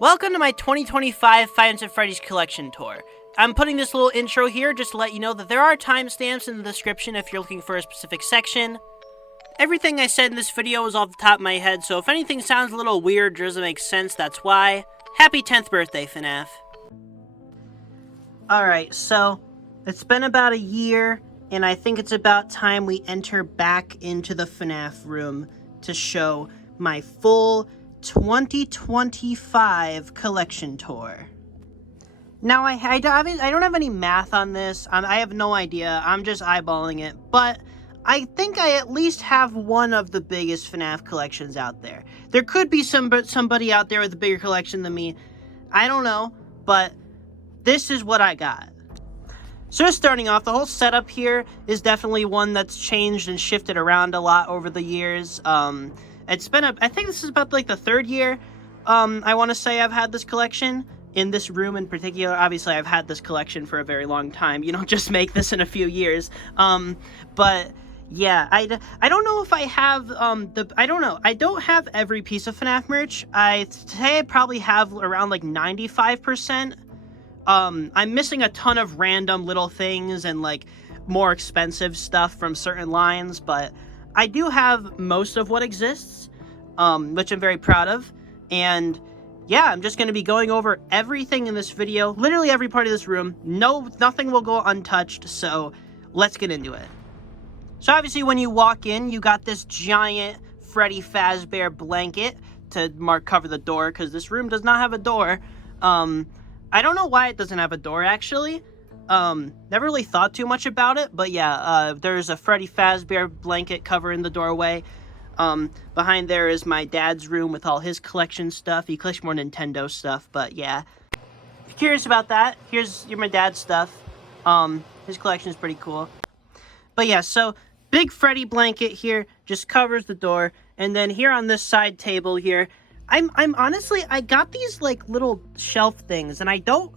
Welcome to my 2025 Five Nights at Freddy's collection tour. I'm putting this little intro here just to let you know that there are timestamps in the description if you're looking for a specific section. Everything I said in this video is off the top of my head, so if anything sounds a little weird or doesn't make sense, that's why. Happy 10th birthday, FNAF. Alright, so it's been about a year, and I think it's about time we enter back into the FNAF room to show my full 2025 collection tour. Now, I don't have any math on this. I have no idea. I'm just eyeballing it. But I think I at least have one of the biggest FNAF collections out there. There could be somebody out there with a bigger collection than me. I don't know. But this is what I got. So just starting off, the whole setup here is definitely one that's changed and shifted around a lot over the years. It's been I think this is about like the third year, I want to say I've had this collection, in this room in particular. Obviously, I've had this collection for a very long time. You don't just make this in a few years. But yeah, I don't know if I have, I don't know. I don't have every piece of FNAF merch. I probably have around like 95%. I'm missing a ton of random little things and like more expensive stuff from certain lines, but I do have most of what exists, which I'm very proud of. And yeah, I'm just going to be going over everything in this video, literally every part of this room. Nothing will go untouched, so let's get into it. So obviously when you walk in, you got this giant Freddy Fazbear blanket to cover the door, because this room does not have a door. I don't know why it doesn't have a door, actually. Never really thought too much about it, but yeah, there's a Freddy Fazbear blanket covering the doorway. Behind there is my dad's room with all his collection stuff. He collects more Nintendo stuff, but yeah. If you're curious about that, here's my dad's stuff. His collection is pretty cool. But yeah, so big Freddy blanket here just covers the door, and then here on this side table here, I'm honestly, I got these like little shelf things, and I don't,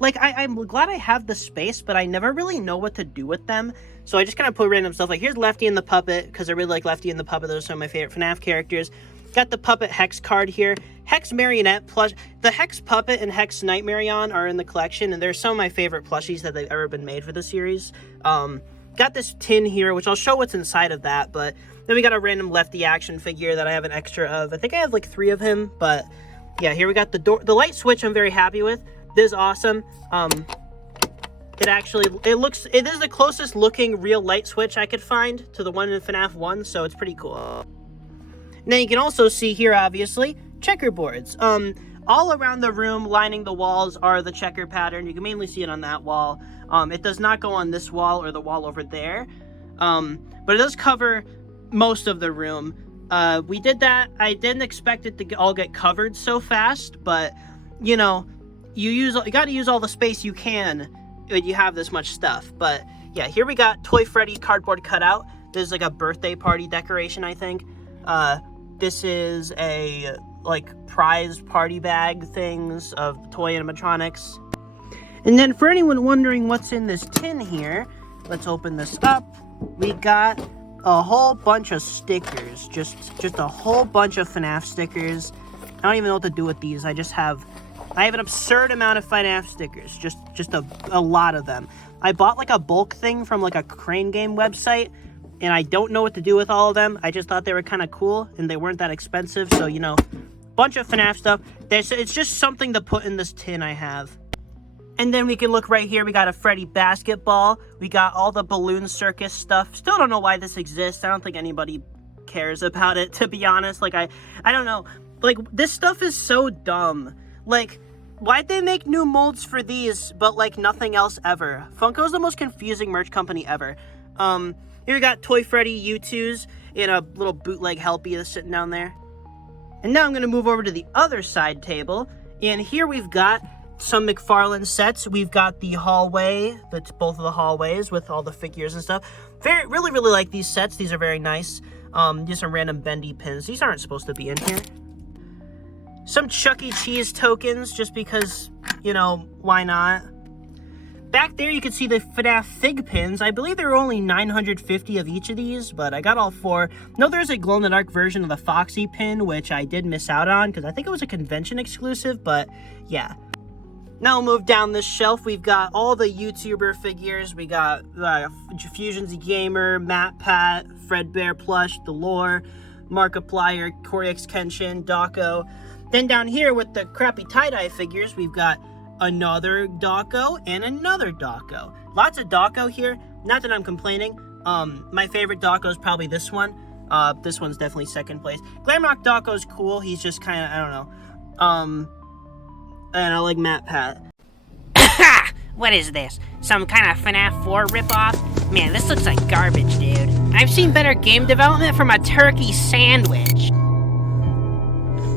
like, I'm glad I have the space, but I never really know what to do with them. So I just kind of put random stuff. Like, here's Lefty and the Puppet, because I really like Lefty and the Puppet. Those are some of my favorite FNAF characters. Got the Puppet Hex card here. Hex Marionette plush. The Hex Puppet and Hex Nightmarion are in the collection, and they're some of my favorite plushies that they've ever been made for the series. Got this tin here, which I'll show what's inside of that, but then we got a random Lefty action figure that I have an extra of. I think I have like 3 of him, but yeah, here we got the light switch I'm very happy with. This is awesome. It is the closest looking real light switch I could find to the one in FNAF 1, so it's pretty cool. Now you can also see here, obviously, checkerboards. All around the room, lining the walls, are the checker pattern. You can mainly see it on that wall. It does not go on this wall or the wall over there, but it does cover most of the room. We did that. I didn't expect it to all get covered so fast, but, you know, you got to use all the space you can when you have this much stuff. But yeah, here we got Toy Freddy cardboard cutout. This is like a birthday party decoration, I think. This is a like prize party bag things of toy animatronics. And then for anyone wondering what's in this tin here, let's open this up. We got a whole bunch of stickers, just a whole bunch of FNAF stickers. I don't even know what to do with these. I have an absurd amount of FNAF stickers, just a lot of them. I bought like a bulk thing from like a Crane Game website, and I don't know what to do with all of them. I just thought they were kind of cool, and they weren't that expensive, so, you know, bunch of FNAF stuff. It's just something to put in this tin I have. And then we can look right here. We got a Freddy basketball. We got all the balloon circus stuff. Still don't know why this exists. I don't think anybody cares about it, to be honest. Like, I don't know. Like, this stuff is so dumb. Like, why'd they make new molds for these, but like nothing else ever? Funko's the most confusing merch company ever. Here we got Toy Freddy Youtooz in a little bootleg Helpy that's sitting down there. And now I'm going to move over to the other side table. And here we've got some McFarlane sets. We've got the hallway, that's both of the hallways with all the figures and stuff. Really like these sets. These are very nice. Just some random bendy pins. These aren't supposed to be in here. Some Chuck E. Cheese tokens, just because, you know, why not? Back there, you can see the FNAF Fig Pins. I believe there were only 950 of each of these, but I got all 4. No, there's a glow-in-the-dark version of the Foxy pin, which I did miss out on, because I think it was a convention exclusive, but yeah. Now we'll move down this shelf. We've got all the YouTuber figures. We got Fusion's Gamer, MatPat, FREDBEAR Plush, The Lore, Markiplier, Korix Kenshin, Dawko. Then down here with the crappy tie-dye figures, we've got another Dawko and another Dawko. Lots of Dawko here. Not that I'm complaining. My favorite Dawko is probably this one. This one's definitely second place. Glamrock Dawko's cool. He's just kind of, I don't know. And I like MatPat. What is this? Some kind of FNAF 4 ripoff? Man, this looks like garbage, dude. I've seen better game development from a turkey sandwich.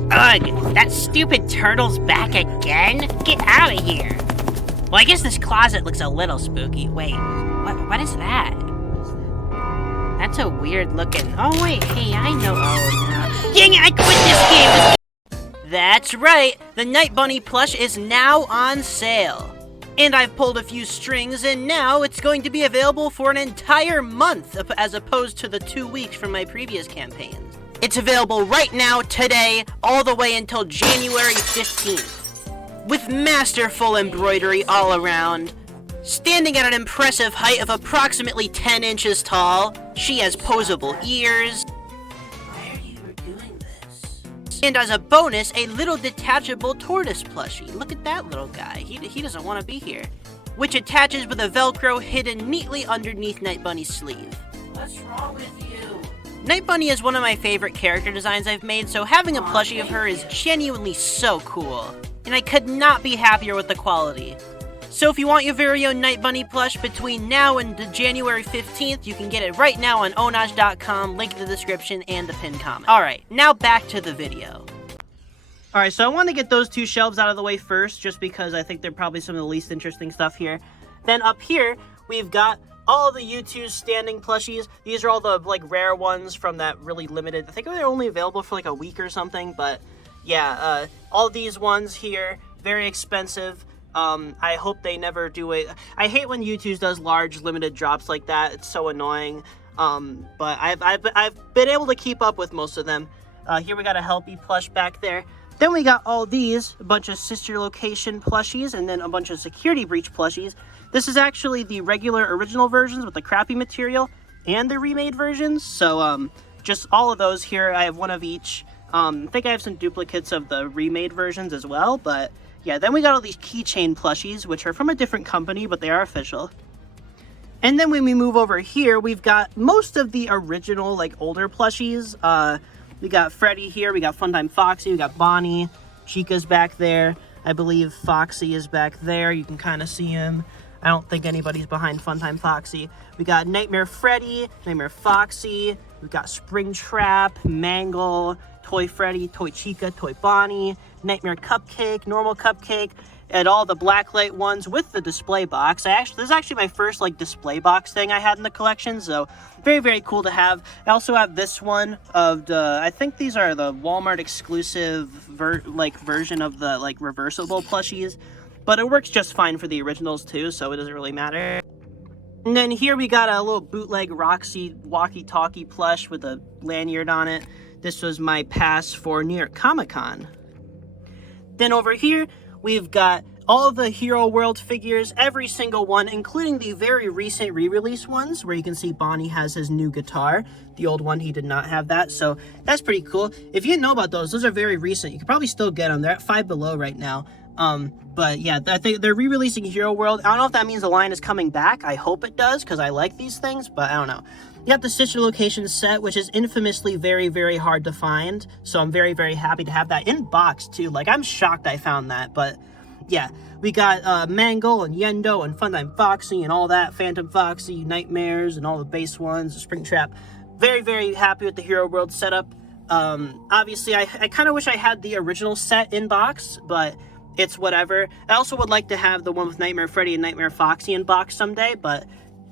Ugh, that stupid turtle's back again? Get out of here! Well, I guess this closet looks a little spooky. Wait, what is that? That's a weird looking... Oh wait, hey, I know... Oh no. Dang it, I quit this game! That's right, the Night Bunny plush is now on sale. And I've pulled a few strings, and now it's going to be available for an entire month, as opposed to the 2 weeks from my previous campaigns. It's available right now, today, all the way until January 15th. With masterful embroidery all around. Standing at an impressive height of approximately 10 inches tall, she has posable ears. Why are you doing this? And as a bonus, a little detachable tortoise plushie. Look at that little guy. He doesn't want to be here. Which attaches with a Velcro hidden neatly underneath Night Bunny's sleeve. What's wrong with you? Night Bunny is one of my favorite character designs I've made, so having a plushie of her is genuinely so cool. And I could not be happier with the quality. So if you want your very own Night Bunny plush between now and January 15th, you can get it right now on onage.com, link in the description and the pinned comment. Alright, now back to the video. Alright, so I want to get those 2 shelves out of the way first, just because I think they're probably some of the least interesting stuff here. Then up here, we've got all the Youtooz standing plushies. These are all the, like, rare ones from that really limited... I think they're only available for, like, a week or something, but yeah, all these ones here, very expensive. I hope they never do it. I hate when Youtooz does large limited drops like that. It's so annoying. But I've been able to keep up with most of them. Here we got a Helpy plush back there. Then we got all these, a bunch of sister location plushies, and then a bunch of security breach plushies. This is actually the regular original versions with the crappy material and the remade versions. So just all of those here. I have one of each. I think I have some duplicates of the remade versions as well, but yeah. Then we got all these keychain plushies, which are from a different company, but they are official. And then when we move over here, we've got most of the original, like, older plushies. We got Freddy here, we got Funtime Foxy, we got Bonnie, Chica's back there. I believe Foxy is back there. You can kind of see him. I don't think anybody's behind Funtime Foxy. We got Nightmare Freddy, Nightmare Foxy. We've got Springtrap, Mangle, Toy Freddy, Toy Chica, Toy Bonnie, Nightmare Cupcake, Normal Cupcake, and all the blacklight ones with the display box. This is actually my first, like, display box thing I had in the collection, so very, very cool to have. I also have this one of the, I think these are the Walmart exclusive version of the, like, reversible plushies, but it works just fine for the originals too, so it doesn't really matter. And then here we got a little bootleg Roxy walkie-talkie plush with a lanyard on it. This was my pass for New York Comic Con. Then over here, we've got all of the Hero World figures, every single one, including the very recent re-release ones, where you can see Bonnie has his new guitar. The old one, he did not have that, so that's pretty cool. If you didn't know about those are very recent. You can probably still get them. They're at $5 below right now. But yeah, I think they're re-releasing Hero World. I don't know if that means the line is coming back. I hope it does, because I like these things, but I don't know. You got the Sister Location set, which is infamously very, very hard to find. So I'm very, very happy to have that in box, too. Like, I'm shocked I found that, but yeah. We got Mangle and Yendo and Funtime Foxy and all that. Phantom Foxy, Nightmares, and all the base ones, Springtrap. Very, very happy with the Hero World setup. Obviously, I kind of wish I had the original set in box, but it's whatever. I also would like to have the one with Nightmare Freddy and Nightmare Foxy in box someday, but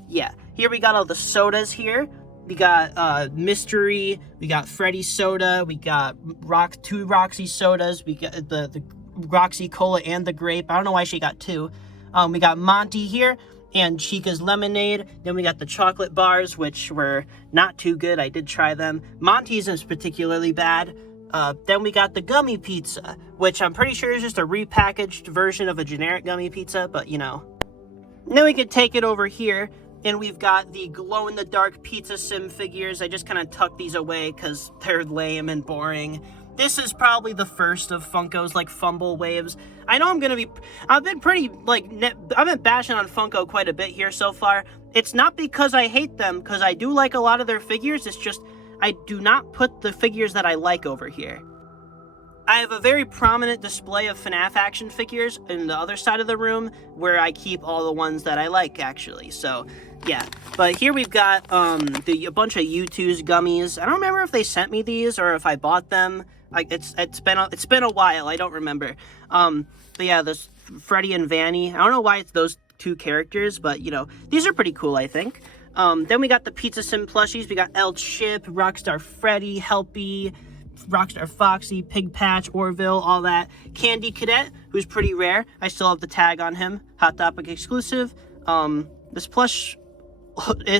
yeah. Here we got all the sodas here. We got Mystery, we got Freddy soda, we got two Roxy sodas, we got the Roxy Cola and the Grape. I don't know why she got two. We got Monty here and Chica's Lemonade. Then we got the chocolate bars, which were not too good. I did try them. Monty's is particularly bad. Then we got the gummy pizza, which I'm pretty sure is just a repackaged version of a generic gummy pizza, but you know. And then we could take it over here, and we've got the glow-in-the-dark pizza sim figures. I just kind of tucked these away because they're lame and boring. This is probably the first of Funko's, like, fumble waves. I know I've been bashing on Funko quite a bit here so far. It's not because I hate them, because I do like a lot of their figures. It's just I do not put the figures that I like over here. I have a very prominent display of FNAF action figures in the other side of the room where I keep all the ones that I like, actually. So, yeah. But here we've got a bunch of Youtooz gummies. I don't remember if they sent me these or if I bought them. Like it's been a while. I don't remember. But yeah, this Freddy and Vanny. I don't know why it's those two characters, but you know, these are pretty cool, I think. Then we got the Pizza Sim plushies. We got El Chip, Rockstar Freddy, Helpy, Rockstar Foxy, Pig Patch, Orville, all that. Candy Cadet, who's pretty rare. I still have the tag on him. Hot Topic exclusive. This plush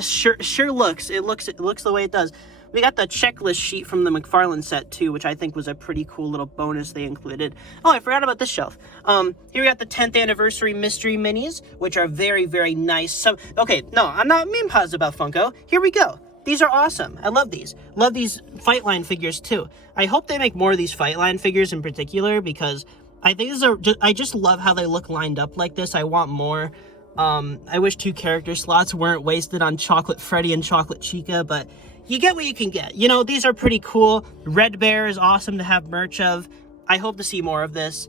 sure looks the way it does. We got the checklist sheet from the McFarlane set too, which I think was a pretty cool little bonus they included. Oh, I forgot about this shelf. Here we got the 10th anniversary mystery minis, which are very, very nice. Okay, no, I'm not being positive about Funko. Here we go. These are awesome. I love these. Love these Fight Line figures too. I hope they make more of these Fight Line figures in particular because I think I just love how they look lined up like this. I want more. I wish 2 character slots weren't wasted on Chocolate Freddy and Chocolate Chica, but you get what you can get. You know, these are pretty cool. FREDBEAR is awesome to have merch of. I hope to see more of this.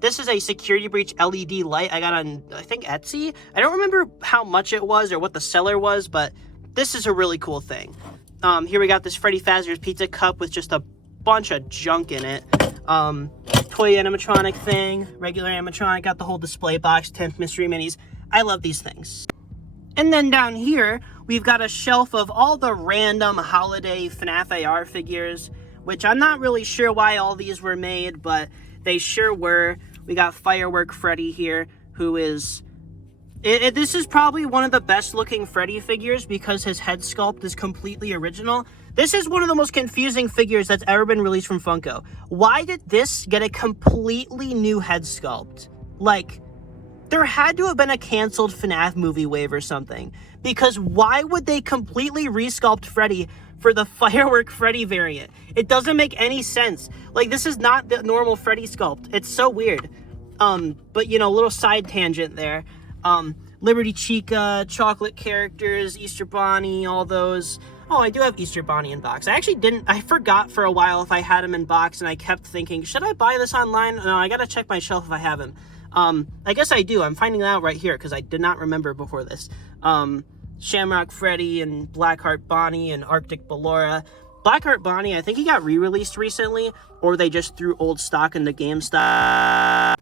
This is a security breach LED light I got on, I think, Etsy. I don't remember how much it was or what the seller was, but this is a really cool thing. Here we got this Freddy Fazbear's pizza cup with just a bunch of junk in it. Toy animatronic thing, regular animatronic, got the whole display box, 10th mystery minis. I love these things. And then down here, we've got a shelf of all the random holiday FNAF AR figures, which I'm not really sure why all these were made, but they sure were. We got Firework Freddy here, who is... this is probably one of the best looking Freddy figures because his head sculpt is completely original. This is one of the most confusing figures that's ever been released from Funko. Why did this get a completely new head sculpt? Like, there had to have been a canceled FNAF movie wave or something. Because why would they completely resculpt Freddy for the Firework Freddy variant? It doesn't make any sense. Like, this is not the normal Freddy sculpt. It's so weird. But, you know, a little side tangent there. Liberty Chica, chocolate characters, Easter Bonnie, all those. Oh, I do have Easter Bonnie in box. I forgot for a while if I had him in box, and I kept thinking, should I buy this online? No, I gotta check my shelf if I have him. I guess I do. I'm finding that out right here, because I did not remember before this. Shamrock Freddy, and Blackheart Bonnie, and Arctic Ballora. Blackheart Bonnie, I think he got re-released recently, or they just threw old stock into GameStop.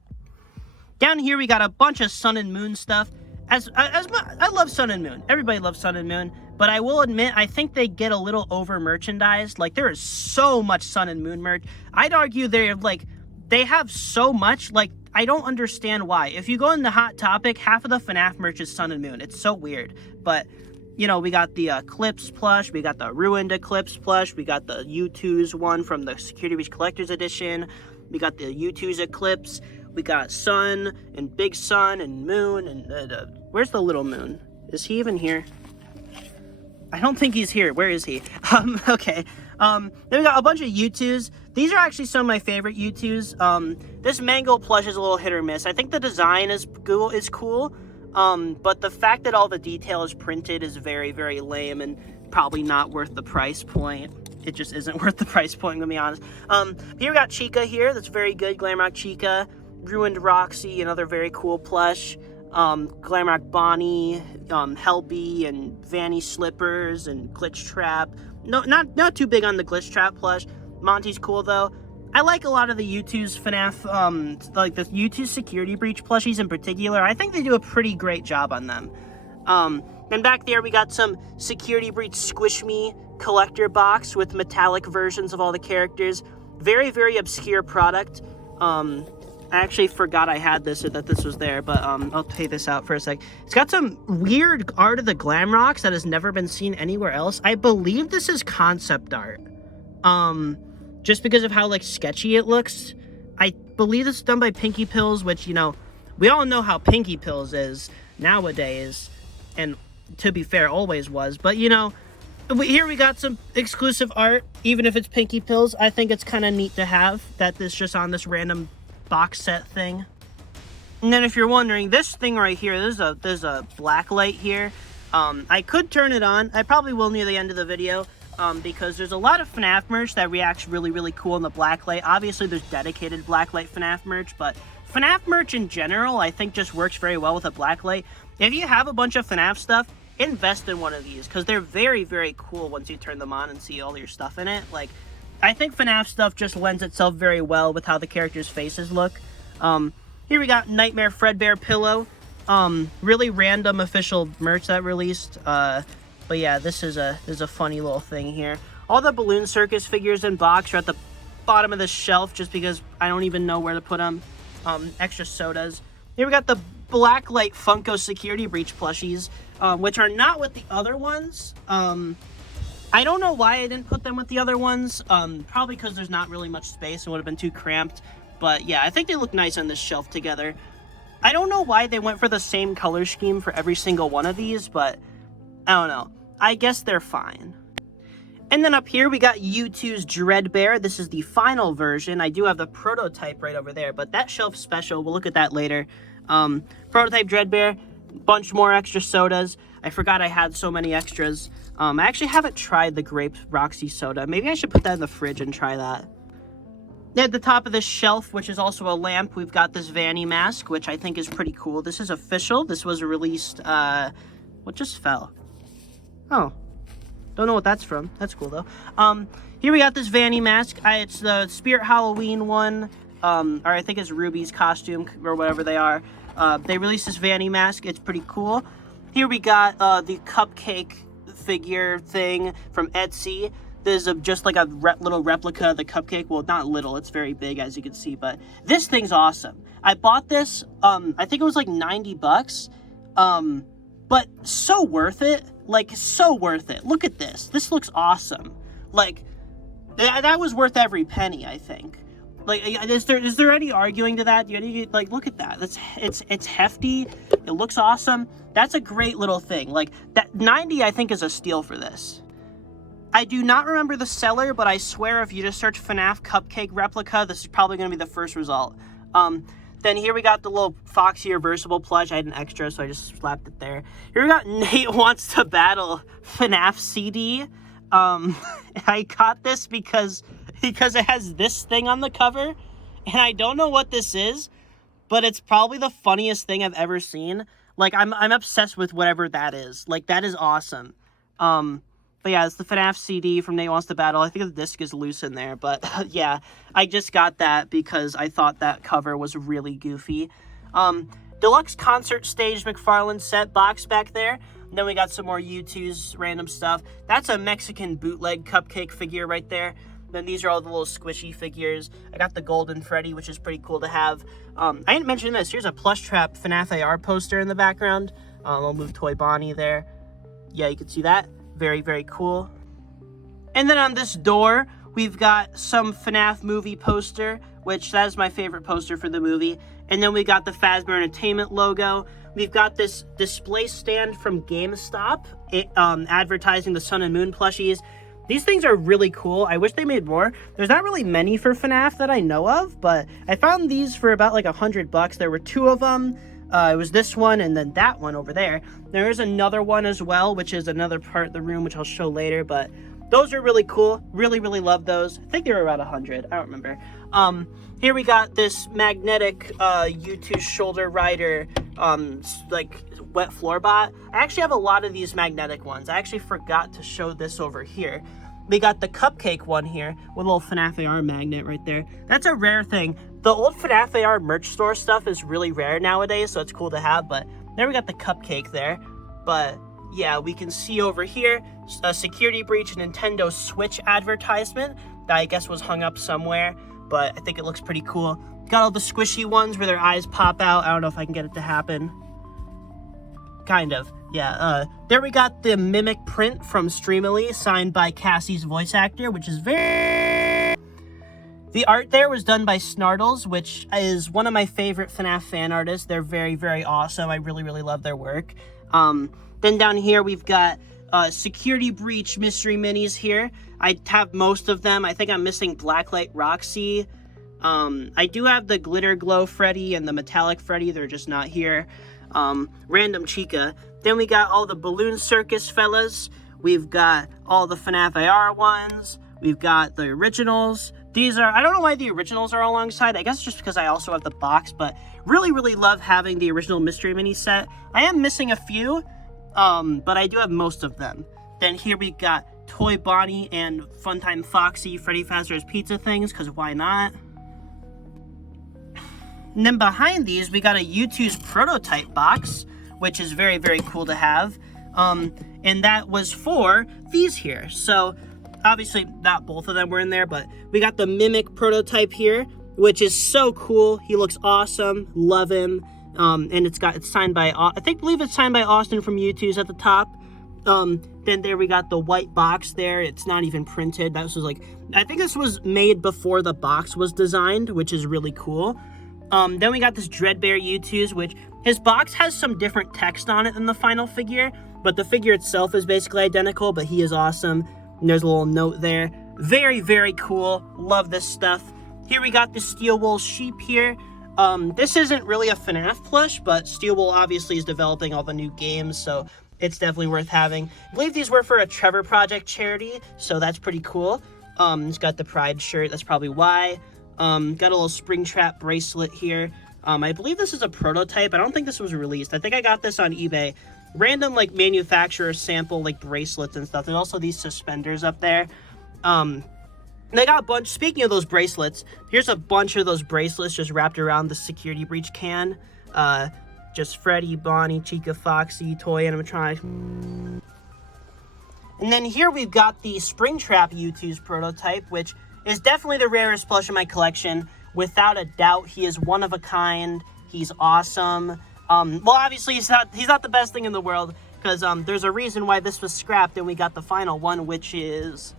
Down here, we got a bunch of Sun and Moon stuff. I love Sun and Moon. Everybody loves Sun and Moon. But I will admit, I think they get a little over-merchandised. Like, there is so much Sun and Moon merch. I'd argue they have so much, like, I don't understand why. If you go in the Hot Topic, half of the FNAF merch is Sun and Moon. It's so weird. But, you know, we got the Eclipse plush. We got the Ruined Eclipse plush. We got the Youtooz one from the Security Breach Collector's Edition. We got the Youtooz Eclipse. We got Sun and Big Sun and Moon and where's the little moon? Is he even here? I don't think he's here. Where is he? Okay. Then we got a bunch of Youtooz. These are actually some of my favorite Youtooz. This Mango plush is a little hit or miss. I think the design is cool. But the fact that all the detail is printed is very, very lame and probably not worth the price point. It just isn't worth the price point, I'm gonna be honest. Here we got Chica here. That's very good. Glamrock Chica. Ruined Roxy, another very cool plush. Glamrock Bonnie, Helpy, and Vanny Slippers, and Glitch Trap. No, not too big on the Glitch Trap plush. Monty's cool though. I like a lot of the Youtooz FNAF, like the Youtooz Security Breach plushies in particular. I think they do a pretty great job on them. And back there we got some Security Breach Squish Me collector box with metallic versions of all the characters. Very, very obscure product. I actually forgot I had this or that this was there, but I'll take this out for a sec. It's got some weird art of the glam rocks that has never been seen anywhere else. I believe this is concept art. Just because of how like sketchy it looks. I believe this is done by Pinky Pills, which, you know, we all know how Pinky Pills is nowadays, and to be fair, always was. But, you know, here we got some exclusive art, even if it's Pinky Pills. I think it's kind of neat to have that this just on this random box set thing. And then if you're wondering, this thing right here, there's a black light here. I could turn it on. I probably will near the end of the video. Because there's a lot of FNAF merch that reacts really, really cool in the blacklight. Obviously, there's dedicated blacklight FNAF merch, but FNAF merch in general, I think, just works very well with a blacklight. If you have a bunch of FNAF stuff, invest in one of these, because they're very, very cool once you turn them on and see all your stuff in it. Like, I think FNAF stuff just lends itself very well with how the characters' faces look. Here we got Nightmare Fredbear Pillow. Really random official merch that released. But yeah, this is a funny little thing here. All the Balloon Circus figures in box are at the bottom of the shelf just because I don't even know where to put them. Extra sodas. Here we got the Blacklight Funko Security Breach plushies, which are not with the other ones. I don't know why I didn't put them with the other ones. Probably because there's not really much space. It would have been too cramped. But yeah, I think they look nice on this shelf together. I don't know why they went for the same color scheme for every single one of these, but I don't know. I guess they're fine. And then up here, we got Youtooz DREADBEAR. This is the final version. I do have the prototype right over there, but that shelf's special. We'll look at that later. Prototype DREADBEAR, bunch more extra sodas. I forgot I had so many extras. I actually haven't tried the Grape Roxy soda. Maybe I should put that in the fridge and try that. At the top of this shelf, which is also a lamp, we've got this Vanny mask, which I think is pretty cool. This is official. This was released, what just fell? Oh, don't know what that's from. That's cool, though. Here we got this Vanny mask. It's the Spirit Halloween one, or I think it's Ruby's costume, or whatever they are. They released this Vanny mask. It's pretty cool. Here we got the cupcake figure thing from Etsy. This is just like a little replica of the cupcake. Well, not little. It's very big, as you can see. But this thing's awesome. I bought this, I think it was like 90 bucks. But so worth it. Like, so worth it. Look at this. This looks awesome. Like, that was worth every penny, I think. Like, is there any arguing to that? Like, look at that. It's hefty. It looks awesome. That's a great little thing. Like, that 90, I think, is a steal for this. I do not remember the seller, but I swear if you just search FNAF Cupcake Replica, this is probably going to be the first result. Then here we got the little Foxy reversible plush. I had an extra, so I just slapped it there. Here we got Nate Wants to Battle FNAF CD. I got this because it has this thing on the cover, and I don't know what this is, but it's probably the funniest thing I've ever seen. Like, I'm obsessed with whatever that is. Like, that is awesome. But yeah, it's the FNAF CD from Nate Wants to Battle. I think the disc is loose in there, but yeah, I just got that because I thought that cover was really goofy. Deluxe Concert Stage McFarlane set box back there. And then we got some more Youtooz random stuff. That's a Mexican bootleg cupcake figure right there. Then these are all the little squishy figures. I got the Golden Freddy, which is pretty cool to have. I didn't mention this. Here's a Plushtrap FNAF AR poster in the background. I'll move Toy Bonnie there. Yeah, you can see that. Very, very cool. And then on this door, we've got some FNAF movie poster, which that is my favorite poster for the movie. And then we got the Fazbear Entertainment logo. We've got this display stand from GameStop, advertising the Sun and Moon plushies. These things are really cool. I wish they made more. There's not really many for FNAF that I know of, but I found these for about like $100. There were two of them. It was this one and then that one over there. There is another one as well, which is another part of the room, which I'll show later, but those are really cool. Really, really love those. I think they were about 100. I don't remember. Here we got this magnetic Youtooz shoulder rider, like wet floor bot. I actually have a lot of these magnetic ones. I actually forgot to show this over here. We got the cupcake one here with a little FNAF AR magnet right there. That's a rare thing. The old FNAF AR merch store stuff is really rare nowadays, so it's cool to have, but there we got the cupcake there. But yeah, we can see over here a security breach Nintendo Switch advertisement that I guess was hung up somewhere, but I think it looks pretty cool. Got all the squishy ones where their eyes pop out. I don't know if I can get it to happen. Kind of, yeah. There we got the Mimic print from Streamily, signed by Cassie's voice actor, which is very... The art there was done by Snartles, which is one of my favorite FNAF fan artists. They're very, very awesome. I really, really love their work. Then down here, we've got Security Breach Mystery Minis here. I have most of them. I think I'm missing Blacklight Roxy. I do have the Glitter Glow Freddy and the Metallic Freddy. They're just not here. Random Chica. Then we got all the Balloon Circus fellas. We've got all the FNAF AR ones. We've got the originals. These are, I don't know why the originals are alongside. I guess just because I also have the box, but really, really love having the original Mystery Mini set. I am missing a few, but I do have most of them. Then here we got Toy Bonnie and Funtime Foxy, Freddy Fazbear's Pizza Things, because why not? And then behind these, we got a Youtooz prototype box, which is very, very cool to have. And that was for these here. So, obviously, not both of them were in there, but we got the Mimic prototype here, which is so cool. He looks awesome. Love him. And it's signed by, believe it's signed by Austin from Youtooz at the top. Then there we got the white box there. It's not even printed. That was like, I think this was made before the box was designed, which is really cool. Then we got this DREADBEAR Youtooz, which his box has some different text on it than the final figure, but the figure itself is basically identical, but he is awesome. And there's a little note there. Very, very cool. Love this stuff. Here we got the Steel Wool Sheep here. This isn't really a FNAF plush, but Steel Wool obviously is developing all the new games, so it's definitely worth having. I believe these were for a Trevor Project charity, so that's pretty cool. It's got the Pride shirt, that's probably why. Got a little Springtrap bracelet here. I believe this is a prototype. I don't think this was released. I think I got this on eBay. Random, like, manufacturer sample, like, bracelets and stuff. There's also these suspenders up there. They got a bunch. Speaking of those bracelets, here's a bunch of those bracelets just wrapped around the Security Breach can. Just Freddy, Bonnie, Chica, Foxy, Toy Animatronic. And then here we've got the Springtrap Youtooz prototype, which is definitely the rarest plush in my collection. Without a doubt, he is one of a kind. He's awesome. Well, obviously, he's not the best thing in the world, because there's a reason why this was scrapped, and we got the final one, which is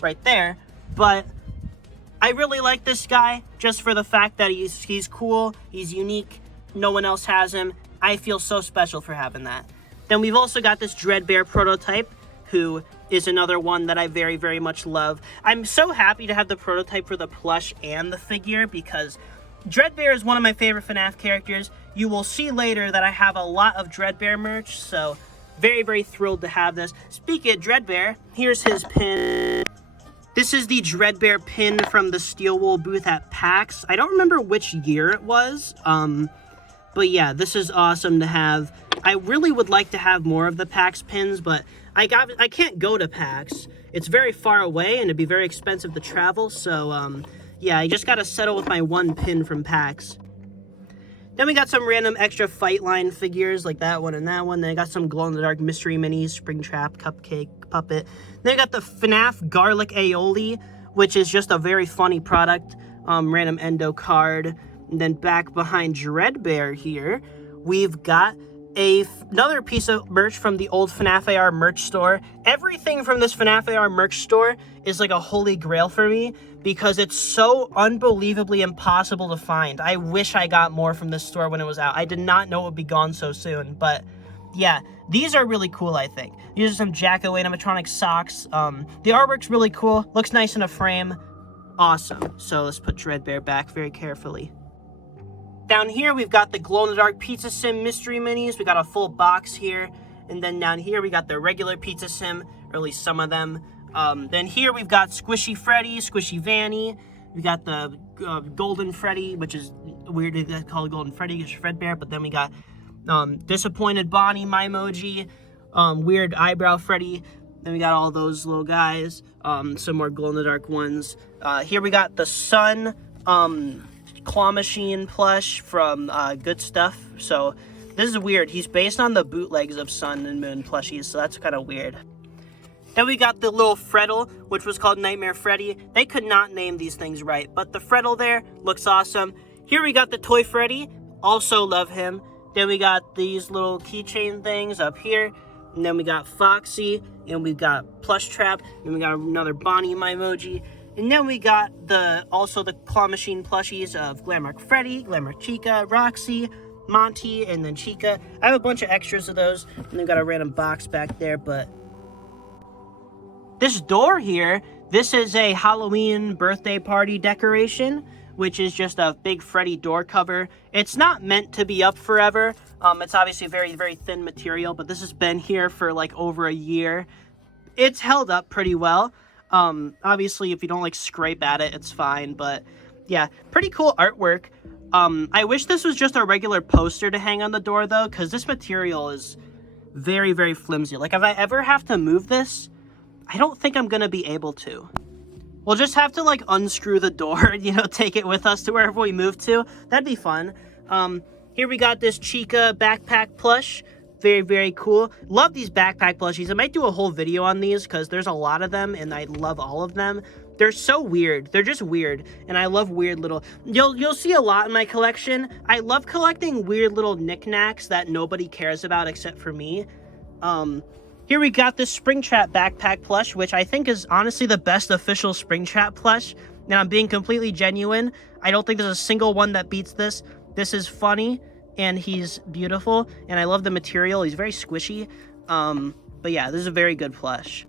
right there. But I really like this guy, just for the fact that he's cool, he's unique, no one else has him. I feel so special for having that. Then we've also got this DREADBEAR prototype, who is another one that I very, very much love. I'm so happy to have the prototype for the plush and the figure, because DREADBEAR is one of my favorite FNAF characters. You will see later that I have a lot of DREADBEAR merch, so very, very thrilled to have this. Speaking of DREADBEAR, here's his pin. This is the DREADBEAR pin from the Steel Wool booth at PAX. I don't remember which year it was, but yeah, this is awesome to have. I really would like to have more of the PAX pins, but I can't go to PAX. It's very far away, and it'd be very expensive to travel, so, yeah, I just gotta settle with my one pin from PAX. Then we got some random extra Fight Line figures, like that one and that one. Then I got some glow-in-the-dark Mystery Minis, Springtrap, Cupcake, Puppet. Then I got the FNAF Garlic Aioli, which is just a very funny product. Random Endo card. And then back behind DREADBEAR here, we've got another piece of merch from the old FNAF AR merch store. Everything from this FNAF AR merch store is like a holy grail for me, because it's so unbelievably impossible to find. I wish I got more from this store when it was out. I did not know it would be gone so soon, but yeah, these are really cool, I think. These are some Jacko animatronic socks. The artwork's really cool. Looks nice in a frame. Awesome. So let's put DREADBEAR back very carefully. Down here, we've got the glow-in-the-dark Pizza Sim Mystery Minis. We got a full box here. And then down here, we got the regular Pizza Sim, or at least some of them. Then here, we've got Squishy Freddy, Squishy Vanny. We got the Golden Freddy, which is weird to call it Golden Freddy because it's FREDBEAR. But then we got Disappointed Bonnie, Mymoji, Weird Eyebrow Freddy. Then we got all those little guys. Some more glow-in-the-dark ones. Here we got the Sun Claw Machine plush from Good Stuff. So this is weird. He's based on the bootlegs of Sun and Moon plushies, so that's kind of weird. Then we got the little Freddle, which was called Nightmare Freddy. They could not name these things right, but the Freddle there looks awesome. Here we got the Toy Freddy, also love him. Then we got these little keychain things up here. And then we got Foxy, and we got Plushtrap, and we got another Bonnie emoji. And then we got also the claw machine plushies of Glamour Freddy, Glamour Chica, Roxy, Monty, and then Chica. I have a bunch of extras of those, and then got a random box back there, but this door here, this is a Halloween birthday party decoration, which is just a big Freddy door cover. It's not meant to be up forever. It's obviously very, very thin material, but this has been here for like over a year. It's held up pretty well. Obviously, if you don't like scrape at it, it's fine, but yeah, pretty cool artwork. I wish this was just a regular poster to hang on the door though, because this material is very, very flimsy. Like if I ever have to move this, I don't think I'm gonna be able to. We'll just have to like unscrew the door, you know, take it with us to wherever we move to. That'd be fun. Here we got this Chica backpack plush. Very, very cool. Love these backpack plushies. I might do a whole video on these because there's a lot of them and I love all of them. They're so weird. They're just weird. And I love weird little... You'll see a lot in my collection. I love collecting weird little knickknacks that nobody cares about except for me. Here we got this Springtrap backpack plush, which I think is honestly the best official Springtrap plush. And I'm being completely genuine. I don't think there's a single one that beats this. This is funny, and he's beautiful, and I love the material. He's very squishy. But yeah, this is a very good plush.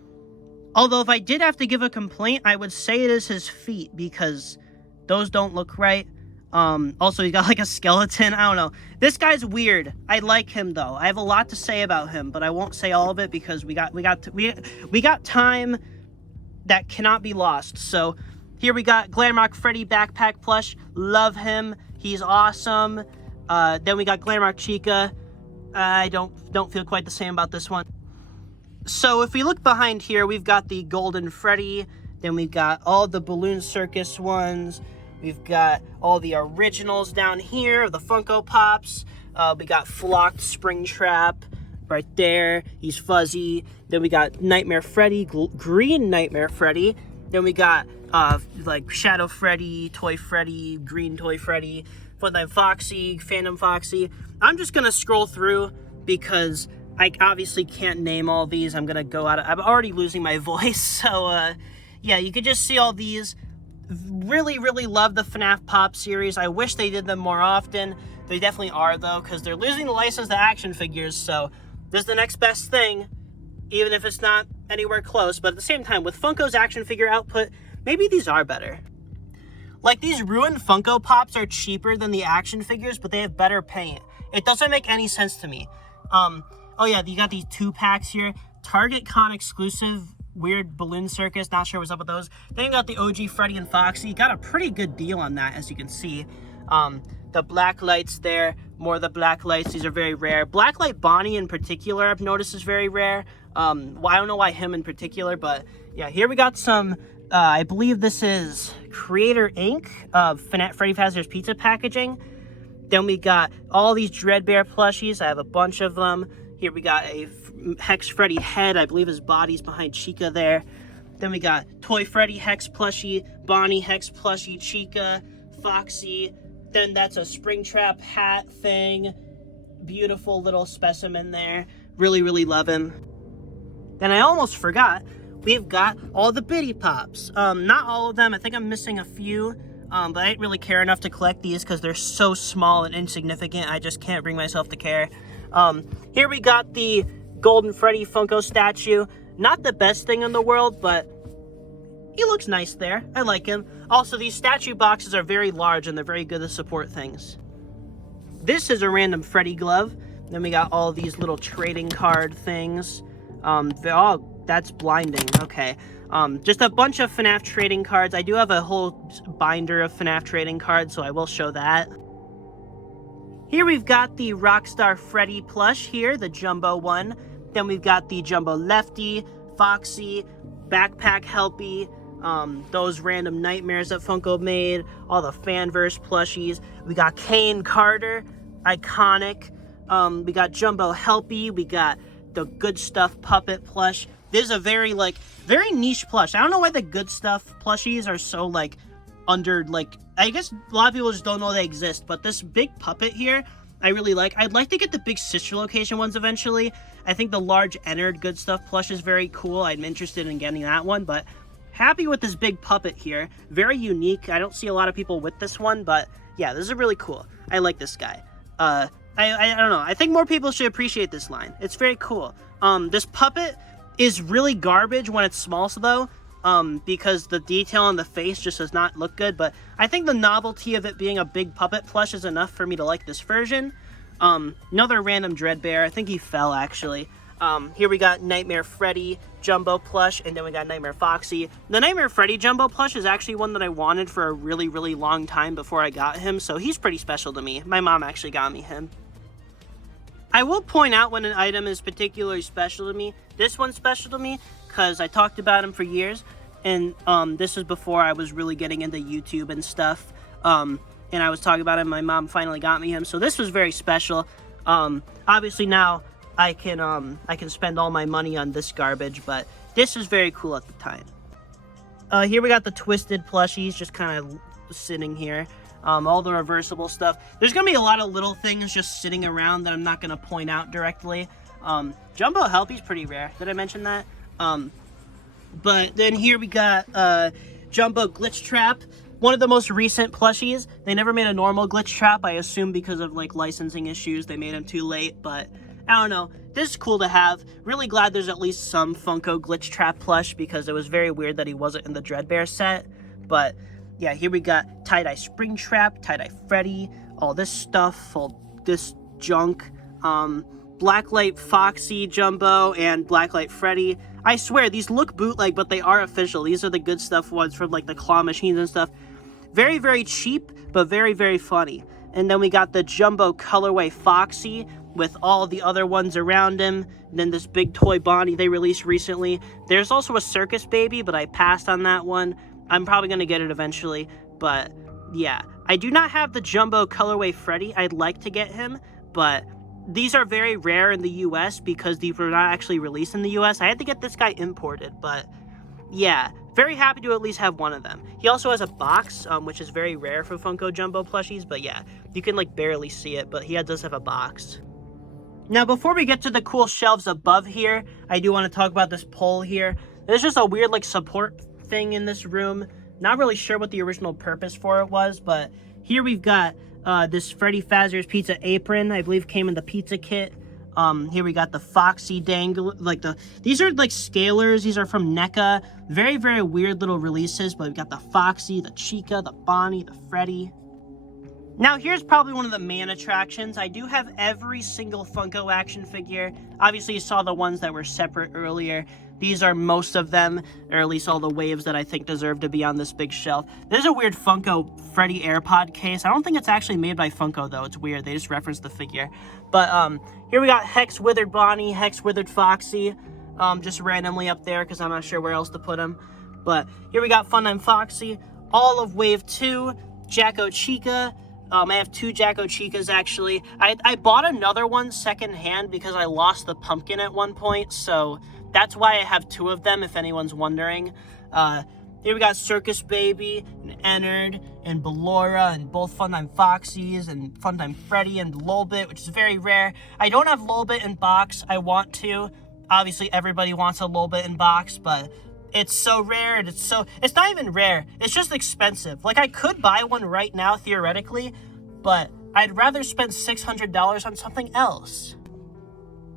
Although if I did have to give a complaint, I would say it is his feet, because those don't look right. Also, he's got like a skeleton. I don't know. This guy's weird. I like him though. I have a lot to say about him, but I won't say all of it because we got time that cannot be lost. So here we got Glamrock Freddy backpack plush. Love him. He's awesome. Then we got Glamrock Chica. I don't feel quite the same about this one. So if we look behind here, we've got the Golden Freddy. Then we've got all the Balloon Circus ones. We've got all the originals down here, the Funko Pops. We got Flocked Springtrap right there. He's fuzzy. Then we got Nightmare Freddy, Green Nightmare Freddy. Then we got like Shadow Freddy, Toy Freddy, Green Toy Freddy, Funtime Foxy, Phantom Foxy. I'm just gonna scroll through because I obviously can't name all these. I'm gonna go out of... I'm already losing my voice, so yeah, you could just see all these. Really, really love the FNAF Pop series. I wish they did them more often. They definitely are, though, because they're losing the license to action figures, so this is the next best thing, even if it's not anywhere close. But at the same time, with Funko's action figure output, maybe these are better. Like, these ruined Funko Pops are cheaper than the action figures, but they have better paint. It doesn't make any sense to me. Oh yeah, you got these 2-packs here. Target Con exclusive weird Balloon Circus, not sure what's up with those. Then you got the OG Freddy and Foxy. Got a pretty good deal on that, as you can see. The black lights there, more of the black lights. These are very rare. Blacklight Bonnie in particular, I've noticed, is very rare. Well, I don't know why him in particular, but yeah, here we got some, I believe this is Creator Inc. of Freddy Fazbear's Pizza packaging. Then we got all these DREADBEAR plushies. I have a bunch of them. Here we got a Hex Freddy head. I believe his body's behind Chica there. Then we got Toy Freddy Hex plushie, Bonnie Hex plushie, Chica, Foxy. Then that's a Springtrap hat thing. Beautiful little specimen there. Really, really love him. Then I almost forgot, we've got all the Bitty Pops. Not all of them. I think I'm missing a few. But I didn't really care enough to collect these because they're so small and insignificant. I just can't bring myself to care. Here we got the Golden Freddy Funko statue. Not the best thing in the world, but he looks nice there. I like him. Also, these statue boxes are very large and they're very good to support things. This is a random Freddy glove. Then we got all these little trading card things. That's blinding. Okay. Just a bunch of FNAF trading cards. I do have a whole binder of FNAF trading cards, so I will show that. Here we've got the Rockstar Freddy plush here, the jumbo one. Then we've got the Jumbo Lefty, Foxy, Backpack Helpy, those random nightmares that Funko made, all the Fanverse plushies. We got Kane Carter, iconic. We got Jumbo Helpy, we got the Good Stuff puppet plush. This is a very, like, very niche plush. I don't know why the Good Stuff plushies are so, like, under, like, I guess a lot of people just don't know they exist, but this big puppet here, I really like. I'd like to get the big sister location ones eventually. I think the large Ennard Good Stuff plush is very cool. I'm interested in getting that one, but happy with this big puppet here. Very unique. I don't see a lot of people with this one, but yeah, this is really cool. I like this guy. I don't know. I think more people should appreciate this line. It's very cool. This puppet is really garbage when it's small, though, because the detail on the face just does not look good, but I think the novelty of it being a big puppet plush is enough for me to like this version. Another random DREADBEAR. I think he fell, actually. Here we got Nightmare Freddy Jumbo plush, and then we got Nightmare Foxy. The Nightmare Freddy Jumbo plush is actually one that I wanted for a really, really long time before I got him, so he's pretty special to me. My mom actually got me him. I will point out when an item is particularly special to me. This one's special to me because I talked about him for years, and this was before I was really getting into YouTube and stuff. And I was talking about him. My mom finally got me him, so this was very special. Obviously now I can spend all my money on this garbage, but this is very cool at the time. Here we got the Twisted plushies, just kind of sitting here. All the reversible stuff. There's gonna be a lot of little things just sitting around that I'm not gonna point out directly. Jumbo Helpy's pretty rare. Did I mention that? But then here we got Jumbo Glitch Trap. One of the most recent plushies. They never made a normal Glitch Trap. I assume because of like licensing issues, they made him too late, but I don't know. This is cool to have. Really glad there's at least some Funko Glitch Trap plush because it was very weird that he wasn't in the DREADBEAR set. But yeah, here we got Tie-Dye Springtrap, Tie-Dye Freddy, all this stuff, all this junk. Blacklight Foxy Jumbo and Blacklight Freddy. I swear, these look bootleg, but they are official. These are the Good Stuff ones from like the claw machines and stuff. Very, very cheap, but very, very funny. And then we got the Jumbo Colorway Foxy with all the other ones around him. And then this big toy Bonnie they released recently. There's also a Circus Baby, but I passed on that one. I'm probably going to get it eventually, but yeah. I do not have the Jumbo Colorway Freddy. I'd like to get him, but these are very rare in the US because these were not actually released in the US. I had to get this guy imported, but yeah. Very happy to at least have one of them. He also has a box, which is very rare for Funko Jumbo plushies, but yeah. You can like barely see it, but he does have a box. Now, before we get to the cool shelves above here, I do want to talk about this pole here. There's just a weird like support thing in this room. Not really sure what the original purpose for it was, but here we've got this Freddy Fazbear's pizza apron. I believe came in the pizza kit. Here we got the Foxy dangle, like these are like scalers. These are from NECA. Very, very weird little releases, but we've got the Foxy, the Chica, the Bonnie, the Freddy. Now, here's probably one of the main attractions. I do have every single Funko action figure. Obviously, you saw the ones that were separate earlier. These are most of them, or at least all the waves that I think deserve to be on this big shelf. There's a weird Funko Freddy AirPod case. I don't think it's actually made by Funko, though. It's weird. They just referenced the figure. But here we got Hex Withered Bonnie, Hex Withered Foxy, just randomly up there because I'm not sure where else to put them. But here we got Fun Foxy, all of Wave 2, Jacko Chica. I have 2 Jacko Chicas, actually. I bought another one secondhand because I lost the pumpkin at one point, so that's why I have 2 of them, if anyone's wondering. Here we got Circus Baby, and Ennard, and Ballora, and both Funtime Foxies, and Funtime Freddy, and Lolbit, which is very rare. I don't have Lolbit in box. I want to. Obviously, everybody wants a Lolbit in box, but it's so rare, and it's not even rare. It's just expensive. Like, I could buy one right now, theoretically, but I'd rather spend $600 on something else.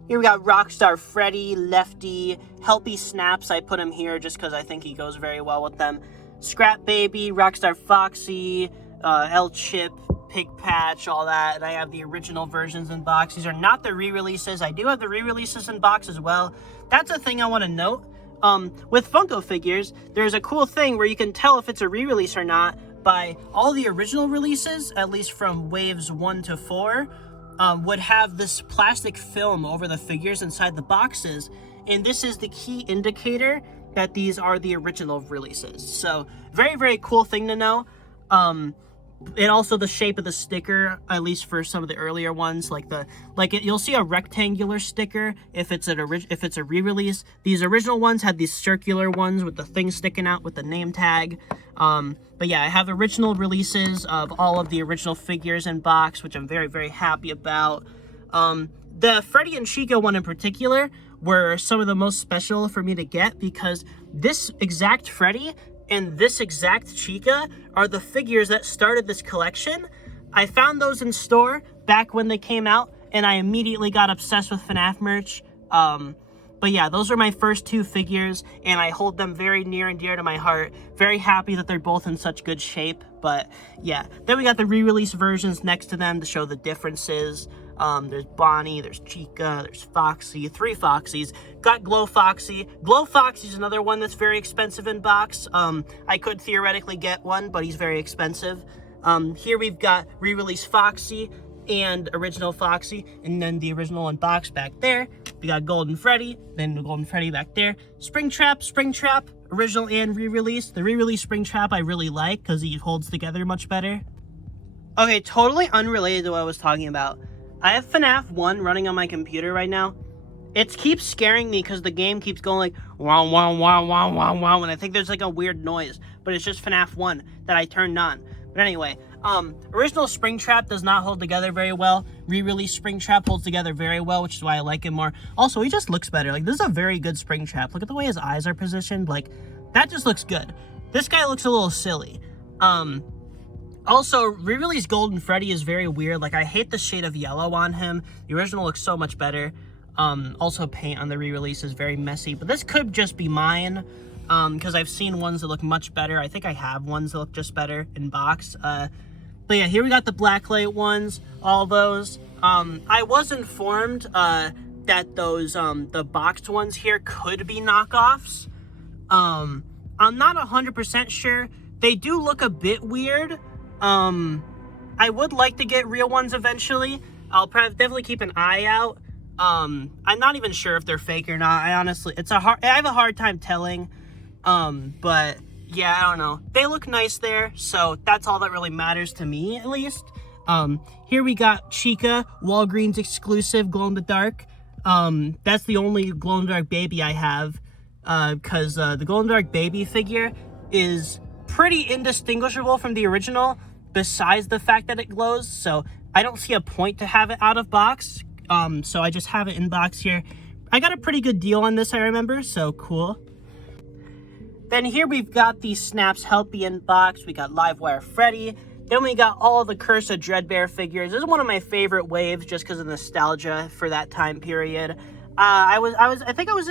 Here we got Rockstar Freddy, Lefty, Helpy Snaps. I put him here just because I think he goes very well with them. Scrap Baby, Rockstar Foxy, El Chip, Pig Patch, all that. And I have the original versions in box. These are not the re-releases. I do have the re-releases in box as well. That's a thing I want to note. With Funko figures, there's a cool thing where you can tell if it's a re-release or not by all the original releases, at least from waves 1 to 4, would have this plastic film over the figures inside the boxes, and this is the key indicator that these are the original releases. So very, very cool thing to know. And also the shape of the sticker, at least for some of the earlier ones, you'll see a rectangular sticker if it's a re-release. These original ones had these circular ones with the thing sticking out with the name tag. But yeah, I have original releases of all of the original figures in box, which I'm very, very happy about. The Freddy and Chica one in particular were some of the most special for me to get, because this exact Freddy and this exact Chica are the figures that started this collection. I found those in store back when they came out, and I immediately got obsessed with FNAF merch. But yeah, those are my first two figures, and I hold them very near and dear to my heart. Very happy that they're both in such good shape. But yeah, then we got the re-release versions next to them to show the differences. There's Bonnie, there's Chica, there's Foxy, 3 Foxies. Got Glow Foxy. Glow Foxy is another one that's very expensive in box. I could theoretically get one, but he's very expensive. Here we've got re-release Foxy and original Foxy, and then the original in box back there. We got Golden Freddy, then the Golden Freddy back there. Springtrap, original and re-release. The re-release Springtrap I really like because he holds together much better. Okay, totally unrelated to what I was talking about. I have FNAF 1 running on my computer right now. It keeps scaring me because the game keeps going like wow, wow, wow, wow, wow, wow, and I think there's like a weird noise, but it's just FNAF 1 that I turned on. But anyway, original Springtrap does not hold together very well. Re-release Springtrap holds together very well, which is why I like him more. Also, he just looks better. Like, this is a very good Springtrap. Look at the way his eyes are positioned. Like, that just looks good. This guy looks a little silly. Also, re-release Golden Freddy is very weird. Like, I hate the shade of yellow on him. The original looks so much better. Also, paint on the re-release is very messy. But this could just be mine, because I've seen ones that look much better. I think I have ones that look just better in box. But yeah, here we got the blacklight ones, all those. I was informed that those, the boxed ones here could be knockoffs. I'm not 100% sure. They do look a bit weird. I would like to get real ones eventually. I'll definitely keep an eye out. I'm not even sure if they're fake or not. I have a hard time telling. But yeah, I don't know. They look nice there, so that's all that really matters to me, at least. Here we got Chica, Walgreens exclusive, glow-in-the-dark. That's the only glow-in-the-dark baby I have, because the glow-in-the-dark baby figure is pretty indistinguishable from the original, besides the fact that it glows, so I don't see a point to have it out of box. So I just have it in box here. I got a pretty good deal on this, I remember, so cool. Then here we've got the Snaps Helpy in box. We got Livewire Freddy. Then we got all the Curse of DREADBEAR figures. This is one of my favorite waves just because of nostalgia for that time period. I think I was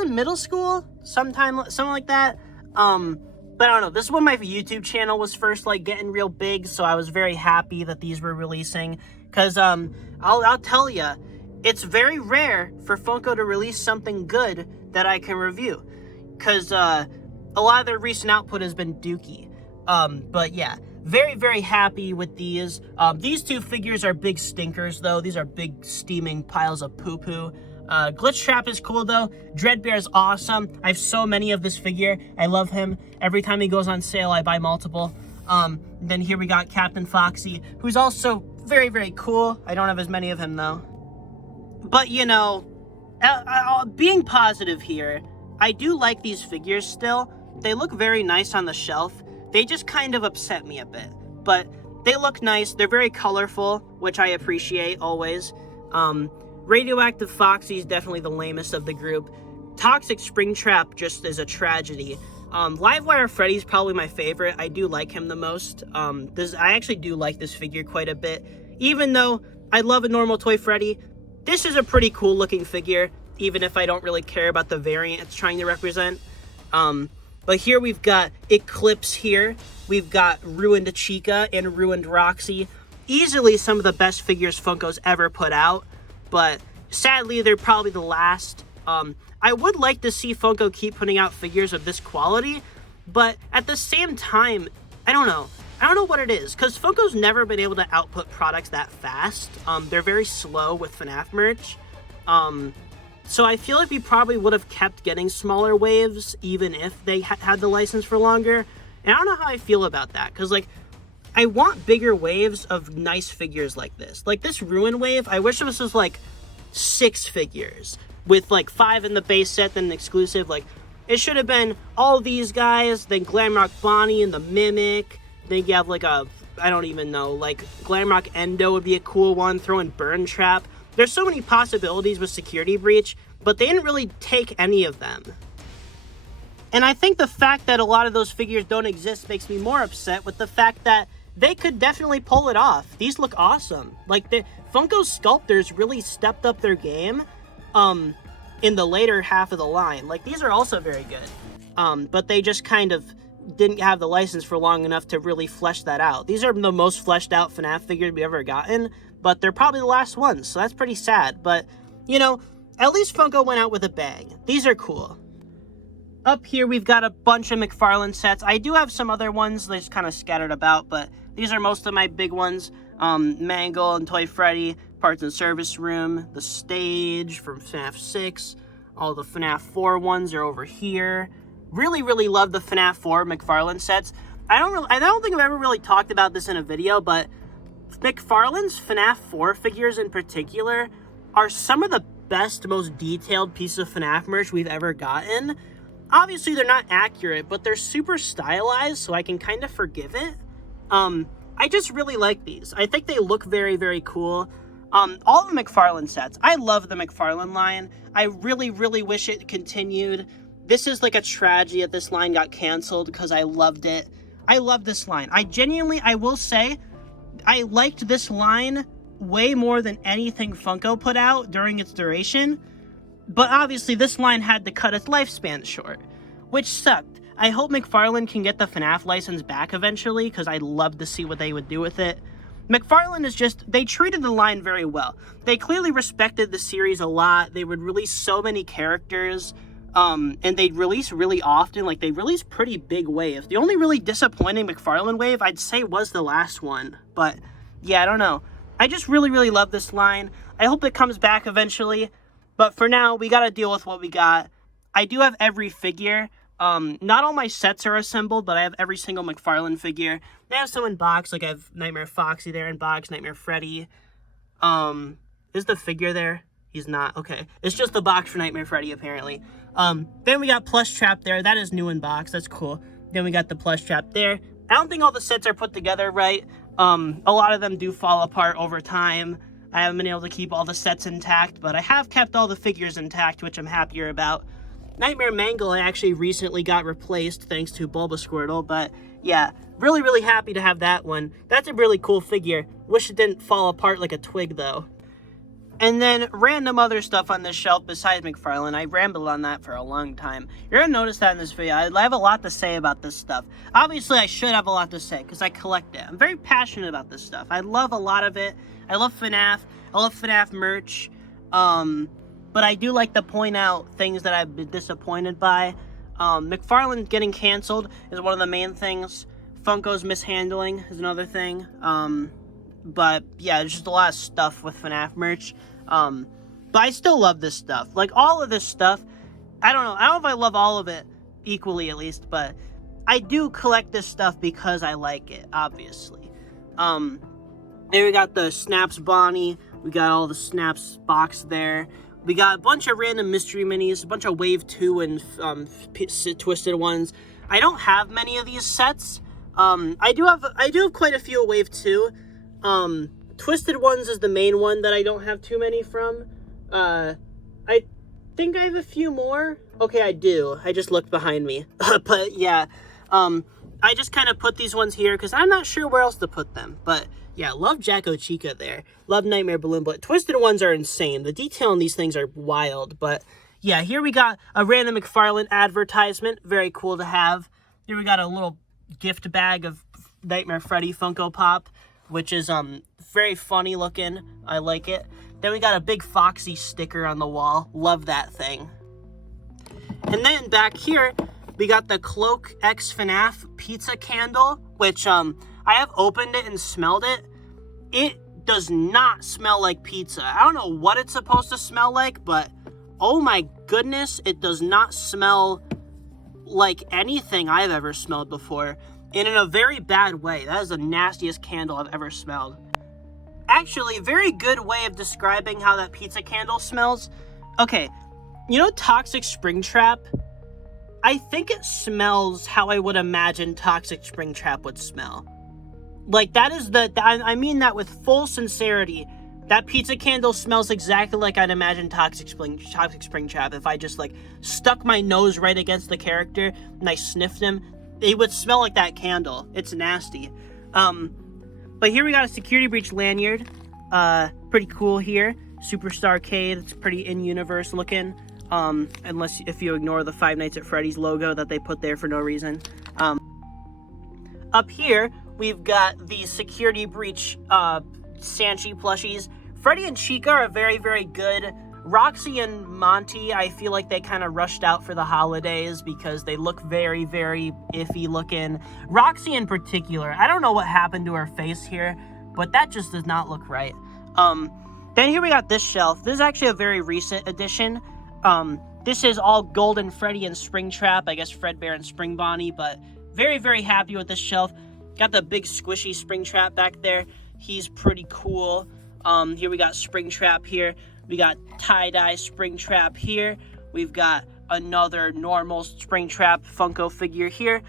in middle school, something like that. But I don't know, this is when my YouTube channel was first like getting real big, so I was very happy that these were releasing. Cause I'll tell ya, it's very rare for Funko to release something good that I can review. Cause a lot of their recent output has been dookie. But yeah, very, very happy with these. These two figures are big stinkers though. These are big steaming piles of poo-poo. GLITCHED is cool though. DREADBEAR is awesome. I have so many of this figure. I love him. Every time he goes on sale, I buy multiple. Then here we got Captain Foxy, who's also very, very cool. I don't have as many of him though. But you know, being positive here, I do like these figures still. They look very nice on the shelf. They just kind of upset me a bit. But they look nice. They're very colorful, which I appreciate always. Radioactive Foxy is definitely the lamest of the group. Toxic Springtrap just is a tragedy. Livewire Freddy's probably my favorite. I do like him the most. I actually do like this figure quite a bit. Even though I love a normal toy Freddy, this is a pretty cool looking figure, even if I don't really care about the variant it's trying to represent. But here we've got Eclipse here. We've got Ruined Chica and Ruined Roxy. Easily some of the best figures Funko's ever put out. But sadly, they're probably the last. I would like to see Funko keep putting out figures of this quality, but at the same time, I don't know. I don't know what it is, because Funko's never been able to output products that fast. They're very slow with FNAF merch. So I feel like we probably would have kept getting smaller waves, even if they had the license for longer. And I don't know how I feel about that, because, like, I want bigger waves of nice figures like this. Like, this Ruin wave, I wish this was, like, 6 figures with, like, 5 in the base set, then an exclusive. Like, it should have been all these guys, then Glamrock Bonnie and the Mimic. Then you have, like, I don't even know, like, Glamrock Endo would be a cool one, throw in Burn Trap. There's so many possibilities with Security Breach, but they didn't really take any of them. And I think the fact that a lot of those figures don't exist makes me more upset with the fact that they could definitely pull it off. These look awesome. Like, the Funko sculptors really stepped up their game in the later half of the line. Like, these are also very good. But they just kind of didn't have the license for long enough to really flesh that out. These are the most fleshed out FNAF figures we've ever gotten, but they're probably the last ones, so that's pretty sad. But, you know, at least Funko went out with a bang. These are cool. Up here, we've got a bunch of McFarlane sets. I do have some other ones that just kind of scattered about, but these are most of my big ones. Mangle and Toy Freddy, Parts and Service Room, the stage from FNAF 6. All the FNAF 4 ones are over here. Really, really love the FNAF 4 McFarlane sets. I don't think I've ever really talked about this in a video, but McFarlane's FNAF 4 figures in particular are some of the best, most detailed pieces of FNAF merch we've ever gotten. Obviously, they're not accurate, but they're super stylized, so I can kind of forgive it. I just really like these. I think they look very, very cool. All the McFarlane sets. I love the McFarlane line. I really, really wish it continued. This is like a tragedy that this line got canceled because I loved it. I love this line. I will say, I liked this line way more than anything Funko put out during its duration. But obviously, this line had to cut its lifespan short, which sucked. I hope McFarlane can get the FNAF license back eventually, because I'd love to see what they would do with it. McFarlane is just, they treated the line very well. They clearly respected the series a lot. They would release so many characters, and they'd release really often. Like, they released pretty big waves. The only really disappointing McFarlane wave, I'd say, was the last one. But, yeah, I don't know. I just really, really love this line. I hope it comes back eventually. But for now, we gotta deal with what we got. I do have every figure. Not all my sets are assembled, but I have every single McFarlane figure. They have some in box, like I have Nightmare Foxy there in box, Nightmare Freddy. Is the figure there? He's not. Okay. It's just the box for Nightmare Freddy, apparently. Then we got Plush Trap there. That is new in box. That's cool. Then we got the Plush Trap there. I don't think all the sets are put together right. A lot of them do fall apart over time. I haven't been able to keep all the sets intact, but I have kept all the figures intact, which I'm happier about. Nightmare Mangle I actually recently got replaced thanks to Bulbasquirtle, but yeah, really, really happy to have that one. That's a really cool figure. Wish it didn't fall apart like a twig, though. And then random other stuff on this shelf besides McFarlane. I rambled on that for a long time. You're going to notice that in this video. I have a lot to say about this stuff. Obviously, I should have a lot to say because I collect it. I'm very passionate about this stuff. I love a lot of it. I love FNAF. I love FNAF merch. But I do like to point out things that I've been disappointed by. McFarlane getting canceled is one of the main things. Funko's mishandling is another thing. But yeah, there's just a lot of stuff with FNAF merch. But I still love this stuff. Like, all of this stuff, I don't know if I love all of it equally, at least, but I do collect this stuff because I like it, obviously. Here we got the Snaps Bonnie. We got all the Snaps box there. We got a bunch of random mystery minis, a bunch of Wave 2 and Twisted ones. I don't have many of these sets. I do have quite a few of Wave 2. Twisted ones is the main one that I don't have too many from. I think I have a few more. Okay, I do. I just looked behind me. But yeah, I just kind of put these ones here because I'm not sure where else to put them. But yeah, love Jacko Chica there. Love Nightmare Balloon, but Twisted ones are insane. The detail on these things are wild. But yeah, here we got a random McFarlane advertisement. Very cool to have. Here we got a little gift bag of Nightmare Freddy Funko Pop, which is very funny looking. I like it. Then we got a big Foxy sticker on the wall. Love that thing. And then back here, we got the Cloak X FNAF pizza candle, which I have opened it and smelled it. It does not smell like pizza. I don't know what it's supposed to smell like, but oh my goodness, it does not smell like anything I've ever smelled before. And in a very bad way. That is the nastiest candle I've ever smelled. Actually, very good way of describing how that pizza candle smells. Okay, you know Toxic Springtrap? I think it smells how I would imagine Toxic Springtrap would smell. Like, that is I mean that with full sincerity. That pizza candle smells exactly like I'd imagine Toxic Springtrap. If I just, like, stuck my nose right against the character and I sniffed him, it would smell like that candle. It's nasty. But here we got a security breach lanyard. Pretty cool here. Superstar Arcade. It's pretty in-universe looking. If you ignore the Five Nights at Freddy's logo that they put there for no reason. Up here, we've got the security breach Sanshee plushies. Freddy and Chica are very, very good. Roxy and Monty, I feel like they kind of rushed out for the holidays because they look very, very iffy looking. Roxy in particular, I don't know what happened to her face here, but that just does not look right. Then here we got this shelf. This is actually a very recent addition. This is all Golden Freddy and Springtrap, I guess FREDBEAR and SPRINGBONNIE, but very, very happy with this shelf. Got the big squishy Springtrap back there. He's pretty cool. Here we got Springtrap here. We got tie-dye Springtrap here. We've got another normal Springtrap Funko figure here.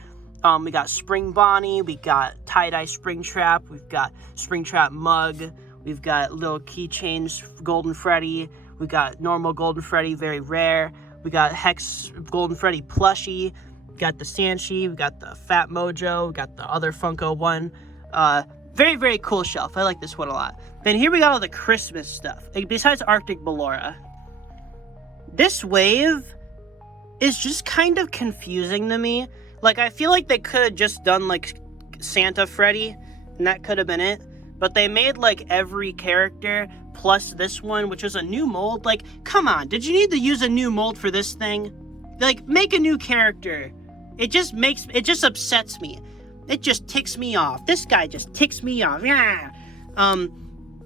We got SPRINGBONNIE. We got tie-dye Springtrap. We've got Springtrap mug. We've got little keychains, Golden Freddy. We got normal Golden Freddy, very rare. We got Hex Golden Freddy plushie. We got the Sanshee. We got the Fat Mojo. We got the other Funko one. Very, very cool shelf. I like this one a lot. Then here we got all the Christmas stuff. Besides Arctic Ballora. This wave is just kind of confusing to me. Like, I feel like they could have just done, like, Santa Freddy, and that could have been it. But they made, like, every character plus this one, which was a new mold. Like, come on. Did you need to use a new mold for this thing? Like, make a new character. It just upsets me. It just ticks me off. This guy just ticks me off. Yeah. I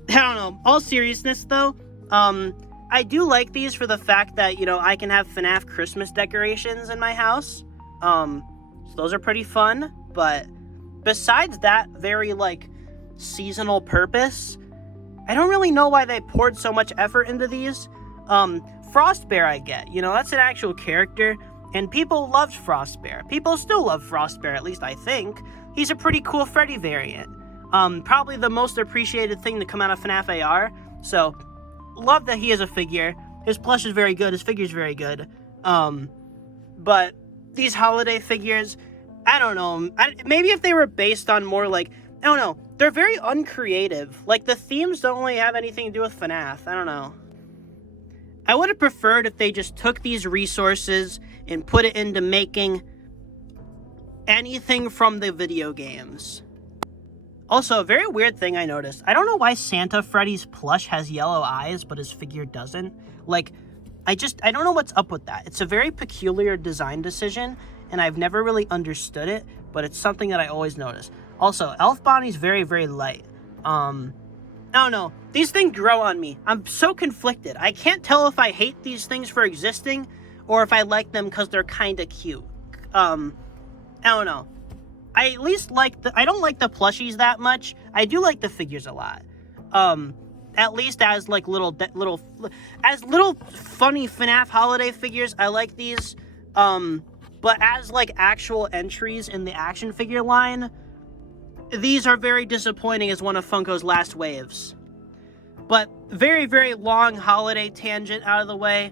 don't know. All seriousness, though, I do like these for the fact that, you know, I can have FNAF Christmas decorations in my house. So those are pretty fun. But besides that very, like, seasonal purpose, I don't really know why they poured so much effort into these. Frostbear, I get. You know, that's an actual character. And people loved Frostbear. People still love Frostbear, at least I think. He's a pretty cool Freddy variant. Probably the most appreciated thing to come out of FNAF AR. So, love that he is a figure. His plush is very good. His figure's very good. But these holiday figures, I don't know. Maybe if they were based on more like, I don't know. They're very uncreative. Like, the themes don't really have anything to do with FNAF. I don't know. I would have preferred if they just took these resources and put it into making anything from the video games. Also, a very weird thing I noticed. I don't know why Santa Freddy's plush has yellow eyes, but his figure doesn't. Like, I don't know what's up with that. It's a very peculiar design decision, and I've never really understood it, but it's something that I always notice. Also, Elf Bonnie's very, very light. I don't know. These things grow on me. I'm so conflicted. I can't tell if I hate these things for existing or if I like them because they're kind of cute. I don't know. I at least like I don't like the plushies that much. I do like the figures a lot. At least as like little funny FNAF holiday figures, I like these. But as like actual entries in the action figure line, these are very disappointing as one of Funko's last waves. But very, very long holiday tangent out of the way.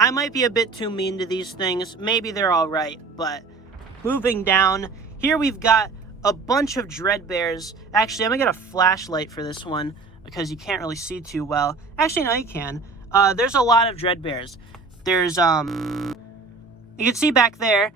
I might be a bit too mean to these things. Maybe they're alright, but moving down, here we've got a bunch of DREADBEARs. Actually, I'm gonna get a flashlight for this one because you can't really see too well. Actually, no, you can. There's a lot of DREADBEARs. There's, you can see back there,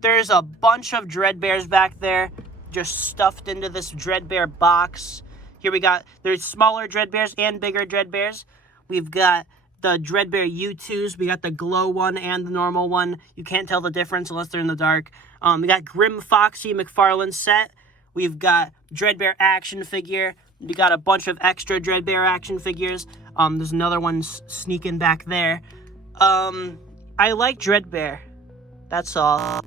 there's a bunch of DREADBEARs back there, just stuffed into this DREADBEAR box. Here we got, there's smaller DREADBEARs and bigger DREADBEARs. We've got the DREADBEAR Youtooz. We got the glow one and the normal one. You can't tell the difference unless they're in the dark. We got Grim Foxy McFarlane set. We've got DREADBEAR action figure. We got a bunch of extra DREADBEAR action figures. There's another one sneaking back there. I like DREADBEAR. That's all.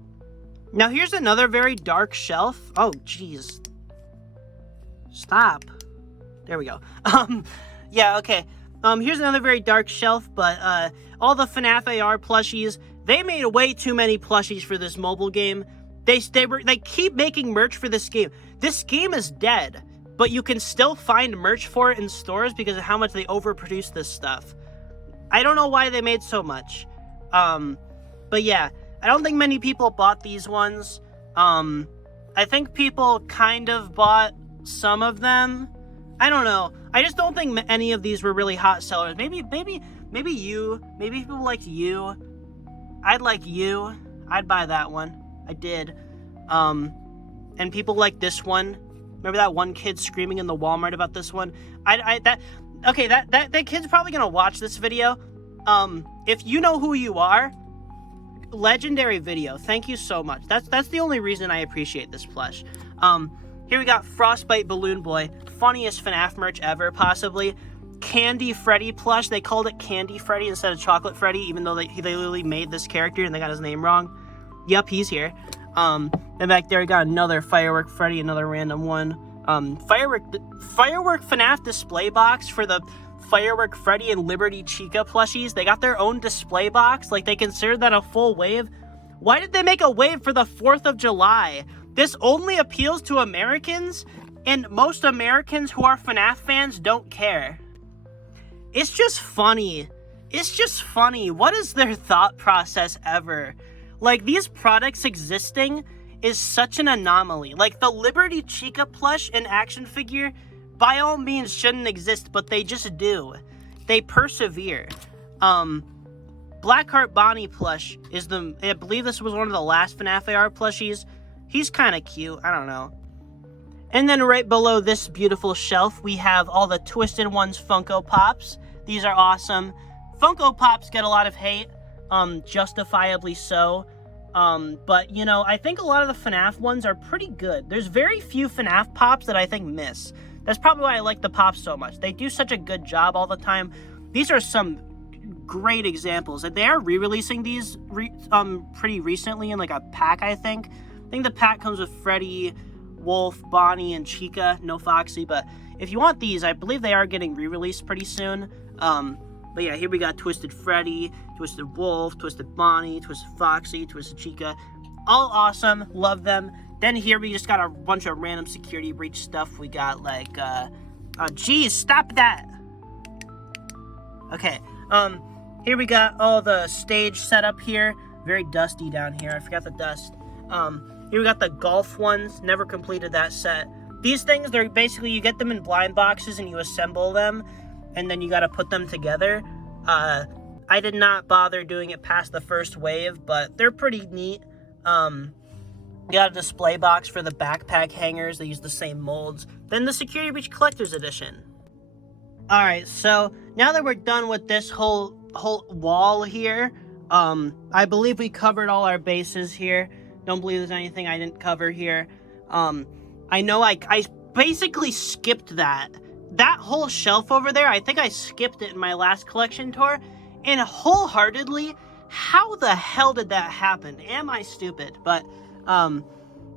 Now here's another very dark shelf. Oh, jeez. Stop. There we go. Yeah, okay. Here's another very dark shelf, but all the FNAF AR plushies, they made way too many plushies for this mobile game. They keep making merch for this game. This game is dead, but you can still find merch for it in stores because of how much they overproduce this stuff. I don't know why they made so much. But yeah, I don't think many people bought these ones. I think people kind of bought some of them. I don't know. I just don't think any of these were really hot sellers. Maybe you. Maybe people liked you. I'd like you. I'd buy that one. I did. And people like this one. Remember that one kid screaming in the Walmart about this one? That kid's probably gonna watch this video. If you know who you are, legendary video. Thank you so much. That's the only reason I appreciate this plush. Here we got Frostbite Balloon Boy. Funniest FNAF merch ever, possibly. Candy Freddy plush. They called it Candy Freddy instead of Chocolate Freddy, even though they literally made this character and they got his name wrong. Yep, he's here. And back there we got another Firework Freddy, another random one. Firework FNAF display box for the Firework Freddy and Liberty Chica plushies. They got their own display box. Like, they considered that a full wave. Why did they make a wave for the 4th of July? This only appeals to Americans, and most Americans who are FNAF fans don't care. It's just funny. It's just funny. What is their thought process ever? Like, these products existing is such an anomaly. Like, the Liberty Chica plush and action figure, by all means, shouldn't exist, but they just do. They persevere. Blackheart Bonnie plush is I believe this was one of the last FNAF AR plushies. He's kind of cute. I don't know. And then right below this beautiful shelf, we have all the Twisted Ones Funko Pops. These are awesome. Funko Pops get a lot of hate, justifiably so. But, you know, I think a lot of the FNAF ones are pretty good. There's very few FNAF Pops that I think miss. That's probably why I like the Pops so much. They do such a good job all the time. These are some great examples. They are re-releasing these pretty recently in like a pack, I think. I think the pack comes with Freddy, Wolf, Bonnie, and Chica. No Foxy, but if you want these, I believe they are getting re-released pretty soon. But yeah, here we got Twisted Freddy, Twisted Wolf, Twisted Bonnie, Twisted Foxy, Twisted Chica. All awesome. Love them. Then here we just got a bunch of random security breach stuff. We got like, geez, stop that. Okay, here we got all the stage setup here. Very dusty down here. I forgot the dust. Here we got the golf ones. Never completed that set. These things, they're basically, you get them in blind boxes and you assemble them, and then you got to put them together. I did not bother doing it past the first wave, but they're pretty neat. You got a display box for the backpack hangers. They use the same molds. Then the Security Breach Collector's Edition. Alright, so now that we're done with this whole wall here, I believe we covered all our bases here. Don't believe there's anything I didn't cover here. I know I basically skipped that. That whole shelf over there, I think I skipped it in my last collection tour. And wholeheartedly, how the hell did that happen? Am I stupid? But,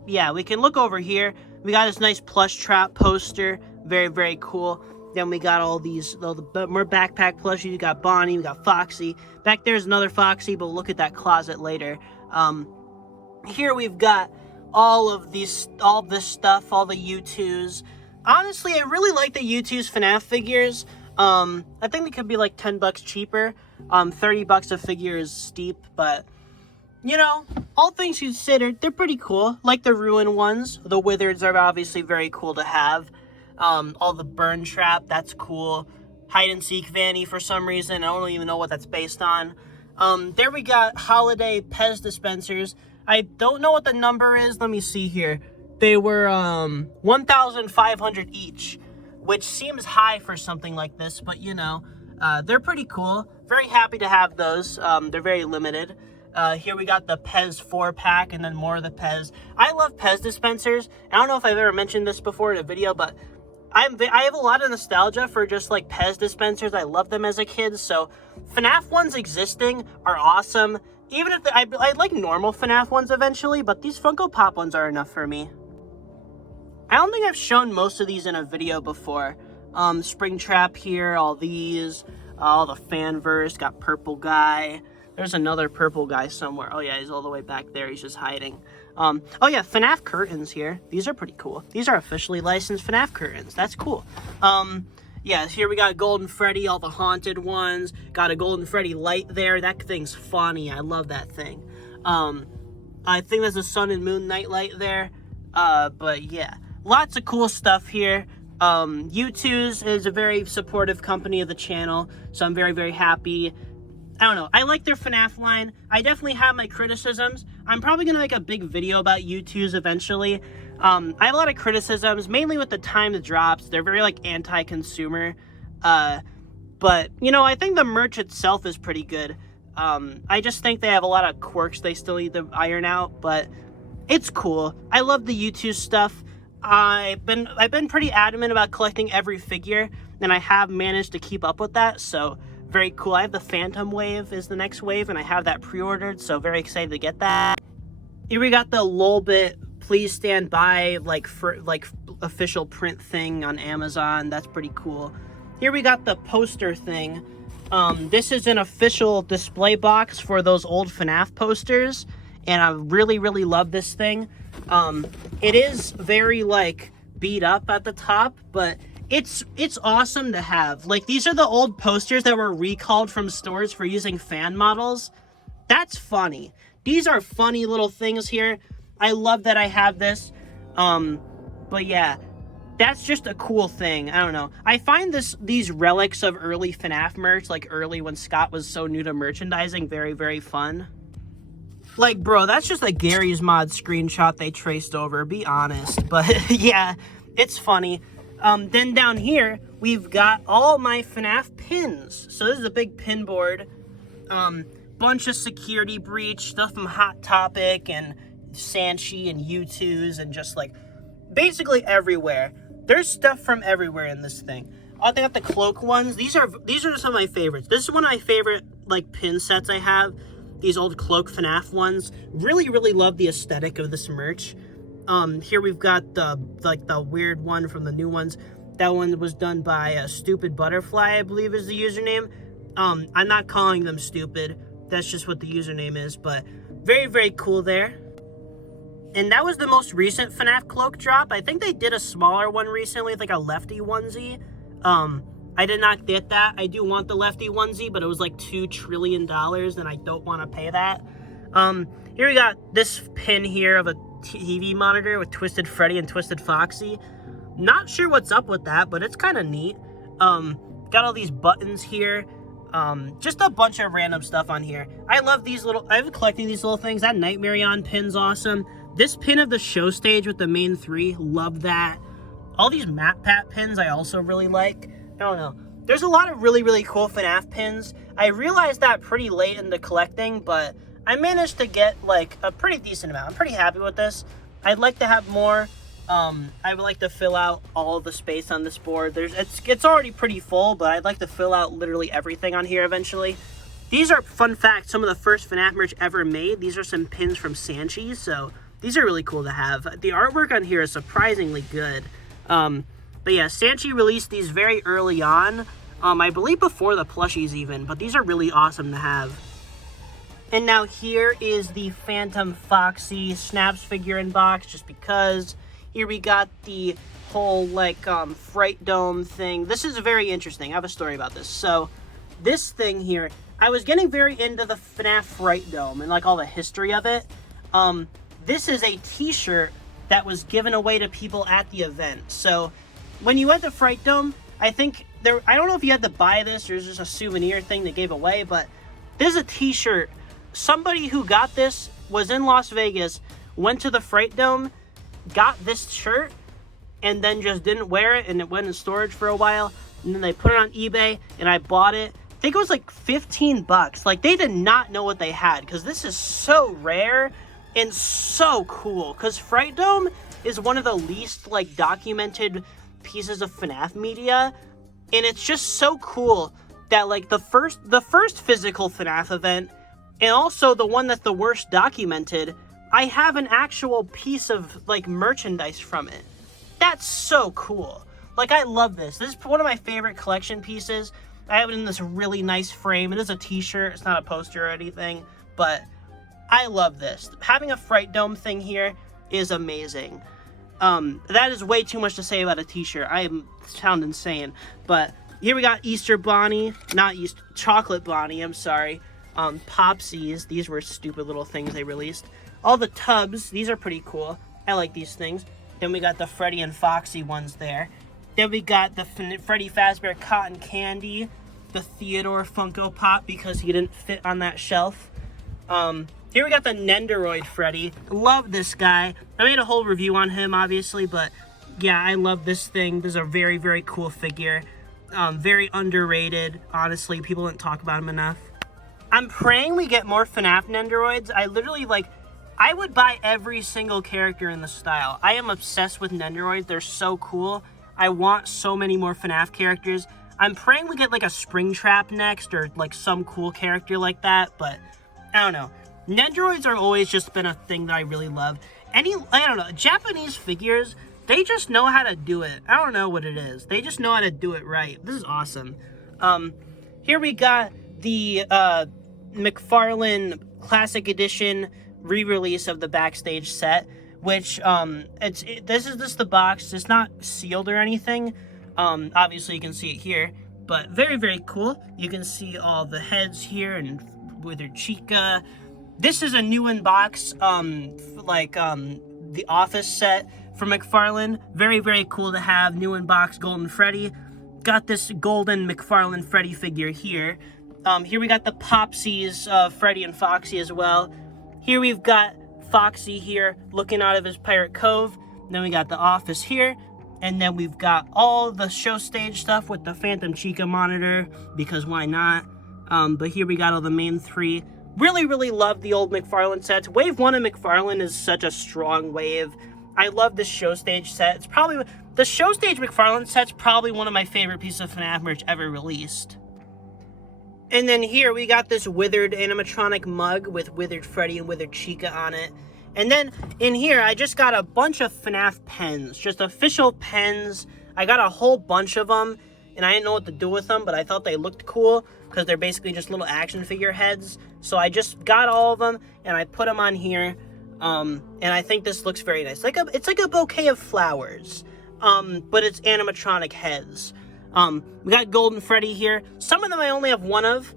yeah, we can look over here. We got this nice Plushtrap poster. Very, very cool. Then we got all these, more backpack plushies. We got Bonnie, we got Foxy. Back there's another Foxy, but we'll look at that closet later. Here we've got all this stuff, all the Youtooz. Honestly, I really like the Youtooz FNAF figures. I think they could be like 10 bucks cheaper. 30 bucks a figure is steep, but you know, all things considered, they're pretty cool. Like the Ruin ones. The Wizards are obviously very cool to have. All the Burn Trap, that's cool. Hide and Seek Vanny for some reason. I don't even know what that's based on. There we got holiday Pez dispensers. I don't know what the number is. Let me see here. They were 1,500 each, which seems high for something like this, but you know, they're pretty cool. Very happy to have those. They're very limited. Here we got the Pez 4-pack and then more of the Pez. I love Pez dispensers. I don't know if I've ever mentioned this before in a video, but I have a lot of nostalgia for just like Pez dispensers. I loved them as a kid, so FNAF ones existing are awesome. Even if I like normal FNAF ones eventually, but these Funko Pop ones are enough for me. I don't think I've shown most of these in a video before. Springtrap here, all these, all the fanverse, got purple guy. There's another purple guy somewhere. Oh yeah, he's all the way back there, he's just hiding. Oh yeah, FNAF curtains here. These are pretty cool. These are officially licensed FNAF curtains. That's cool. Yeah, here we got Golden Freddy, all the haunted ones. Got a Golden Freddy light there. That thing's funny. I love that thing. I think there's a sun and moon nightlight there. But yeah, lots of cool stuff here. Youtooz is a very supportive company of the channel, so I'm very, very happy. I don't know. I like their FNAF line. I definitely have my criticisms. I'm probably going to make a big video about Youtooz eventually. I have a lot of criticisms, mainly with the time it drops. They're very, like, anti-consumer. But, you know, I think the merch itself is pretty good. I just think they have a lot of quirks they still need to iron out, but it's cool. I love the Youtooz stuff. I've been pretty adamant about collecting every figure, and I have managed to keep up with that, so very cool. I have the Phantom Wave is the next wave, and I have that pre-ordered, so very excited to get that. Here we got the Lolbit Please Stand By official print thing on Amazon. That's pretty cool. Here we got the poster thing. This is an official display box for those old FNAF posters, and I really, really love this thing. It is very, like, beat up at the top, but it's awesome to have. Like, these are the old posters that were recalled from stores for using fan models. That's funny. These are funny little things here. I love that I have this. But yeah, that's just a cool thing. I don't know. I find these relics of early FNAF merch, like early when Scott was so new to merchandising, very, very fun. Like, bro, that's just a Gary's Mod screenshot they traced over, be honest. But yeah, it's funny. Then down here, we've got all my FNAF pins. So this is a big pin board. Bunch of Security Breach, stuff from Hot Topic and Sanshee and Youtooz and just like basically everywhere. There's stuff from everywhere in this thing. Oh, they got the cloak ones. These are some of my favorites. This is one of my favorite like pin sets I have. These old cloak FNAF ones. Really, really love the aesthetic of this merch. Here we've got the weird one from the new ones. That one was done by a Stupid Butterfly, I believe is the username. I'm not calling them stupid. That's just what the username is, but very, very cool there. And that was the most recent FNAF cloak drop. I think they did a smaller one recently, like a Lefty onesie. I did not get that. I do want the Lefty onesie, but it was like $2 trillion, and I don't want to pay that. Here we got this pin here of a TV monitor with Twisted Freddy and Twisted Foxy. Not sure what's up with that, but it's kind of neat. Got all these buttons here. Just a bunch of random stuff on here. I love these I've been collecting these little things. That Nightmare pin's awesome. This pin of the show stage with the main three, love that. All these Map Pat pins I also really like. I don't know. There's a lot of really, really cool FNAF pins. I realized that pretty late into collecting, but I managed to get like a pretty decent amount. I'm pretty happy with this. I'd like to have more. I would like to fill out all of the space on this board. It's already pretty full, but I'd like to fill out literally everything on here eventually. These are, fun fact, some of the first FNAF merch ever made. These are some pins from Sanshee, so these are really cool to have. The artwork on here is surprisingly good. But yeah, Sanshee released these very early on. I believe before the plushies even, but these are really awesome to have. And now here is the Phantom Foxy Snaps figurine box, just because. Here we got the whole, like, Fright Dome thing. This is very interesting. I have a story about this. So, this thing here, I was getting very into the FNAF Fright Dome and, like, all the history of it. This is a t-shirt that was given away to people at the event. So, when you went to Fright Dome, I think I don't know if you had to buy this or it's just a souvenir thing they gave away, but this is a t-shirt. Somebody who got this was in Las Vegas, went to the Fright Dome, got this shirt, and then just didn't wear it, and it went in storage for a while, and then they put it on eBay, and I bought it. I think it was like 15 bucks. Like, they did not know what they had, because this is so rare and so cool, because Fright Dome is one of the least, like, documented pieces of FNAF media, and it's just so cool that, like, the first physical FNAF event And also the one that's the worst documented, I have an actual piece of like merchandise from it. That's so cool. Like, I love this. This is one of my favorite collection pieces. I have it in this really nice frame. It is a t-shirt. It's not a poster or anything, but I love this. Having a Fright Dome thing here is amazing. That is way too much to say about a t-shirt. I sound insane, but here we got Easter Bonnie, Chocolate Bonnie, I'm sorry. Popsies, these were stupid little things they released. All the Tubbz, these are pretty cool. I like these things. Then we got the Freddy and Foxy ones there. Then we got the Freddy Fazbear Cotton Candy, the Theodore Funko Pop because he didn't fit on that shelf. Here we got the Nendoroid Freddy. Love this guy. I made a whole review on him, obviously, but yeah, I love this thing. This is a very, very cool figure. Very underrated. Honestly, people didn't talk about him enough. I'm praying we get more FNAF Nendoroids. I literally, I would buy every single character in the style. I am obsessed with Nendoroids. They're so cool. I want so many more FNAF characters. I'm praying we get, like, a Springtrap next or, like, some cool character like that, but I don't know. Nendoroids are always just been a thing that I really love. I don't know, Japanese figures, they just know how to do it. I don't know what it is. They just know how to do it right. This is awesome. Here we got the McFarlane Classic Edition re-release of the Backstage set, which this is just the box. It's not sealed or anything. Obviously you can see it here, but very, very cool. You can see all the heads here and Withered Chica. This is a new in box, the Office set from McFarlane. Very, very cool to have. New in box Golden Freddy. Got this golden McFarlane Freddy figure here. Here we got the Popsies, Freddy and Foxy as well. Here we've got Foxy here looking out of his Pirate Cove. Then we got the Office here. And then we've got all the show stage stuff with the Phantom Chica monitor, because why not? But here we got all the main three. Really, really love the old McFarlane sets. Wave 1 of McFarlane is such a strong wave. I love this show stage set. It's probably, the show stage McFarlane set's probably one of my favorite pieces of FNAF merch ever released. And then here we got this withered animatronic mug with Withered Freddy and Withered Chica on it. And then in here, I just got a bunch of FNAF pens, just official pens. I got a whole bunch of them, and I didn't know what to do with them, but I thought they looked cool because they're basically just little action figure heads. So I just got all of them, and I put them on here, and I think this looks very nice. It's like a bouquet of flowers, but it's animatronic heads. We got Golden Freddy here. Some of them I only have one of,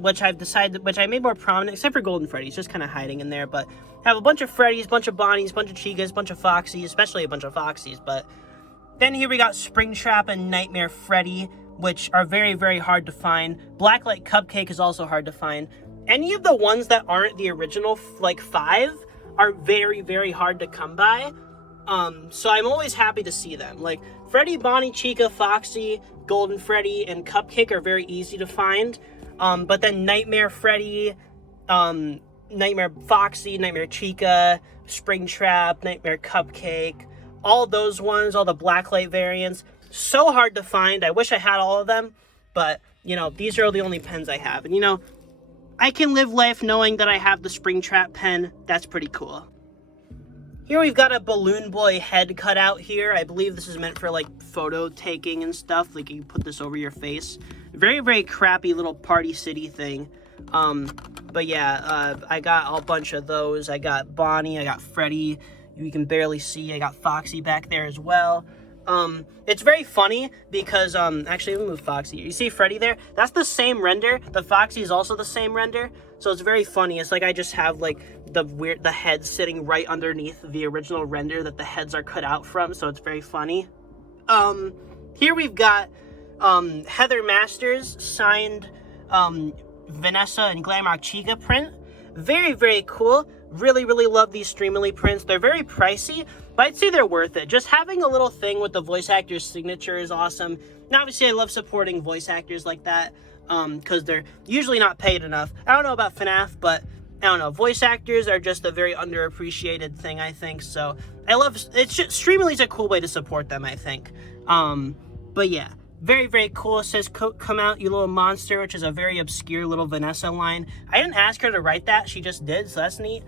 which I made more prominent, except for Golden Freddy. He's just kind of hiding in there, but I have a bunch of Freddys, bunch of Bonnies, bunch of Chicas, bunch of Foxies, especially a bunch of Foxies, but then here we got Springtrap and Nightmare Freddy, which are very, very hard to find. Blacklight Cupcake is also hard to find. Any of the ones that aren't the original, 5, are very, very hard to come by. So I'm always happy to see them. Like, Freddy, Bonnie, Chica, Foxy, Golden Freddy, and Cupcake are very easy to find. But then Nightmare Freddy, Nightmare Foxy, Nightmare Chica, Springtrap, Nightmare Cupcake, all those ones, all the Blacklight variants, so hard to find. I wish I had all of them, but, these are the only pens I have. And, I can live life knowing that I have the Springtrap pen. That's pretty cool. Here we've got a Balloon Boy head cut out here. I believe this is meant for, photo taking and stuff. Like, you put this over your face. Very, very crappy little Party City thing. But yeah, I got a bunch of those. I got Bonnie, I got Freddy. You can barely see. I got Foxy back there as well. It's very funny because, actually, let me move Foxy. You see Freddy there? That's the same render. The Foxy is also the same render. So it's very funny. It's like I just have, the head sitting right underneath the original render that the heads are cut out from. So it's very funny. Here we've got, Heather Masters signed, Vanessa and Glamrock Chica print. Very, very cool. Really, really love these Streamily prints. They're very pricey, but I'd say they're worth it. Just having a little thing with the voice actor's signature is awesome. And obviously, I love supporting voice actors like that, because they're usually not paid enough. I don't know about FNAF, but I don't know. Voice actors are just a very underappreciated thing, I think. So I love Streamily's a cool way to support them, I think. But yeah, Very, very cool. It says, "Come out, you little monster," which is a very obscure little Vanessa line. I didn't ask her to write that. She just did, so that's neat.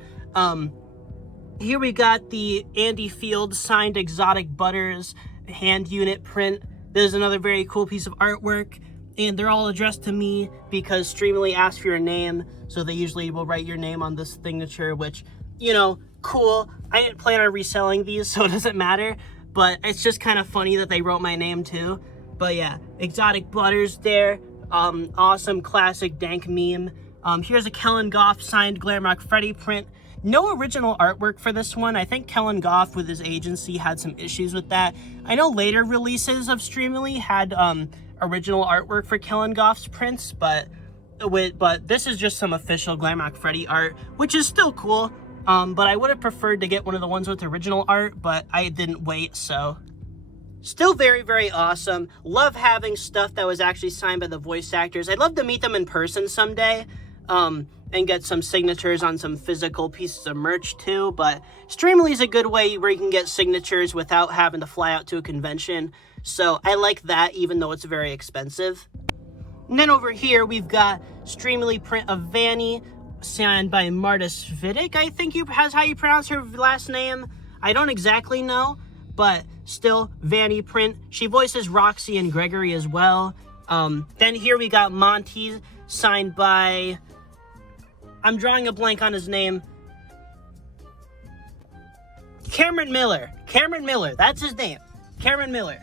Here we got the Andy Fields signed Exotic Butters hand unit print. There's another very cool piece of artwork, and they're all addressed to me because Streamily asks for your name, so they usually will write your name on this signature, which, you know, cool. I didn't plan on reselling these, so it doesn't matter, but it's just kind of funny that they wrote my name too. But yeah, Exotic Butters there. Awesome classic dank meme. Here's a Kellen Goff signed Glamrock Freddy print. No original artwork for this one. I think Kellen Goff with his agency had some issues with that. I know later releases of Streamily had original artwork for Kellen Goff's prints, but this is just some official Glamrock Freddy art, which is still cool. But I would have preferred to get one of the ones with original art, but I didn't wait, so. Still very, very awesome. Love having stuff that was actually signed by the voice actors. I'd love to meet them in person someday. And get some signatures on some physical pieces of merch too, but Streamily is a good way where you can get signatures without having to fly out to a convention, so I like that even though it's very expensive. And then over here we've got Streamily print of Vanny, signed by Marta Svitek, I think has how you pronounce her last name. I don't exactly know, but still, Vanny print. She voices Roxy and Gregory as well. Then here we got Monty, signed by... I'm drawing a blank on his name. Cameron Miller. Cameron Miller. That's his name. Cameron Miller.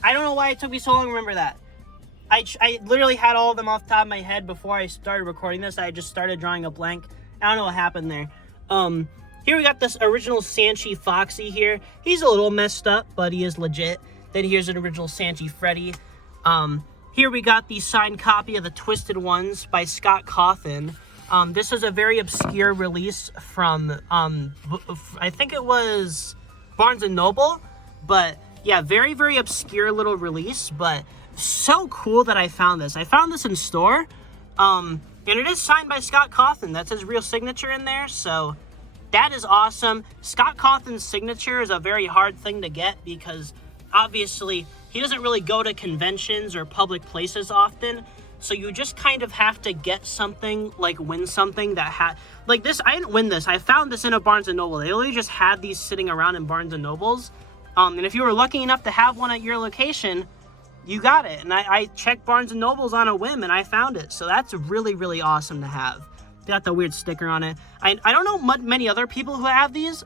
I don't know why it took me so long to remember that. I literally had all of them off the top of my head before I started recording this. I just started drawing a blank. I don't know what happened there. Here we got this original Sanshee Foxy here. He's a little messed up, but he is legit. Then here's an original Sanshee Freddy. Here we got the signed copy of the Twisted Ones by Scott Cawthon. This is a very obscure release from, I think it was Barnes & Noble, but yeah, very, very obscure little release, but so cool that I found this. I found this in store, and it is signed by Scott Cawthon. That's his real signature in there, so that is awesome. Scott Cawthon's signature is a very hard thing to get because obviously he doesn't really go to conventions or public places often. So you just kind of have to get something, like win something that had, like this, I didn't win this. I found this in a Barnes & Noble. They literally just had these sitting around in Barnes & Nobles. And if you were lucky enough to have one at your location, you got it. And I checked Barnes & Nobles on a whim and I found it. So that's really, really awesome to have. Got the weird sticker on it. I don't know many other people who have these.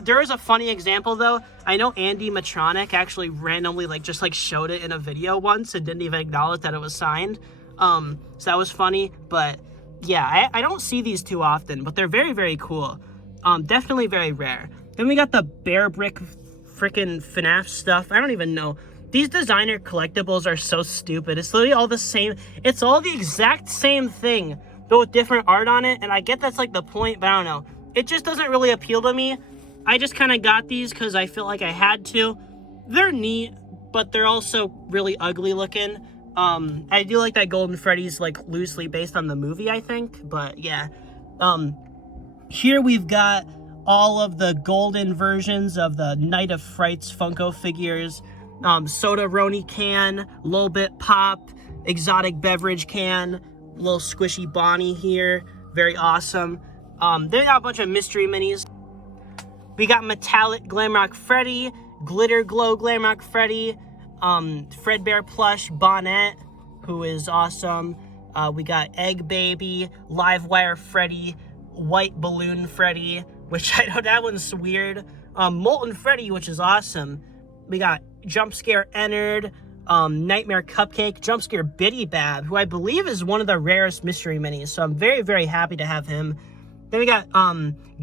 There is a funny example though. I know ANIMATRONIC actually randomly just showed it in a video once and didn't even acknowledge that it was signed. So that was funny, but yeah, I don't see these too often, but they're very, very cool. Definitely very rare. Then we got the Bear Brick freaking FNAF stuff. I don't even know. These designer collectibles are so stupid. It's literally all the same. It's all the exact same thing, but with different art on it, and I get that's the point, but I don't know. It just doesn't really appeal to me. I just kind of got these because I feel like I had to. They're neat, but they're also really ugly looking. I do like that Golden Freddy's loosely based on the movie, I think, but yeah. Here we've got all of the golden versions of the Night of Frights Funko figures. Soda Roni can, Lolbit Pop, exotic beverage can, little squishy Bonnie here, very awesome. They got a bunch of mystery minis. We got metallic Glamrock Freddy, glitter glow Glamrock Freddy, FREDBEAR plush Bonnet, who is awesome. We got Egg Baby, Livewire Freddy, White Balloon Freddy, which I know that one's weird. Molten Freddy, which is awesome. We got Jump Scare Ennard, Nightmare Cupcake, Jump Scare Biddy Bab, who I believe is one of the rarest mystery minis, so I'm very, very happy to have him. Then we got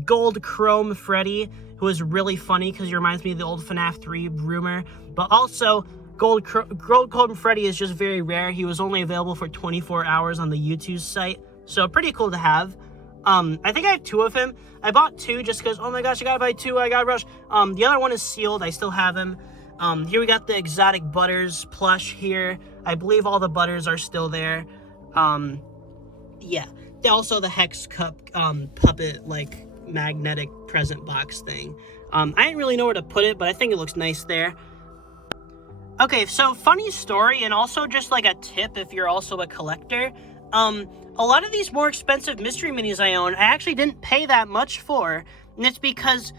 Gold Chrome Freddy, who is really funny because he reminds me of the old FNAF 3 rumor. But also, Gold Chrome Freddy is just very rare. He was only available for 24 hours on the Youtooz site. So pretty cool to have. I think I have 2 of him. I bought 2 just because, oh my gosh, I gotta buy 2, I gotta rush. The other one is sealed, I still have him. Here we got the Exotic Butters plush here. I believe all the butters are still there. Yeah. Also the Hex Cup puppet magnetic present box thing. I didn't really know where to put it, but I think it looks nice there. Okay, so funny story, and also just like a tip if you're also a collector. A lot of these more expensive mystery minis I own, I actually didn't pay that much for, and it's because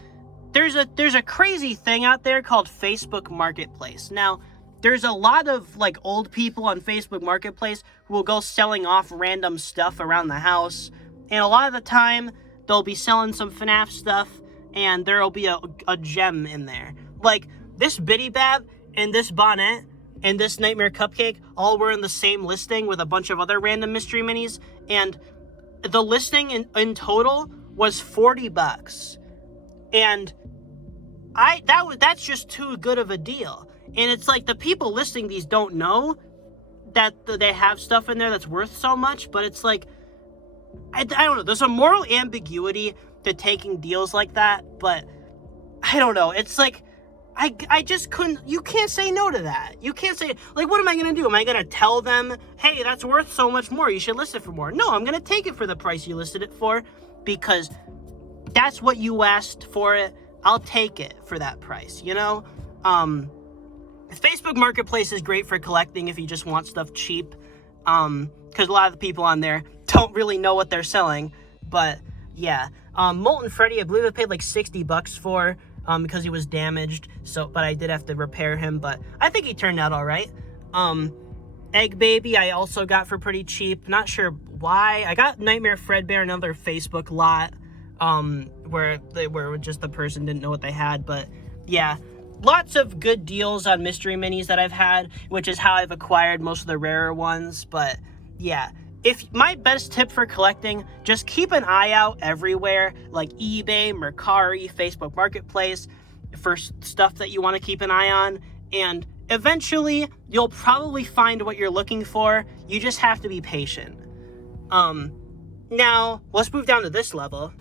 there's a crazy thing out there called Facebook Marketplace. Now, there's a lot of like old people on Facebook Marketplace who will go selling off random stuff around the house, and a lot of the time they'll be selling some FNAF stuff, and there'll be a gem in there. Like this Biddy Bab and this Bonnet and this Nightmare Cupcake all were in the same listing with a bunch of other random mystery minis, and the listing in total was $40. And that's just too good of a deal. And it's like the people listing these don't know that they have stuff in there that's worth so much, but it's like, I don't know, there's a moral ambiguity to taking deals like that, but I don't know, it's like, I just couldn't, you can't say no to that. You can't say, like, what am I going to do? Am I going to tell them, hey, that's worth so much more, you should list it for more? No, I'm going to take it for the price you listed it for, because that's what you asked for it. I'll take it for that price, you know? Facebook Marketplace is great for collecting if you just want stuff cheap, because a lot of the people on there don't really know what they're selling, but yeah. Molten Freddy, I believe I paid like $60 for, because he was damaged, but I did have to repair him, but I think he turned out all right. Egg Baby I also got for pretty cheap, not sure why. I got Nightmare Fredbear, another Facebook lot, where just the person didn't know what they had, but yeah. Lots of good deals on mystery minis that I've had, which is how I've acquired most of the rarer ones, but yeah. My best tip for collecting, just keep an eye out everywhere, like eBay, Mercari, Facebook Marketplace, for stuff that you want to keep an eye on, and eventually you'll probably find what you're looking for. You just have to be patient. Now, let's move down to this level.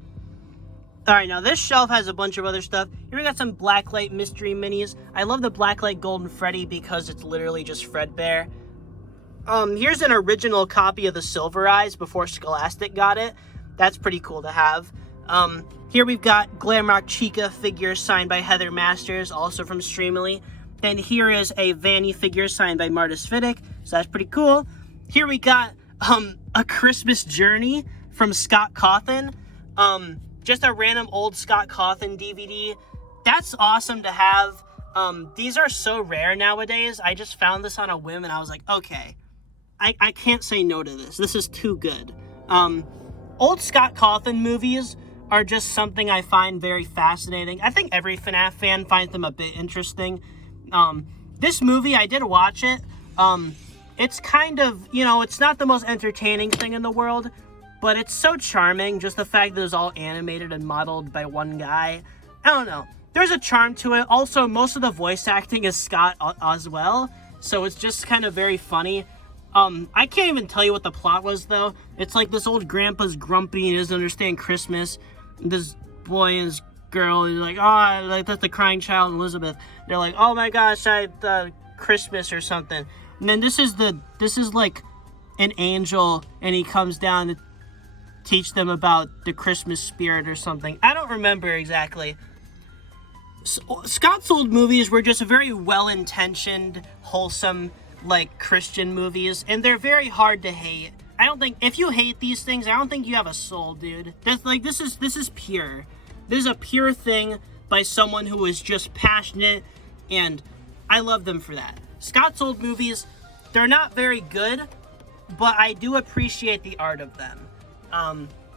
Alright, now this shelf has a bunch of other stuff. Here we got some Blacklight mystery minis. I love the Blacklight Golden Freddy because it's literally just Fredbear. Here's an original copy of the Silver Eyes before Scholastic got it. That's pretty cool to have. Here we've got Glamrock Chica figure signed by Heather Masters, also from Streamily. Then here is a Vanny figure signed by Martis Fiddick, so that's pretty cool. Here we got a Christmas Journey from Scott Cawthon. Just a random old Scott Cawthon DVD. That's awesome to have. These are so rare nowadays. I just found this on a whim and I was like, okay, I can't say no to this. This is too good. Old Scott Cawthon movies are just something I find very fascinating. I think every FNAF fan finds them a bit interesting. This movie, I did watch it. It's kind of, it's not the most entertaining thing in the world, but it's so charming, just the fact that it was all animated and modeled by one guy. I don't know. There's a charm to it. Also, most of the voice acting is Scott as well, so it's just kind of very funny. I can't even tell you what the plot was, though. It's like this old grandpa's grumpy and doesn't understand Christmas. This boy and his girl is like, oh, like that's the crying child, Elizabeth. They're like, oh my gosh, Christmas or something. And then this is like an angel, and he comes down to teach them about the Christmas spirit or something. I don't remember exactly. Scott's old movies were just very well-intentioned, wholesome, like Christian movies, and they're very hard to hate. I don't think, if you hate these things, I don't think you have a soul, dude. This is pure. This is a pure thing by someone who is just passionate, and I love them for that. Scott's old movies, they're not very good, but I do appreciate the art of them.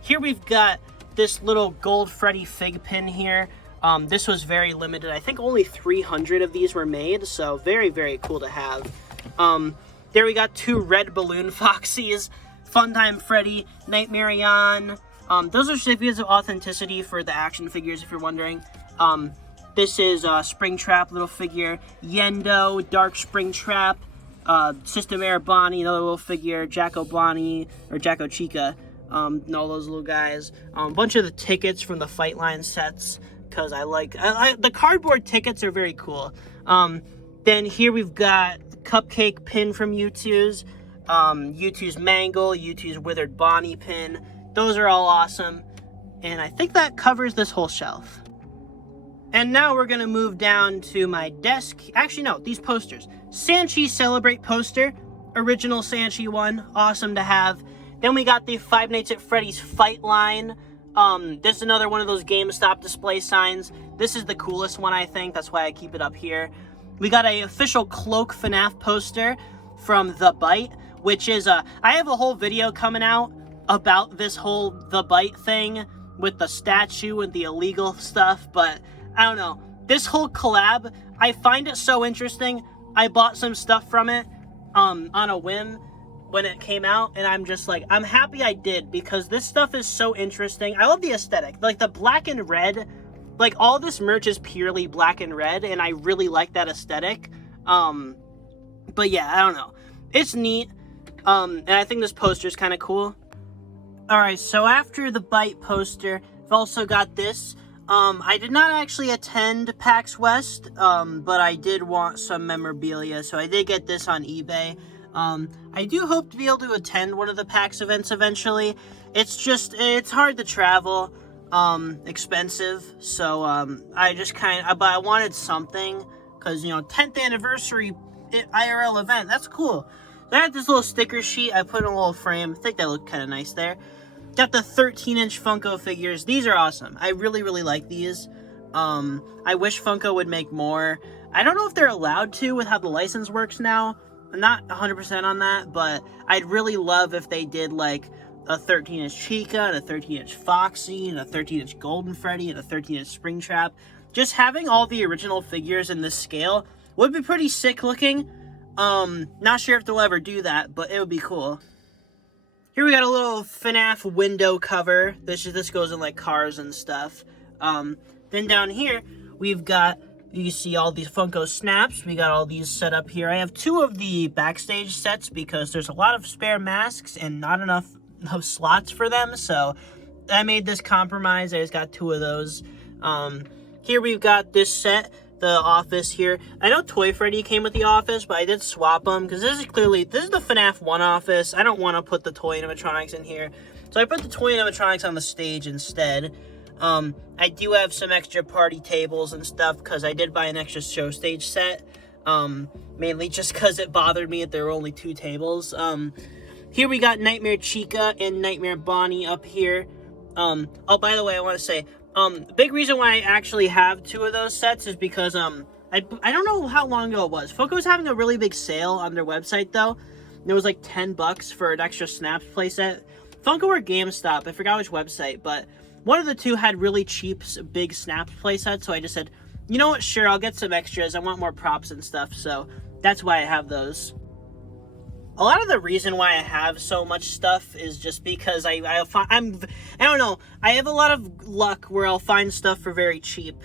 Here we've got this little gold Freddy fig pin here. This was very limited. I think only 300 of these were made, so very, very cool to have. There we got two red balloon Foxies, Funtime Freddy, Nightmare On. Those are certificates of authenticity for the action figures, if you're wondering. This is Springtrap little figure, Yendo, Dark Springtrap, System Air Bonnie, another little figure, Jacko Bonnie, or Jacko Chica, all those little guys. A bunch of the tickets from the Fight Line sets, because I like the cardboard tickets are very cool. Then here we've got Cupcake pin from Youtooz, Youtooz Mangle, Youtooz Withered Bonnie pin. Those are all awesome, and I think that covers this whole shelf. And now we're gonna move down to my desk. Actually, no, these posters. Sanshee Celebrate poster. Original Sanshee one. Awesome to have. Then we got the Five Nights at Freddy's fight line. This is another one of those GameStop display signs. This is the coolest one, I think. That's why I keep it up here. We got a official Cloak FNAF poster from The Bite, which is I have a whole video coming out about this whole The Bite thing with the statue and the illegal stuff, but I don't know. This whole collab, I find it so interesting. I bought some stuff from it on a whim when it came out, and I'm just like, I'm happy I did, because this stuff is so interesting. I love the aesthetic. Like, the black and red, like, all this merch is purely black and red, and I really like that aesthetic. But yeah, I don't know. It's neat, and I think this poster is kind of cool. Alright, so after the Bite poster, I've also got this. I did not actually attend PAX West, but I did want some memorabilia, so I did get this on eBay. I do hope to be able to attend one of the PAX events eventually. It's just, it's hard to travel, expensive, so, but I wanted something, because, you know, 10th anniversary IRL event, that's cool. So I had this little sticker sheet, I put in a little frame, I think that looked kind of nice there. Got the 13-inch Funko figures. These are awesome. I really, really like these. I wish Funko would make more. I don't know if they're allowed to with how the license works now. I'm not 100% on that, but I'd really love if they did like a 13-inch Chica, and a 13-inch Foxy, and a 13-inch Golden Freddy, and a 13-inch Springtrap. Just having all the original figures in this scale would be pretty sick looking. Not sure if they'll ever do that, but it would be cool. Here we got a little FNAF window cover. This goes in like cars and stuff. Then down here, we've got, you see all these Funko snaps. We got all these set up here. I have 2 of the backstage sets because there's a lot of spare masks and not enough slots for them. So I made this compromise. I just got 2 of those. Here we've got this set. The office here. I know Toy Freddy came with the office, but I did swap them because this is the FNAF 1 office. I don't want to put the toy animatronics in here, so I put the toy animatronics on the stage instead. I do have some extra party tables and stuff because I did buy an extra show stage set, mainly just because it bothered me that there were only 2 tables. Here we got Nightmare Chica and Nightmare Bonnie up here. Oh, by the way, I want to say, the big reason why I actually have 2 of those sets is because, I don't know how long ago it was. Funko was having a really big sale on their website, though. And it was like $10 for an extra Snaps playset. Funko or GameStop, I forgot which website, but one of the 2 had really cheap, big Snaps playsets, so I just said, you know what, sure, I'll get some extras. I want more props and stuff, so that's why I have those. A lot of the reason why I have so much stuff is just because I don't know, I have a lot of luck where I'll find stuff for very cheap.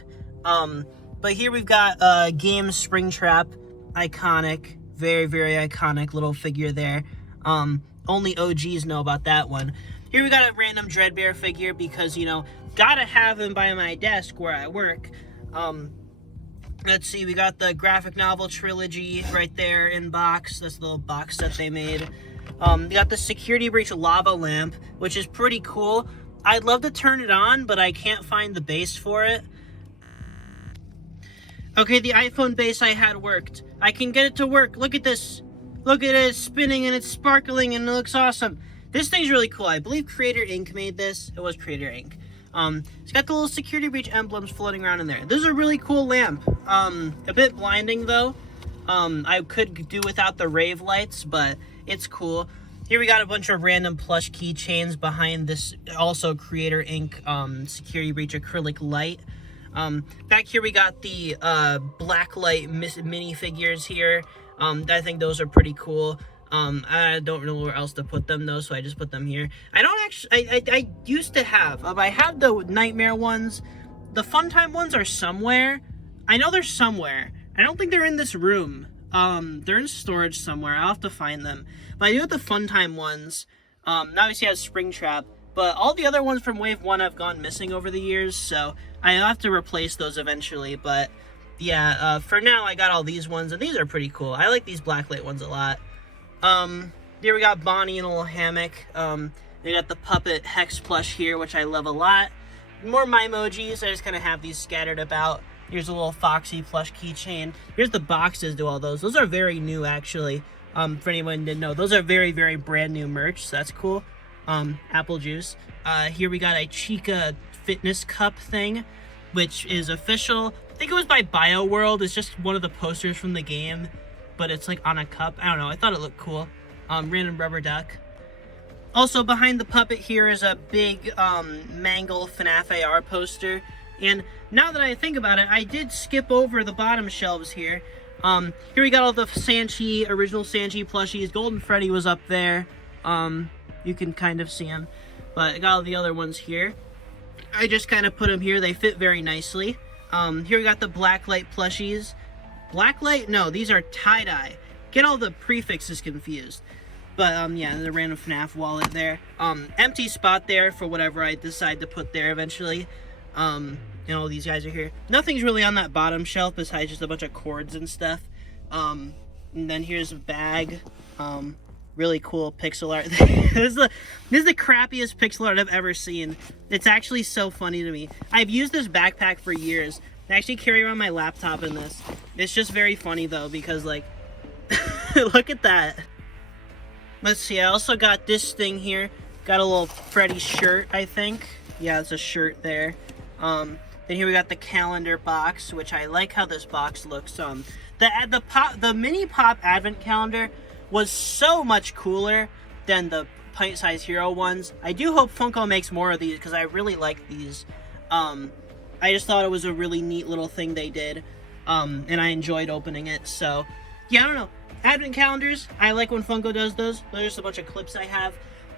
But here we've got Game Springtrap, iconic, very, very iconic little figure there. Only OGs know about that one. Here we got a random DREADBEAR figure because, you know, gotta have him by my desk where I work. Let's see, we got the graphic novel trilogy right there in box. That's the little box that they made. We got the security breach lava lamp, which is pretty cool. I'd love to turn it on, but I can't find the base for it. Okay, the iPhone base I had worked. I can get it to work. Look at this. Look at it, it's spinning and it's sparkling and it looks awesome. This thing's really cool. I believe Creator Inc. made this. It was Creator Inc. It's got the little security breach emblems floating around in there. This is a really cool lamp. A bit blinding though. I could do without the rave lights, but it's cool. Here we got a bunch of random plush keychains behind this, also Creator Inc. Security breach acrylic light. Back here we got the black light minifigures here. I think those are pretty cool. I don't know where else to put them though, so I just put them here. I don't actually, I used to have, I have the Nightmare ones. The Funtime ones are somewhere. I know they're somewhere. I don't think they're in this room. They're in storage somewhere. I'll have to find them. But I do have the Funtime ones. Obviously I have Springtrap, but all the other ones from Wave 1 have gone missing over the years, so I'll have to replace those eventually, but yeah, for now I got all these ones, and these are pretty cool. I like these blacklight ones a lot. Here we got Bonnie in a little hammock. We got the puppet Hex plush here, which I love a lot. More Mimojis. I just kind of have these scattered about. Here's a little Foxy plush keychain. Here's the boxes to all those. Those are very new, actually. For anyone who didn't know, those are very, very brand new merch, so that's cool. Apple juice. Here we got a Chica fitness cup thing, which is official. I think it was by BioWorld. It's just one of the posters from the game, but it's like on a cup. I don't know. I thought it looked cool. Random rubber duck. Also, behind the puppet here is a big Mangle FNAF AR poster. And now that I think about it, I did skip over the bottom shelves here. Here we got all the Sanshee, original Sanshee plushies. Golden Freddy was up there. You can kind of see him. But I got all the other ones here. I just kind of put them here. They fit very nicely. Here we got the Blacklight plushies. Blacklight? No, these are tie-dye. Get all the prefixes confused. But, yeah, there's a random FNAF wallet there. Empty spot there for whatever I decide to put there eventually. And all these guys are here. Nothing's really on that bottom shelf besides just a bunch of cords and stuff. And then here's a bag. Really cool pixel art. This is the crappiest pixel art I've ever seen. It's actually so funny to me. I've used this backpack for years. I actually carry around my laptop in this. It's just very funny though because like, look at that. Let's see, I also got this thing here. Got a little Freddy shirt, I think. Yeah, it's a shirt there. Then here we got the calendar box, which I like how this box looks. The mini pop advent calendar was so much cooler than the pint-sized hero ones. I do hope Funko makes more of these because I really like these. I just thought it was a really neat little thing they did, and I enjoyed opening it. So, yeah, I don't know. Advent calendars, I like when Funko does those. There's just a bunch of clips I have.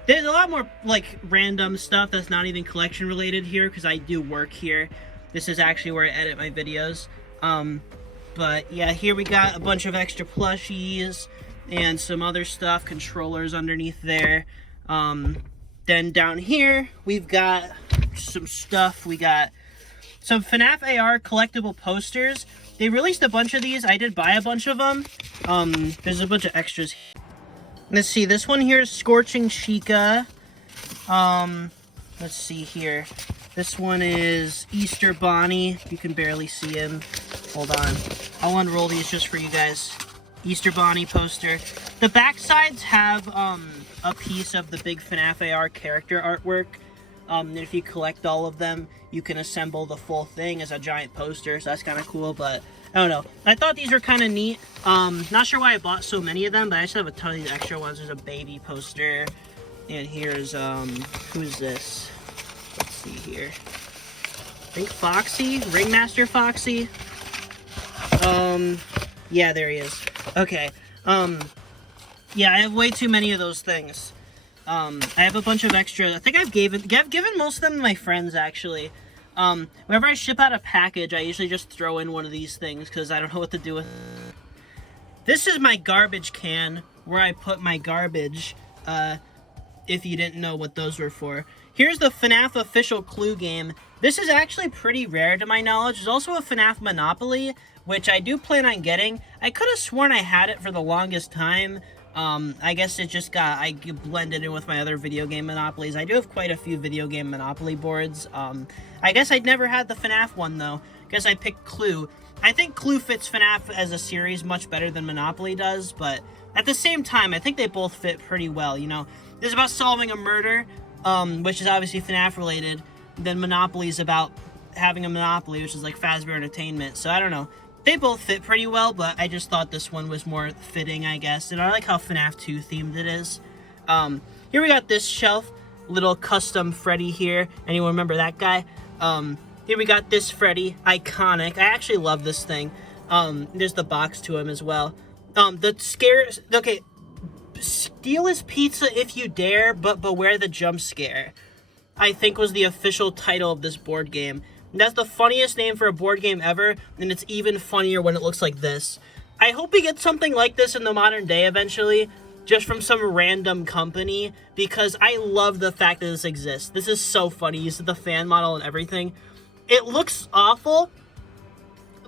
There's a lot more, like, random stuff that's not even collection related here because I do work here. This is actually where I edit my videos. But, yeah, here we got a bunch of extra plushies and some other stuff, controllers underneath there. Then down here, we've got some stuff. We got some FNAF AR collectible posters. They released a bunch of these. I did buy a bunch of them. There's a bunch of extras. Let's see, this one here is Scorching Chica. Let's see here. This one is Easter Bonnie. You can barely see him. Hold on. I'll unroll these just for you guys. Easter Bonnie poster. The back sides have a piece of the big FNAF AR character artwork. And if you collect all of them, you can assemble the full thing as a giant poster, so that's kind of cool, but I don't know. I thought these were kind of neat. Not sure why I bought so many of them, but I just have a ton of these extra ones. There's a baby poster, and here's, who's this? Let's see here. I think Foxy? Ringmaster Foxy? Yeah, there he is. Okay, yeah, I have way too many of those things. I have a bunch of extra. I think I've given most of them to my friends, actually. Whenever I ship out a package, I usually just throw in one of these things because I don't know what to do with it. This is my garbage can where I put my garbage, if you didn't know what those were for. Here's the FNAF official Clue game. This is actually pretty rare to my knowledge. There's also a FNAF Monopoly, which I do plan on getting. I could have sworn I had it for the longest time. I guess it just I blended in with my other video game Monopolies. I do have quite a few video game Monopoly boards. I guess I'd never had the FNAF one, though. I guess I picked Clue. I think Clue fits FNAF as a series much better than Monopoly does, but at the same time, I think they both fit pretty well, you know. This is about solving a murder, which is obviously FNAF related. Then Monopoly is about having a monopoly, which is like Fazbear Entertainment. So I don't know. They both fit pretty well, but I just thought this one was more fitting, I guess. And I like how FNAF 2 themed it is. Here we got this shelf. Little custom Freddy here. Anyone remember that guy? Here we got this Freddy. Iconic. I actually love this thing. There's the box to him as well. Okay. Steal his pizza if you dare, but beware the jump scare, I think was the official title of this board game. And that's the funniest name for a board game ever, and it's even funnier when it looks like this. I hope we get something like this in the modern day eventually, just from some random company, because I love the fact that this exists. This is so funny. You see the fan model and everything. It looks awful,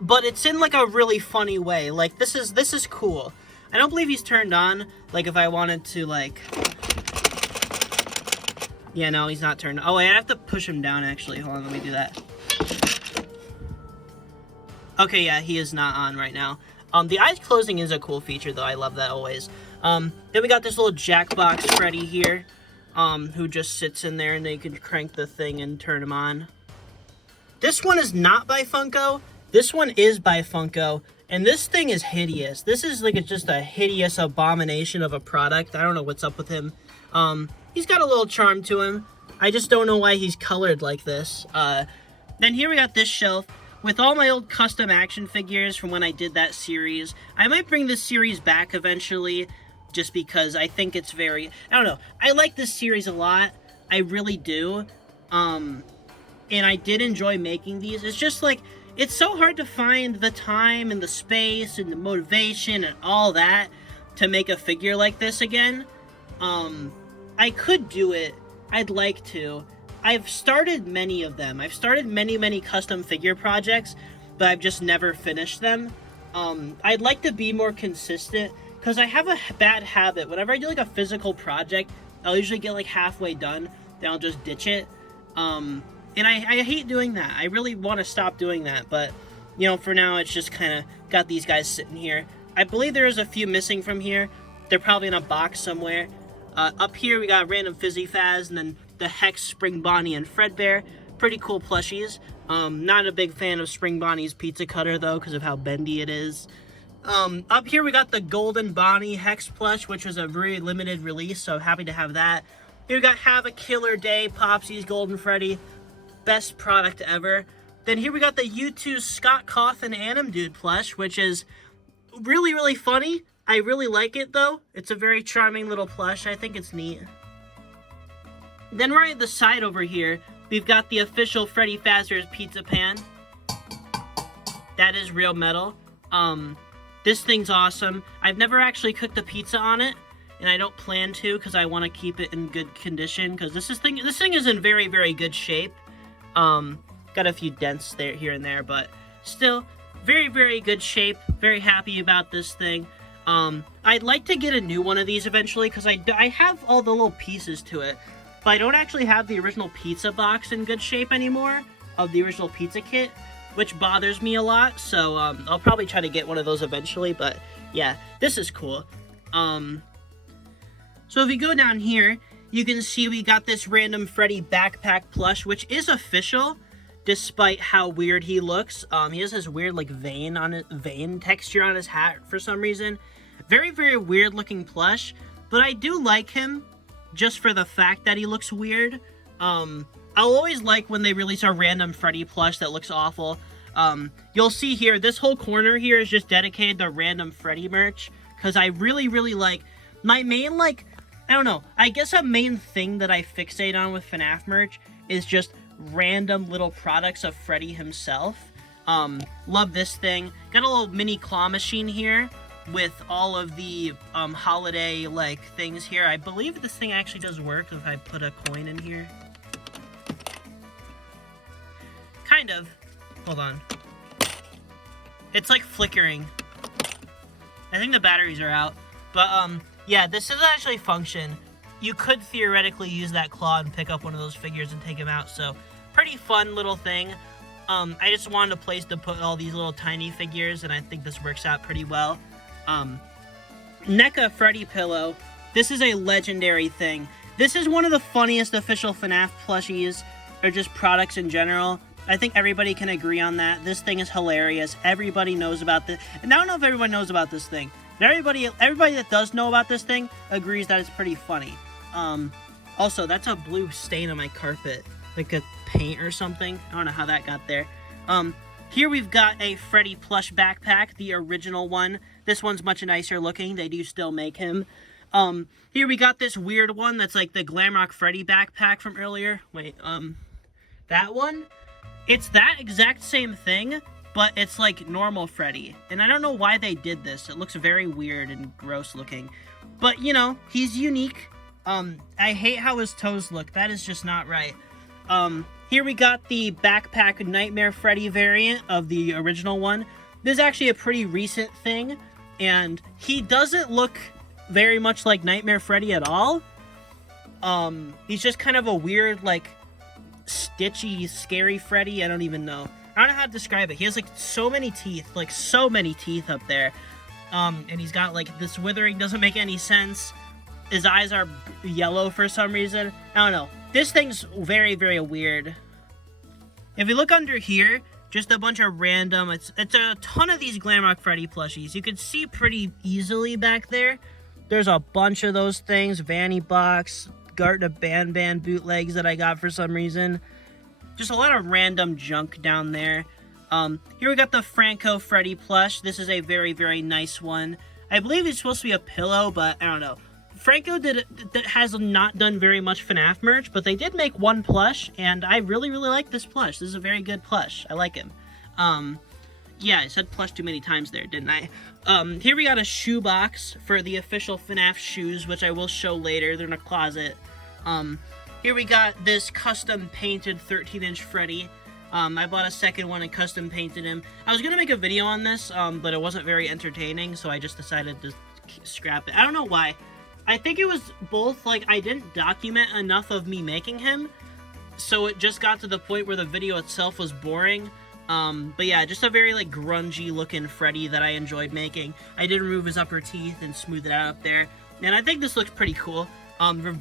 but it's in like a really funny way. Like, this is cool. I don't believe he's turned on. Like, if I wanted to, like... Yeah, no, he's not turned on. Oh, wait, I have to push him down, actually. Hold on, let me do that. Okay, yeah, he is not on right now. The eyes closing is a cool feature, though. I love that always. Then we got this little Jackbox Freddy here, who just sits in there, and they can crank the thing and turn him on. This one is not by Funko. This one is by Funko, and this thing is hideous. This is like just a hideous abomination of a product. I don't know what's up with him. He's got a little charm to him. I just don't know why he's colored like this. Then here we got this shelf with all my old custom action figures from when I did that series. I might bring this series back eventually, just because I think it's very... I don't know. I like this series a lot. I really do. And I did enjoy making these. It's just like... It's so hard to find the time and the space and the motivation and all that to make a figure like this again. I could do it. I'd like to. I've started many of them. I've started many custom figure projects, but I've just never finished them. I'd like to be more consistent, because I have a bad habit. Whenever I do like a physical project, I'll usually get like halfway done, then I'll just ditch it. And I hate doing that. I really want to stop doing that, but, you know, for now, it's just kind of got these guys sitting here. I believe there is a few missing from here. They're probably in a box somewhere. Up here, we got Random Fizzy Faz, and then the Hex, SPRINGBONNIE, and FREDBEAR. Pretty cool plushies. Not a big fan of SPRINGBONNIE's pizza cutter, though, because of how bendy it is. Up here, we got the Golden Bonnie Hex plush, which was a very limited release, so happy to have that. Here we got Have a Killer Day, Popsy's Golden Freddy. Best product ever. Then here we got the Youtooz CAWTHON Dude plush, which is really funny. I really like it, though. It's a very charming little plush. I think it's neat. Then right at the side over here, we've got the official Freddy Fazbear's pizza pan. That is real metal. This thing's awesome. I've never actually cooked a pizza on it, and I don't plan to, because I want to keep it in good condition, because this thing is in very good shape. Got a few dents there, here and there, but still very good shape. Very happy about this thing. I'd like to get a new one of these eventually, because I have all the little pieces to it, but I don't actually have the original pizza box in good shape anymore, of the original pizza kit, which bothers me a lot, so I'll probably try to get one of those eventually, but yeah, this is cool. So if you go down here, you can see we got this Random Freddy backpack plush, which is official, despite how weird he looks. He has this weird, like, vein texture on his hat for some reason. Very weird looking plush, but I do like him, just for the fact that he looks weird. I'll always like when they release a Random Freddy plush that looks awful. You'll see here, this whole corner here is just dedicated to Random Freddy merch, because I really like, my main, like, I don't know, I guess a main thing that I fixate on with FNAF merch is just random little products of Freddy himself. Love this thing. Got a little mini claw machine here with all of the holiday, like, things here. I believe this thing actually does work if I put a coin in here. Kind of. Hold on. It's like flickering. I think the batteries are out. But, yeah, this doesn't actually function. You could theoretically use that claw and pick up one of those figures and take him out, so pretty fun little thing. I just wanted a place to put all these little tiny figures, and I think this works out pretty well. NECA Freddy Pillow. This is a legendary thing. This is one of the funniest official FNAF plushies, or just products in general. I think everybody can agree on that. This thing is hilarious. Everybody knows about this. And I don't know if everyone knows about this thing. Everybody that does know about this thing agrees that it's pretty funny. Also, that's a blue stain on my carpet. Like a paint or something. I don't know how that got there. Here we've got a Freddy plush backpack, the original one. This one's much nicer looking. They do still make him. Here we got this weird one that's like the Glamrock Freddy backpack from earlier. Wait, that one? It's that exact same thing, but it's like normal Freddy. And I don't know why they did this. It looks very weird and gross looking. But, you know, he's unique. I hate how his toes look. That is just not right. Here we got the backpack Nightmare Freddy variant of the original one. This is actually a pretty recent thing, and he doesn't look very much like Nightmare Freddy at all. He's just kind of a weird, like, stitchy, scary Freddy. I don't even know. I don't know how to describe it. He has like so many teeth up there. And he's got like this withering, doesn't make any sense. His eyes are yellow for some reason. I don't know. This thing's very, very weird. If you look under here, just a bunch of random, it's a ton of these Glamrock Freddy plushies. You can see pretty easily back there. There's a bunch of those things. Vanny Box, Garten of Ban bootlegs that I got for some reason. Just a lot of random junk down there. Here we got the Franco Freddy plush. This is a very, very nice one. I believe it's supposed to be a pillow, but I don't know. Franco has not done very much FNAF merch, but they did make one plush, and I really, really like this plush. This is a very good plush. I like him. Yeah, I said plush too many times there, didn't I? Here we got a shoe box for the official FNAF shoes, which I will show later. They're in a closet. Here we got this custom painted 13-inch Freddy. I bought a second one and custom painted him. I was gonna make a video on this, but it wasn't very entertaining, so I just decided to scrap it. I don't know why. I think it was both, like, I didn't document enough of me making him, so it just got to the point where the video itself was boring. But yeah, just a very, like, grungy looking Freddy that I enjoyed making. I did remove his upper teeth and smooth it out up there, and I think this looks pretty cool.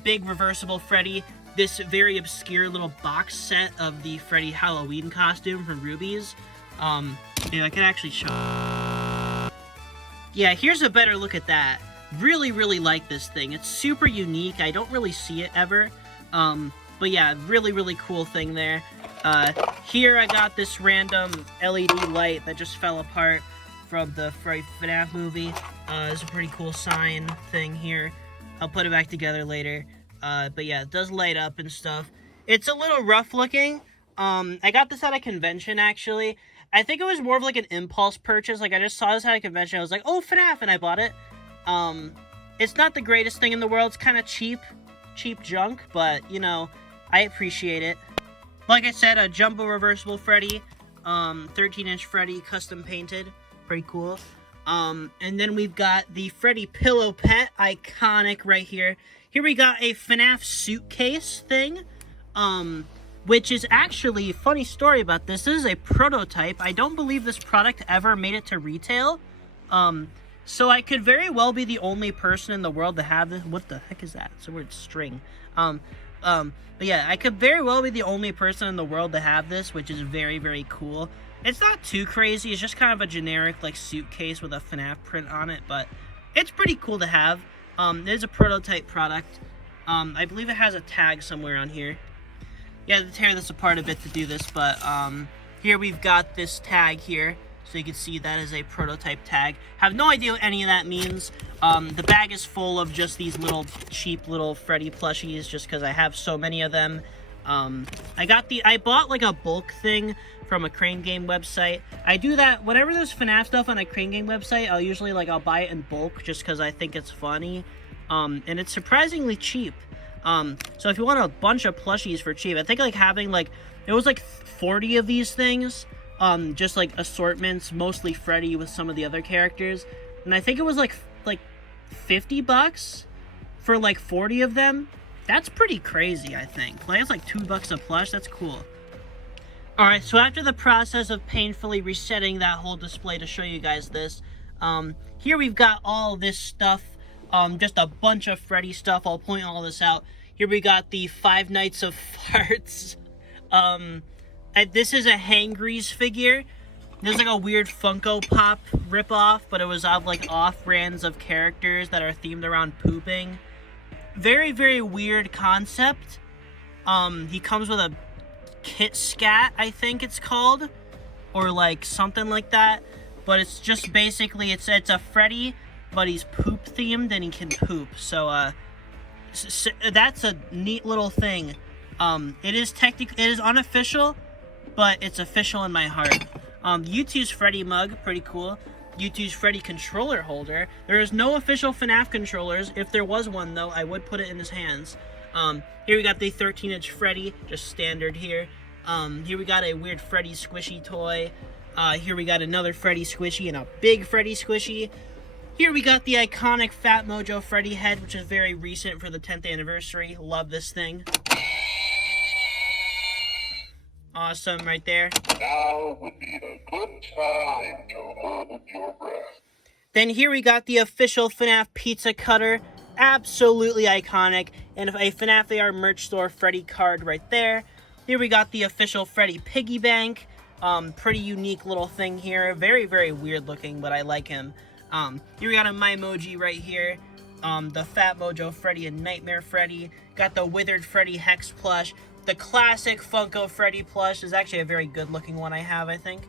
Big reversible Freddy. This very obscure little box set of the Freddy Halloween costume from Ruby's. Yeah, I can actually show. Yeah, here's a better look at that. Really, really like this thing. It's super unique. I don't really see it ever. But yeah, really, really cool thing there. Here I got this random LED light that just fell apart from the FNAF movie. It's a pretty cool sign thing here. I'll put it back together later. But yeah, it does light up and stuff. It's a little rough looking. I got this at a convention, actually. I think it was more of like an impulse purchase. Like, I just saw this at a convention. I was like, oh, FNAF, and I bought it. It's not the greatest thing in the world. It's kind of cheap junk, but, you know, I appreciate it. Like I said, a jumbo reversible Freddy, 13-inch Freddy, custom painted. Pretty cool. And then we've got the Freddy Pillow Pet, iconic right here. Here we got a FNAF suitcase thing, which is actually, funny story about this, this is a prototype. I don't believe this product ever made it to retail. So I could very well be the only person in the world to have this. What the heck is that? It's a weird string. But yeah, I could very well be the only person in the world to have this, which is very, very cool. It's not too crazy. It's just kind of a generic, like, suitcase with a FNAF print on it, but it's pretty cool to have. It is a prototype product. I believe it has a tag somewhere on here. You have to tear this apart a bit to do this, but here we've got this tag here. So you can see that is a prototype tag. Have no idea what any of that means. The bag is full of just these little cheap little Freddy plushies just because I have so many of them. I bought like a bulk thing from a Crane Game website. I do that whenever there's FNAF stuff on a Crane Game website. I'll buy it in bulk just because I think it's funny. And it's surprisingly cheap. So if you want a bunch of plushies for cheap, I think like having like, it was like 40 of these things. Just like assortments, mostly Freddy with some of the other characters. And I think it was like $50 for like 40 of them. That's pretty crazy, I think. Like, it's like $2 a plush. That's cool. Alright, so after the process of painfully resetting that whole display to show you guys this, here we've got all this stuff. Just a bunch of Freddy stuff. I'll point all this out. Here we got the Five Nights of Farts. This is a Hangries figure. There's like a weird Funko Pop ripoff, but it was of like off-brands of characters that are themed around pooping. Very, very weird concept. He comes with a Kit Scat, I think it's called, or like something like that. But it's just basically it's a Freddy, but he's poop themed and he can poop. So that's a neat little thing. It is unofficial, but it's official in my heart. Youtooz Freddy mug, pretty cool. Youtooz Freddy controller holder. There is no official FNAF controllers. If there was one, though, I would put it in his hands. Here we got the 13-inch Freddy, just standard here. Here we got a weird Freddy squishy toy. Here we got another Freddy squishy and a big Freddy squishy. Here we got the iconic Fat Mojo Freddy head, which is very recent for the 10th anniversary. Love this thing. Awesome right there. Now would be a good time to hold your breath. Then here we got the official FNAF pizza cutter. Absolutely iconic. And a FNAF AR merch store Freddy card right there. Here we got the official Freddy piggy bank. Pretty unique little thing here. Very, very weird looking, but I like him. Here we got a Mimoji right here. The Fat Mojo Freddy and Nightmare Freddy. Got the Withered Freddy Hex plush. The classic Funko Freddy plush is actually a very good looking one I have, I think.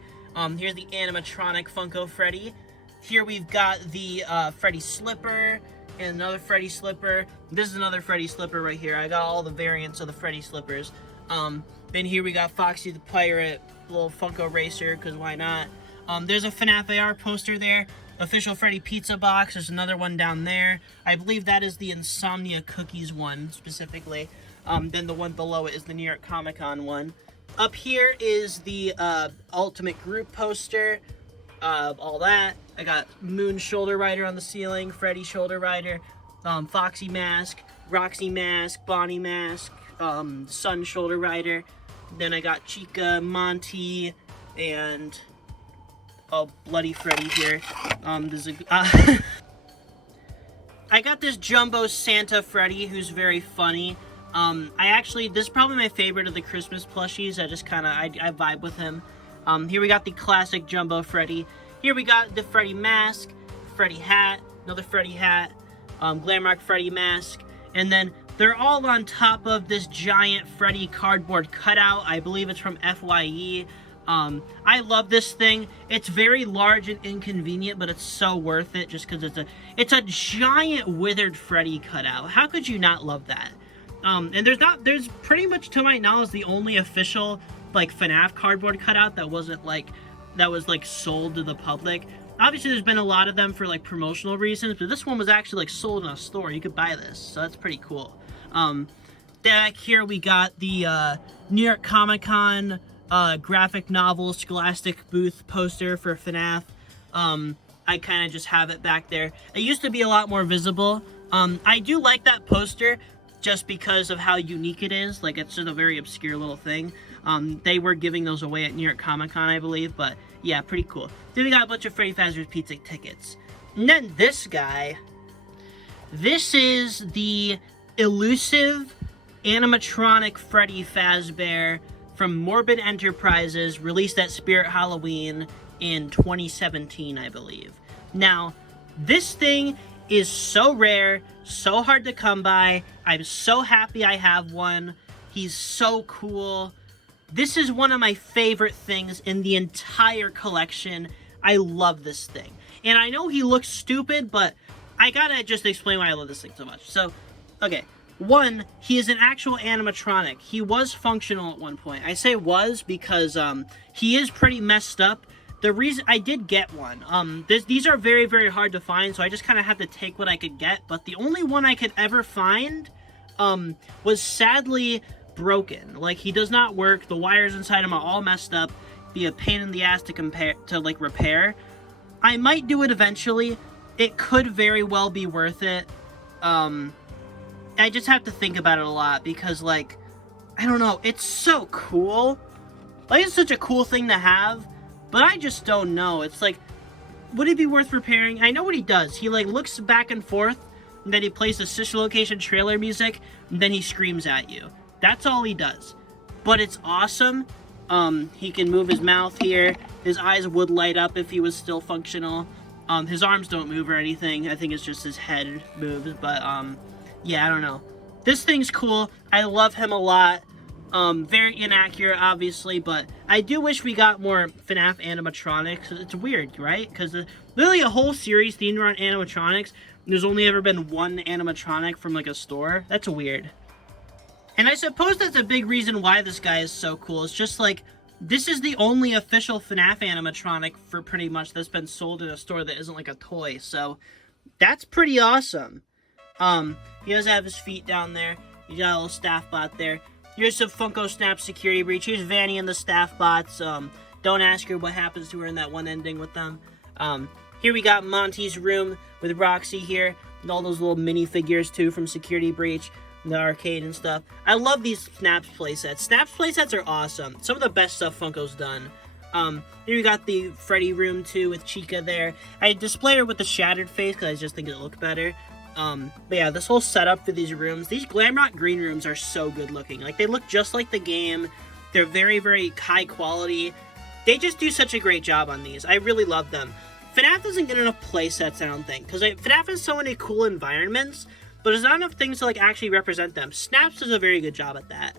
Here's the animatronic Funko Freddy. Here we've got the Freddy slipper and another Freddy slipper. This is another Freddy slipper right here. I got all the variants of the Freddy slippers. Then here we got Foxy the pirate, little Funko racer, because why not? There's a FNAF AR poster there. Official Freddy pizza box. There's another one down there. I believe that is the Insomnia Cookies one, specifically. Then the one below it is the New York Comic Con one. Up here is the Ultimate Group poster. All that. I got Moon Shoulder Rider on the ceiling, Freddy Shoulder Rider, Foxy mask, Roxy mask, Bonnie mask, Sun Shoulder Rider. Then I got Chica, Monty, and Bloody Freddy here. I got this Jumbo Santa Freddy who's very funny. This is probably my favorite of the Christmas plushies. I vibe with him. Here we got the classic Jumbo Freddy. Here we got the Freddy mask, Freddy hat, another Freddy hat, Glamrock Freddy mask, and then they're all on top of this giant Freddy cardboard cutout. I believe it's from FYE. I love this thing. It's very large and inconvenient, but it's so worth it just because it's a giant withered Freddy cutout. How could you not love that? And there's pretty much, to my knowledge, the only official like FNAF cardboard cutout that was sold to the public. Obviously there's been a lot of them for like promotional reasons, but this one was actually like sold in a store. You could buy this, so that's pretty cool. Back here we got the New York Comic Con graphic novel Scholastic booth poster for FNAF. I kind of just have it back there. It used to be a lot more visible. I do like that poster just because of how unique it is. Like, it's just a very obscure little thing. They were giving those away at New York Comic Con, I believe, but yeah, pretty cool. Then we got a bunch of Freddy Fazbear's pizza tickets. And then this guy, this is the elusive animatronic Freddy Fazbear from Morbid Enterprises, released at Spirit Halloween in 2017, I believe. Now, this thing is so rare, so hard to come by. I'm so happy I have one. He's so cool. This is one of my favorite things in the entire collection. I love this thing. And I know he looks stupid, but I gotta just explain why I love this thing so much. So, okay. One, he is an actual animatronic. He was functional at one point. I say was because he is pretty messed up. The reason I did get one, these are very, very hard to find, so I just kind of had to take what I could get. But the only one I could ever find was sadly broken. Like, he does not work. The wires inside him are all messed up. Be a pain in the ass to repair. I might do it eventually. It could very well be worth it. I just have to think about it a lot because, like, I don't know. It's so cool. Like, it's such a cool thing to have. But I just don't know. It's like, would it be worth repairing? I know what he does. He, like, looks back and forth, and then he plays the Sister Location trailer music, and then he screams at you. That's all he does. But it's awesome. He can move his mouth here. His eyes would light up if he was still functional. His arms don't move or anything. I think it's just his head moves. But, yeah, I don't know. This thing's cool. I love him a lot. Very inaccurate, obviously, but I do wish we got more FNAF animatronics. It's weird, right? Because literally a whole series themed around animatronics, there's only ever been one animatronic from, like, a store. That's weird. And I suppose that's a big reason why this guy is so cool. It's just, like, this is the only official FNAF animatronic for pretty much that's been sold in a store that isn't, like, a toy. So, that's pretty awesome. He does have his feet down there. He's got a little staff bot there. Here's some Funko Snap security breach. Here's Vanny and the staff bots. Don't ask her what happens to her in that one ending with them. Here we got Monty's room with Roxy here. And all those little minifigures, too, from Security Breach. the arcade and stuff. I love these Snaps playsets. Snaps playsets are awesome. Some of the best stuff Funko's done. Here you got the Freddy room too with Chica there. I displayed her with the shattered face because I just think it looked better. But yeah, this whole setup for these rooms, these Glamrock green rooms are so good looking. Like, they look just like the game. They're very, very high quality. They just do such a great job on these. I really love them. FNAF doesn't get enough playsets, I don't think, because FNAF has so many cool environments, but there's not enough things to, like, actually represent them. Snaps does a very good job at that.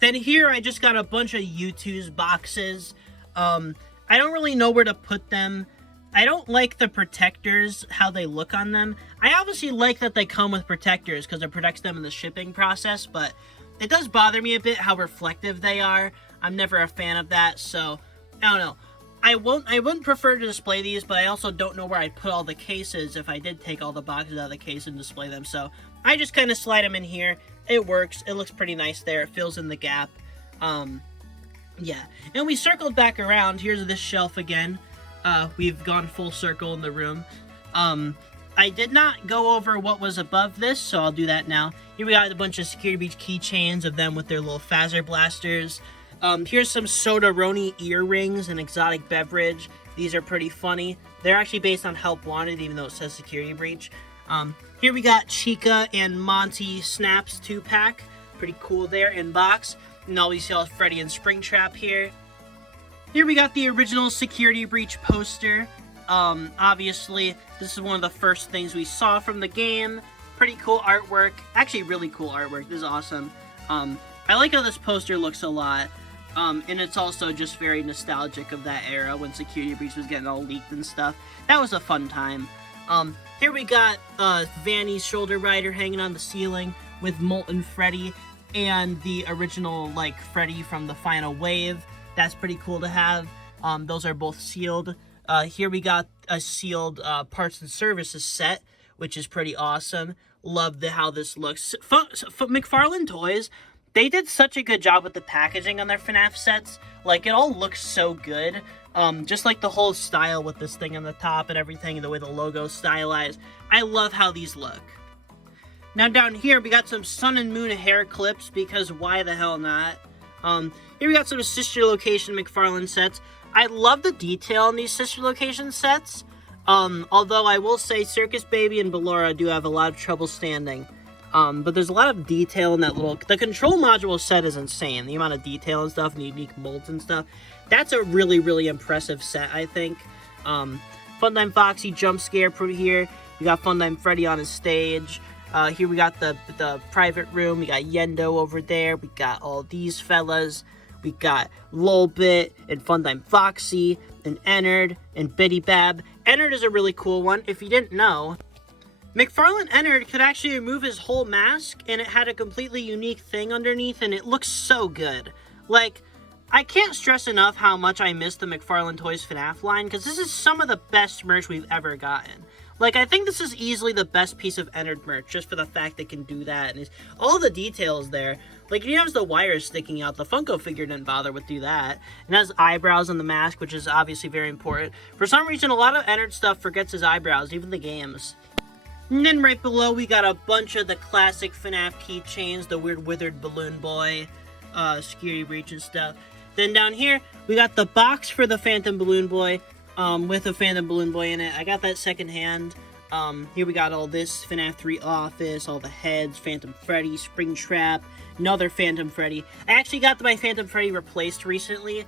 Then here, I just got a bunch of Youtooz boxes. I don't really know where to put them. I don't like the protectors, how they look on them. I obviously like that they come with protectors because it protects them in the shipping process, but it does bother me a bit how reflective they are. I'm never a fan of that, so I don't know. I wouldn't prefer to display these, but I also don't know where I'd put all the cases if I did take all the boxes out of the case and display them. So I just kind of slide them in here. It works. It looks pretty nice there. It fills in the gap. Yeah. And we circled back around. Here's this shelf again. We've gone full circle in the room. I did not go over what was above this, so I'll do that now. Here we got a bunch of Security Breach keychains of them with their little phaser blasters. Here's some Soda-Roni earrings and exotic beverage. These are pretty funny. They're actually based on Help Wanted, even though it says Security Breach. Here we got Chica and Monty Snaps 2-pack. Pretty cool there in box. And all we see is Freddy and Springtrap here. Here we got the original Security Breach poster. Obviously, this is one of the first things we saw from the game. Pretty cool artwork. Actually, really cool artwork. This is awesome. I like how this poster looks a lot. And it's also just very nostalgic of that era when Security Breach was getting all leaked and stuff. That was a fun time. Here we got Vanny's shoulder rider hanging on the ceiling with Molten Freddy and the original, like, Freddy from the final wave. That's pretty cool to have. Those are both sealed. Here we got a sealed parts and services set, which is pretty awesome. Love how this looks. McFarlane Toys, they did such a good job with the packaging on their FNAF sets. Like, it all looks so good. Just like the whole style with this thing on the top and everything, the way the logo's stylized. I love how these look. Now down here, we got some Sun and Moon hair clips, because why the hell not? Here we got some Sister Location McFarlane sets. I love the detail in these Sister Location sets. Although I will say Circus Baby and Ballora do have a lot of trouble standing. But there's a lot of detail in that little... The control module set is insane. The amount of detail and stuff, and the unique molds and stuff. That's a really, really impressive set, I think. Funtime Foxy jump scare here. We got Funtime Freddy on his stage. Here we got the private room. We got Yendo over there. We got all these fellas. We got Lolbit and Funtime Foxy and Ennard and Biddy Bab. Ennard is a really cool one. If you didn't know, McFarlane Ennard could actually remove his whole mask, and it had a completely unique thing underneath, and it looks so good. Like, I can't stress enough how much I miss the McFarlane Toys FNAF line, because this is some of the best merch we've ever gotten. Like, I think this is easily the best piece of Ennard merch, just for the fact it can do that, and all the details there. Like, it has the wires sticking out. The Funko figure didn't bother with do that. And it has eyebrows on the mask, which is obviously very important. For some reason, a lot of Ennard stuff forgets his eyebrows, even the games. And then right below, we got a bunch of the classic FNAF keychains, the weird withered balloon boy, Security Breach and stuff. Then down here, we got the box for the Phantom Balloon Boy, with a Phantom Balloon Boy in it. I got that secondhand. Here we got all this FNAF 3 Office, all the heads, Phantom Freddy, Springtrap, another Phantom Freddy. I actually got my Phantom Freddy replaced recently.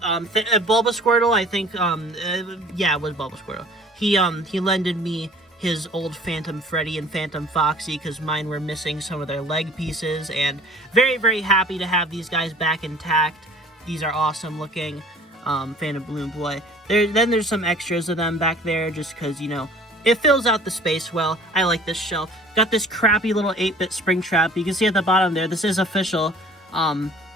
Bulbasquirtle, I think, yeah, it was Bulbasquirtle. He lended me his old Phantom Freddy and Phantom Foxy, because mine were missing some of their leg pieces, and very, very happy to have these guys back intact. These are awesome looking. Phantom Balloon Boy. Then there's some extras of them back there, just because, you know, it fills out the space well. I like this shelf. Got this crappy little 8-bit Springtrap. You can see at the bottom there, this is official.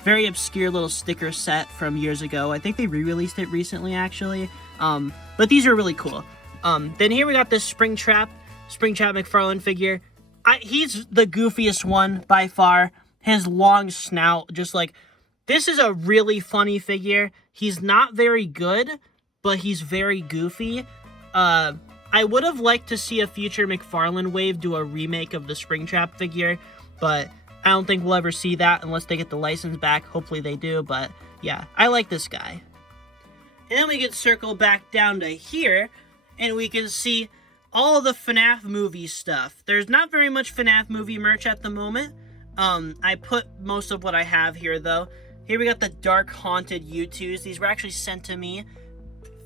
Very obscure little sticker set from years ago. I think they re-released it recently, actually. But these are really cool. Then here we got this Springtrap McFarlane figure. He's the goofiest one by far. His long snout, just like... This is a really funny figure. He's not very good, but he's very goofy. I would have liked to see a future McFarlane wave do a remake of the Springtrap figure, but I don't think we'll ever see that unless they get the license back. Hopefully they do, but yeah, I like this guy. And then we can circle back down to here, and we can see all the FNAF movie stuff. There's not very much FNAF movie merch at the moment. I put most of what I have here, though. Here we got the Dark Haunted Youtooz. These were actually sent to me.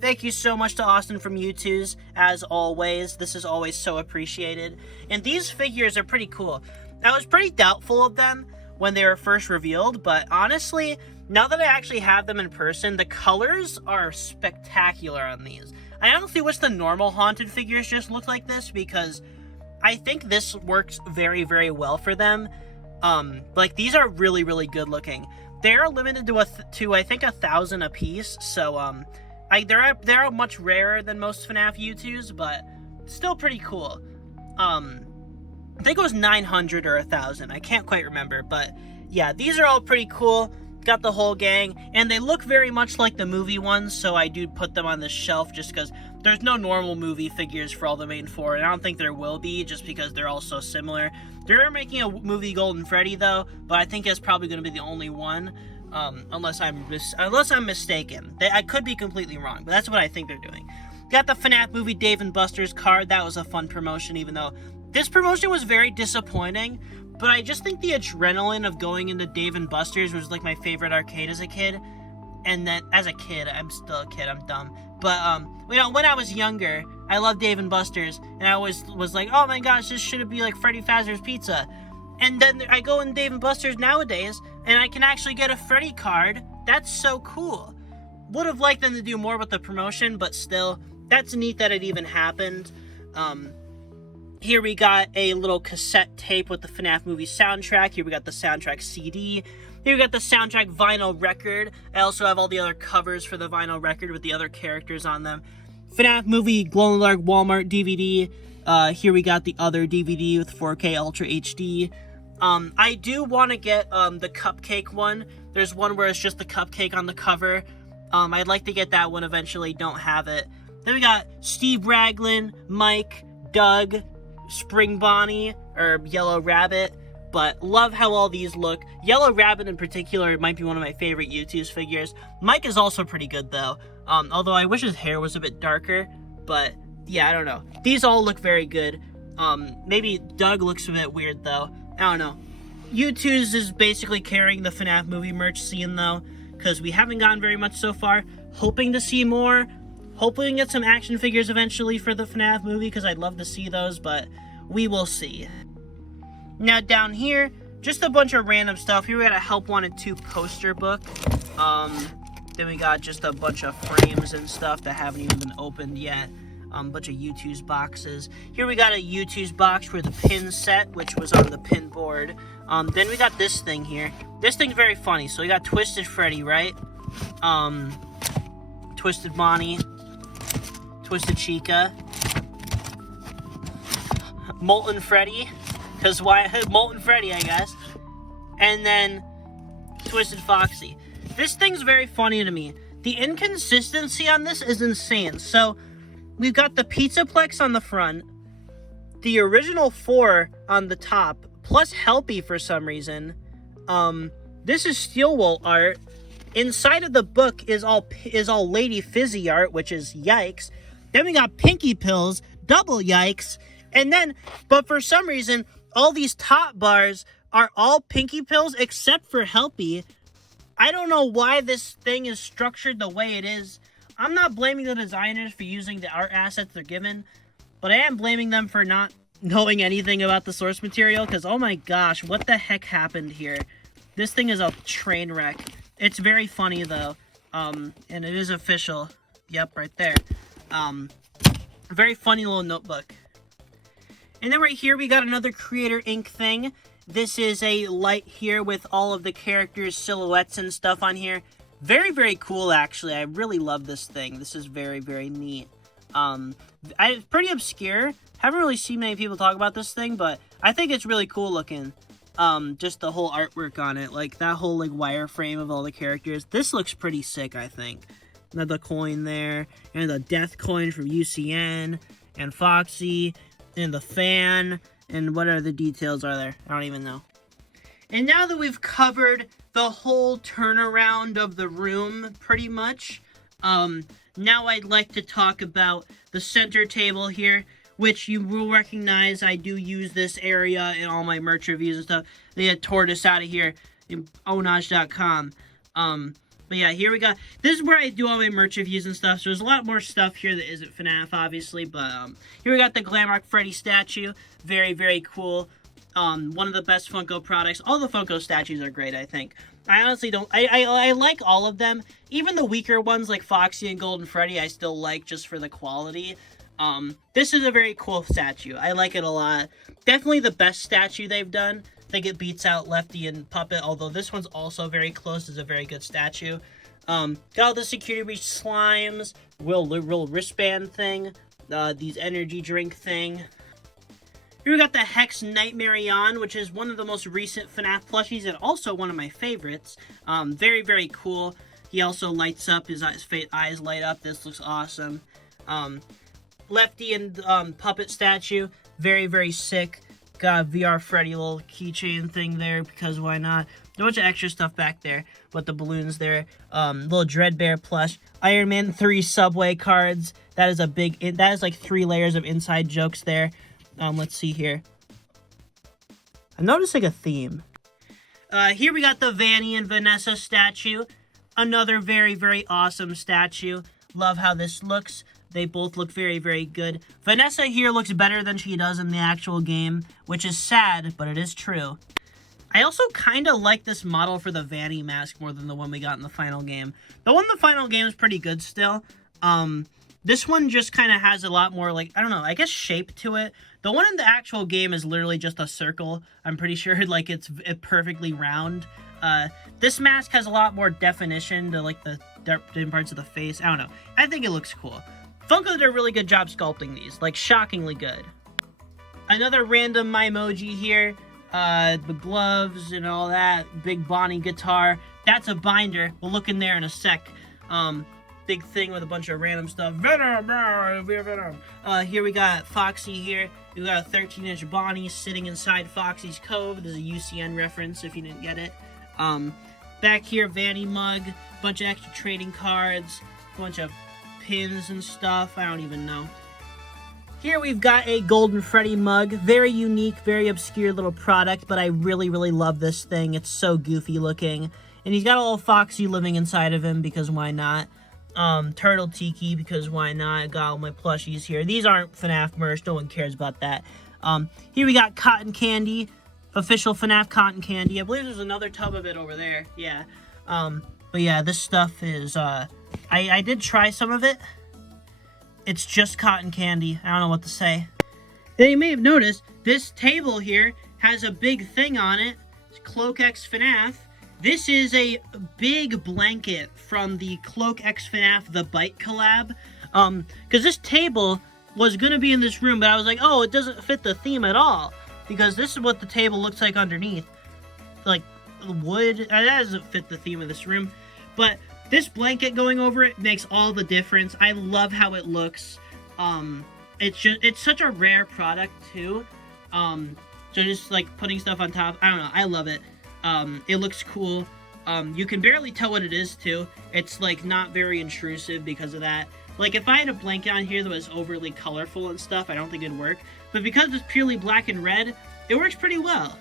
Thank you so much to Austin from Youtooz, as always. This is always so appreciated. And these figures are pretty cool. I was pretty doubtful of them when they were first revealed, but honestly, now that I actually have them in person, the colors are spectacular on these. I honestly wish the normal Haunted figures just looked like this, because I think this works very, very well for them. Like, these are really, really good looking. They're limited to I think 1,000 a piece, so they're much rarer than most FNAF Youtooz, but still pretty cool. I think it was 900 or 1,000. I can't quite remember, but yeah, these are all pretty cool. Got the whole gang, and they look very much like the movie ones, so I do put them on this shelf just because there's no normal movie figures for all the main four, and I don't think there will be just because they're all so similar. They're making a movie Golden Freddy though, but I think it's probably going to be the only one, unless I'm mistaken. I could be completely wrong, but that's what I think they're doing. Got the FNAF movie Dave & Buster's card. That was a fun promotion, even though this promotion was very disappointing. But I just think the adrenaline of going into Dave & Buster's was like my favorite arcade as a kid. And then, as a kid, I'm still a kid, I'm dumb. But, you know, when I was younger, I loved Dave & Buster's. And I always was like, oh my gosh, this should be like Freddy Fazbear's Pizza. And then I go in Dave & Buster's nowadays, and I can actually get a Freddy card. That's so cool. Would have liked them to do more with the promotion, but still, that's neat that it even happened. Here we got a little cassette tape with the FNAF movie soundtrack. Here we got the soundtrack CD. Here we got the soundtrack vinyl record. I also have all the other covers for the vinyl record with the other characters on them. FNAF movie glow-in-the-dark Walmart DVD. Here we got the other DVD with 4K Ultra HD. I do want to get the cupcake one. There's one where it's just the cupcake on the cover. I'd like to get that one eventually. Don't have it. Then we got Steve Raglan, Mike, Doug, SPRINGBONNIE, or Yellow Rabbit, but love how all these look. Yellow Rabbit in particular might be one of my favorite Youtooz figures. Mike is also pretty good though, although I wish his hair was a bit darker, but yeah, I don't know. These all look very good. Maybe Doug looks a bit weird though. I don't know. Youtooz is basically carrying the FNAF movie merch scene though, because we haven't gotten very much so far. Hoping to see more. Hopefully we can get some action figures eventually for the FNAF movie, because I'd love to see those, but we will see. Now down here, just a bunch of random stuff. Here we got a Help Wanted 2 poster book. Then we got just a bunch of frames and stuff that haven't even been opened yet. A bunch of Youtooz boxes. Here we got a Youtooz box for the pin set, which was on the pin board. Then we got this thing here. This thing's very funny. So we got Twisted Freddy, right? Twisted Bonnie. Twisted Chica, Molten Freddy, because why? Molten Freddy, I guess, and then Twisted Foxy. This thing's very funny to me. The inconsistency on this is insane. So we've got the Pizzaplex on the front, the original 4 on the top, plus Helpy for some reason. This is Steel Wool art. Inside of the book is all Lady Fizzy art, which is yikes. Then we got Pinky Pills, double yikes. And then, but for some reason, all these top bars are all Pinky Pills except for Helpy. I don't know why this thing is structured the way it is. I'm not blaming the designers for using the art assets they're given, but I am blaming them for not knowing anything about the source material, because oh my gosh, what the heck happened here? This thing is a train wreck. It's very funny though, and it is official. Yep, right there. A very funny little notebook. And then right here we got another Creator Ink thing. This is a light here with all of the characters' silhouettes and stuff on here. Very, very cool actually. I really love this thing. This is very, very neat. It's pretty obscure. Haven't really seen many people talk about this thing, but I think it's really cool looking. Just the whole artwork on it, like that whole like wireframe of all the characters. This looks pretty sick, I think. Another coin there, and the death coin from UCN, and Foxy, and the fan, and what other details are there? I don't even know. And now that we've covered the whole turnaround of the room, pretty much, now I'd like to talk about the center table here, which you will recognize. I do use this area in all my merch reviews and stuff. They had tore this out of here in onage.com. But yeah, here we go. This is where I do all my merch reviews and stuff. So there's a lot more stuff here that isn't FNAF, obviously. But here we got the Glamrock Freddy statue. Very, very cool. One of the best Funko products. All the Funko statues are great, I think. I honestly don't... I like all of them. Even the weaker ones like Foxy and Golden Freddy, I still like just for the quality. This is a very cool statue. I like it a lot. Definitely the best statue they've done. I think it beats out Lefty and Puppet, although this one's also very close. It's a very good statue. Got all the security breach slimes, real wristband thing, these energy drink thing. Here we got the Hex Nightmare on, which is one of the most recent FNAF plushies and also one of my favorites. Very, very cool. He also lights up, his eyes light up. This looks awesome. Lefty and Puppet statue, very, very sick. Got a VR Freddy little keychain thing there, because why not? A bunch of extra stuff back there, with the balloons there. Little DREADBEAR plush. Iron Man 3 Subway cards. That is a big, that is like 3 layers of inside jokes there. Let's see here. I'm noticing a theme. Here we got the Vanny and Vanessa statue. Another very, very awesome statue. Love how this looks. They both look very, very good. Vanessa here looks better than she does in the actual game, which is sad, but it is true. I also kind of like this model for the Vanny mask more than the one we got in the final game. The one in the final game is pretty good still. This one just kind of has a lot more, like, I don't know, I guess shape to it. The one in the actual game is literally just a circle. I'm pretty sure, like, it's perfectly round. This mask has a lot more definition to, like, the different parts of the face. I don't know. I think it looks cool. Funko did a really good job sculpting these, like, shockingly good. Another random emoji here, the gloves and all that, big Bonnie guitar. That's a binder. We'll look in there in a sec. Big thing with a bunch of random stuff. Venom. Here we got Foxy here. We got a 13-inch Bonnie sitting inside Foxy's Cove. There's a UCN reference if you didn't get it. Back here, Vanny mug, bunch of extra trading cards, bunch of pins and stuff. I don't even know. Here we've got a Golden Freddy mug. Very unique, very obscure little product, but I really, really love this thing. It's so goofy looking. And he's got a little Foxy living inside of him, because why not? Turtle Tiki, because why not? Got all my plushies here. These aren't FNAF merch. No one cares about that. Here we got cotton candy. Official FNAF cotton candy. I believe there's another tub of it over there. Yeah. But yeah, this stuff is, I did try some of it. It's just cotton candy. I don't know what to say. Then you may have noticed, this table here has a big thing on it. It's Cloak X FNAF. This is a big blanket from the Cloak X FNAF The Bite collab. Because this table was going to be in this room, but I was like, oh, it doesn't fit the theme at all. Because this is what the table looks like underneath. Like, wood. That doesn't fit the theme of this room. But this blanket going over it makes all the difference. I love how it looks. It's such a rare product, too. So just, like, putting stuff on top, I don't know. I love it. It looks cool. You can barely tell what it is, too. It's, like, not very intrusive because of that. Like, if I had a blanket on here that was overly colorful and stuff, I don't think it'd work. But because it's purely black and red, it works pretty well.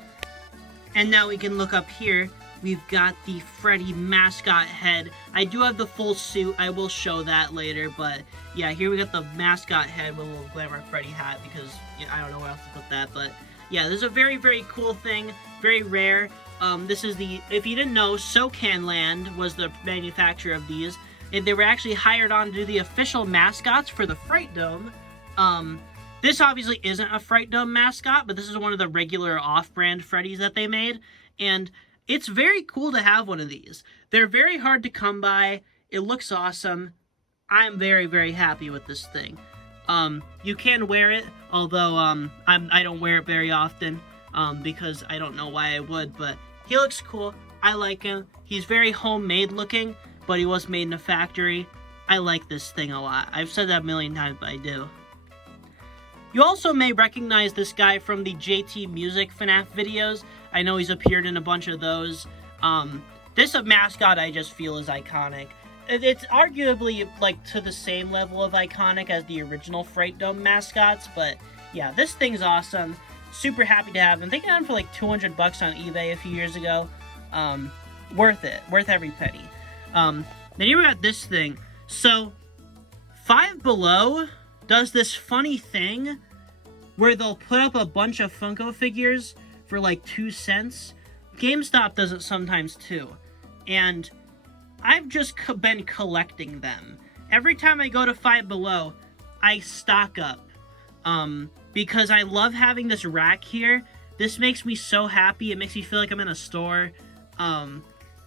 And now we can look up here. We've got the Freddy mascot head. I do have the full suit. I will show that later. But, yeah, here we got the mascot head with a little Glamour Freddy hat because I don't know where else to put that. But, yeah, this is a very, very cool thing. Very rare. This is the, if you didn't know, SoCanLand was the manufacturer of these. They were actually hired on to do the official mascots for the Fright Dome. This obviously isn't a Fright Dome mascot, but this is one of the regular off-brand Freddys that they made. And it's very cool to have one of these. They're very hard to come by. It looks awesome. I'm very, very happy with this thing. You can wear it, although I don't wear it very often because I don't know why I would, but he looks cool. I like him. He's very homemade looking, but he was made in a factory. I like this thing a lot. I've said that a million times, but I do. You also may recognize this guy from the JT Music FNAF videos. I know he's appeared in a bunch of those. This mascot I just feel is iconic. It's arguably like to the same level of iconic as the original Fright Dome mascots, but yeah, this thing's awesome. Super happy to have him. I think I got him for like 200 bucks on eBay a few years ago. Worth it. Worth every penny. Then here we got this thing. So, Five Below does this funny thing where they'll put up a bunch of Funko figures for like 2 cents. GameStop does it sometimes too. And I've just been collecting them. Every time I go to Five Below, I stock up. Because I love having this rack here. This makes me so happy. It makes me feel like I'm in a store. And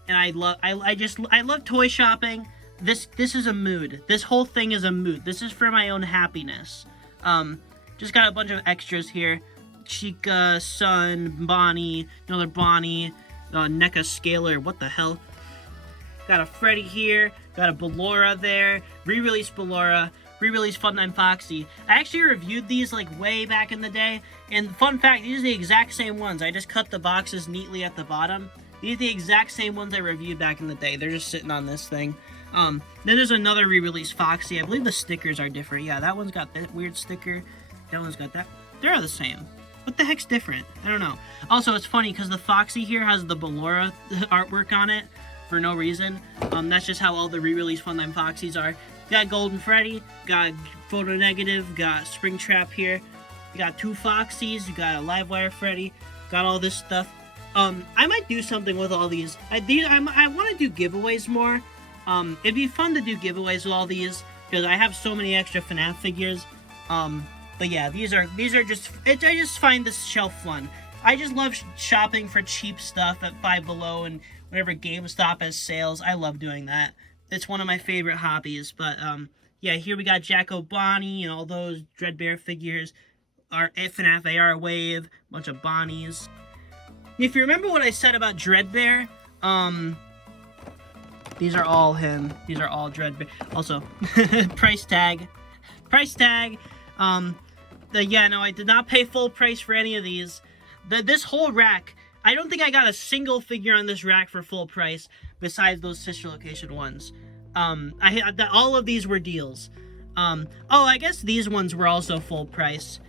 I love toy shopping. This is a mood. This whole thing is a mood. This is for my own happiness. Just got a bunch of extras here. Chica, Sun, Bonnie, another Bonnie, NECA Scaler, what the hell? Got a Freddy here, got a Ballora there, re-release Ballora, re-release Funtime Foxy. I actually reviewed these like way back in the day, and fun fact, these are the exact same ones. I just cut the boxes neatly at the bottom. These are the exact same ones I reviewed back in the day. They're just sitting on this thing. Then there's another re-release Foxy. I believe the stickers are different. Yeah, that one's got that weird sticker. That one's got that. They're the same. What the heck's different? I don't know. Also, it's funny because the Foxy here has the Ballora artwork on it for no reason. That's just how all the re-release Funtime Foxies are. Got Golden Freddy, got Photo Negative, got Springtrap here. You got 2 Foxies, you got a Livewire Freddy, got all this stuff. I might do something with all these. I want to do giveaways more. It'd be fun to do giveaways with all these because I have so many extra FNAF figures. But yeah, these are just, I just find this shelf fun. I just love shopping for cheap stuff at Five Below and whenever GameStop has sales. I love doing that. It's one of my favorite hobbies. But yeah, here we got Jacko Bonnie and all those DREADBEAR figures. Our FNAF AR Wave, a bunch of Bonnies. If you remember what I said about DREADBEAR, these are all him. These are all DREADBEAR. Also, price tag. Price tag. Yeah, no, I did not pay full price for any of these. This whole rack, I don't think I got a single figure on this rack for full price besides those sister location ones. All of these were deals. Oh, I guess these ones were also full price.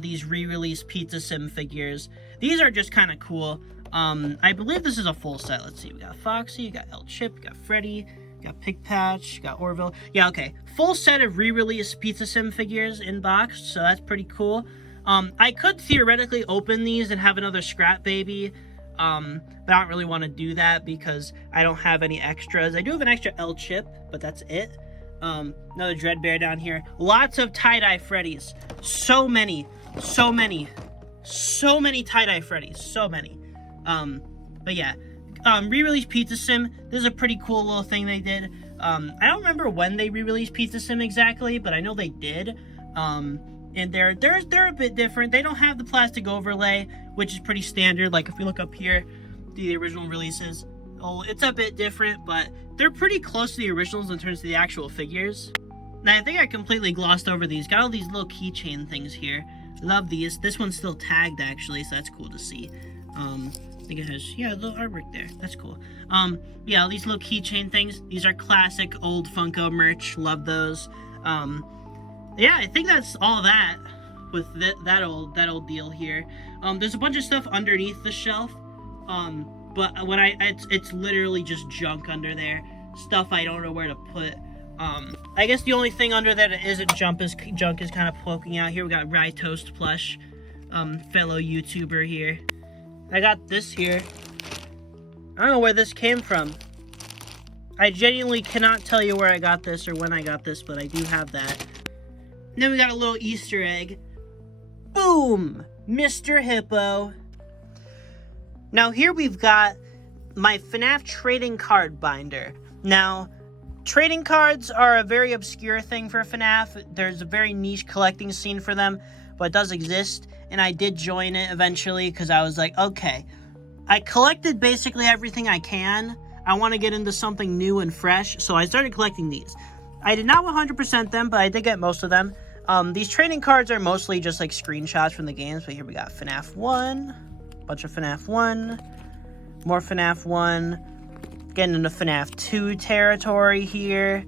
These re-release Pizza Sim figures. These are just kind of cool. I believe this is a full set. Let's see. We got Foxy, we got El Chip, we got Freddy, we got Pig Patch, we got Orville. Yeah, okay. Full set of re-release Pizza Sim figures in box, so that's pretty cool. I could theoretically open these and have another Scrap Baby, but I don't really want to do that because I don't have any extras. I do have an extra El Chip, but that's it. Another DREADBEAR down here. Lots of tie-dye Freddys. So many tie-dye Freddys. So many. But yeah. Re-release Pizza Sim. This is a pretty cool little thing they did. I don't remember when they re-released Pizza Sim exactly, but I know they did. And they're a bit different. They don't have the plastic overlay, which is pretty standard. Like if we look up here, the original releases. Oh, it's a bit different, but they're pretty close to the originals in terms of the actual figures. Now, I think I completely glossed over these. Got all these little keychain things here. Love these. This one's still tagged, actually, so that's cool to see. I think it has, yeah, a little artwork there. That's cool. Yeah, all these little keychain things. These are classic old Funko merch. Love those. Yeah, I think that's all that with that old deal here. There's a bunch of stuff underneath the shelf. But when it's literally just junk under there. Stuff I don't know where to put. I guess the only thing under that isn't junk is kind of poking out here. We got Rye Toast Plush, fellow YouTuber here. I got this here. I don't know where this came from. I genuinely cannot tell you where I got this or when I got this, but I do have that. And then we got a little Easter egg. Boom! Mr. Hippo. Now here we've got my FNAF trading card binder. Now, trading cards are a very obscure thing for FNAF. There's a very niche collecting scene for them, but it does exist. And I did join it eventually because I was like, okay, I collected basically everything I can. I want to get into something new and fresh, so I started collecting these. I did not 100% them, but I did get most of them. These trading cards are mostly just like screenshots from the games, but here we got FNAF 1, bunch of FNAF 1, more FNAF 1, getting into FNAF 2 territory here.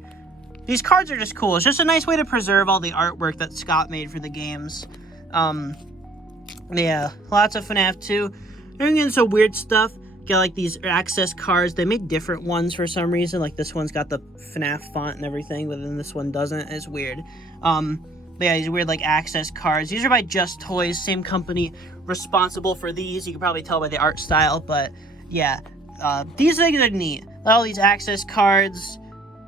These cards are just cool. It's just a nice way to preserve all the artwork that Scott made for the games. Yeah, lots of FNAF 2. They're getting some weird stuff. Got like these access cards. They make different ones for some reason. Like this one's got the FNAF font and everything, but then this one doesn't. It's weird. But yeah, these weird like access cards. These are by Just Toys, same company responsible for these. You can probably tell by the art style, but yeah, these things are neat. All these access cards,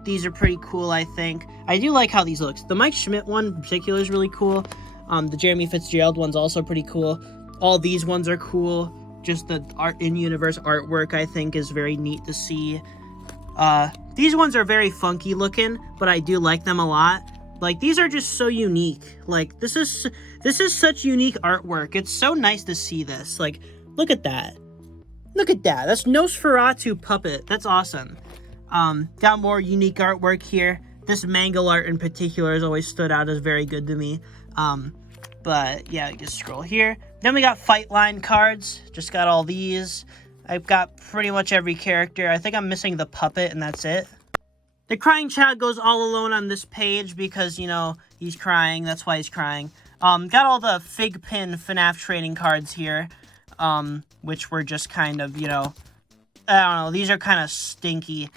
these are pretty cool, I think. I do like how these look. The Mike Schmidt one in particular is really cool. The Jeremy Fitzgerald one's also pretty cool. All these ones are cool. Just the art in-universe artwork, I think, is very neat to see. These ones are very funky looking, but I do like them a lot. Like, these are just so unique. Like, this is such unique artwork. It's so nice to see this. Like, look at that. Look at that. That's Nosferatu puppet. That's awesome. Got more unique artwork here. This Mangle art in particular has always stood out as very good to me. But yeah, you can scroll here. Then we got Fight Line cards. Just got all these. I've got pretty much every character. I think I'm missing the puppet, and that's it. The crying child goes all alone on this page because, you know, he's crying. That's why he's crying. Got all the Fig Pin FNAF trading cards here, which were just kind of, you know, I don't know. These are kind of stinky.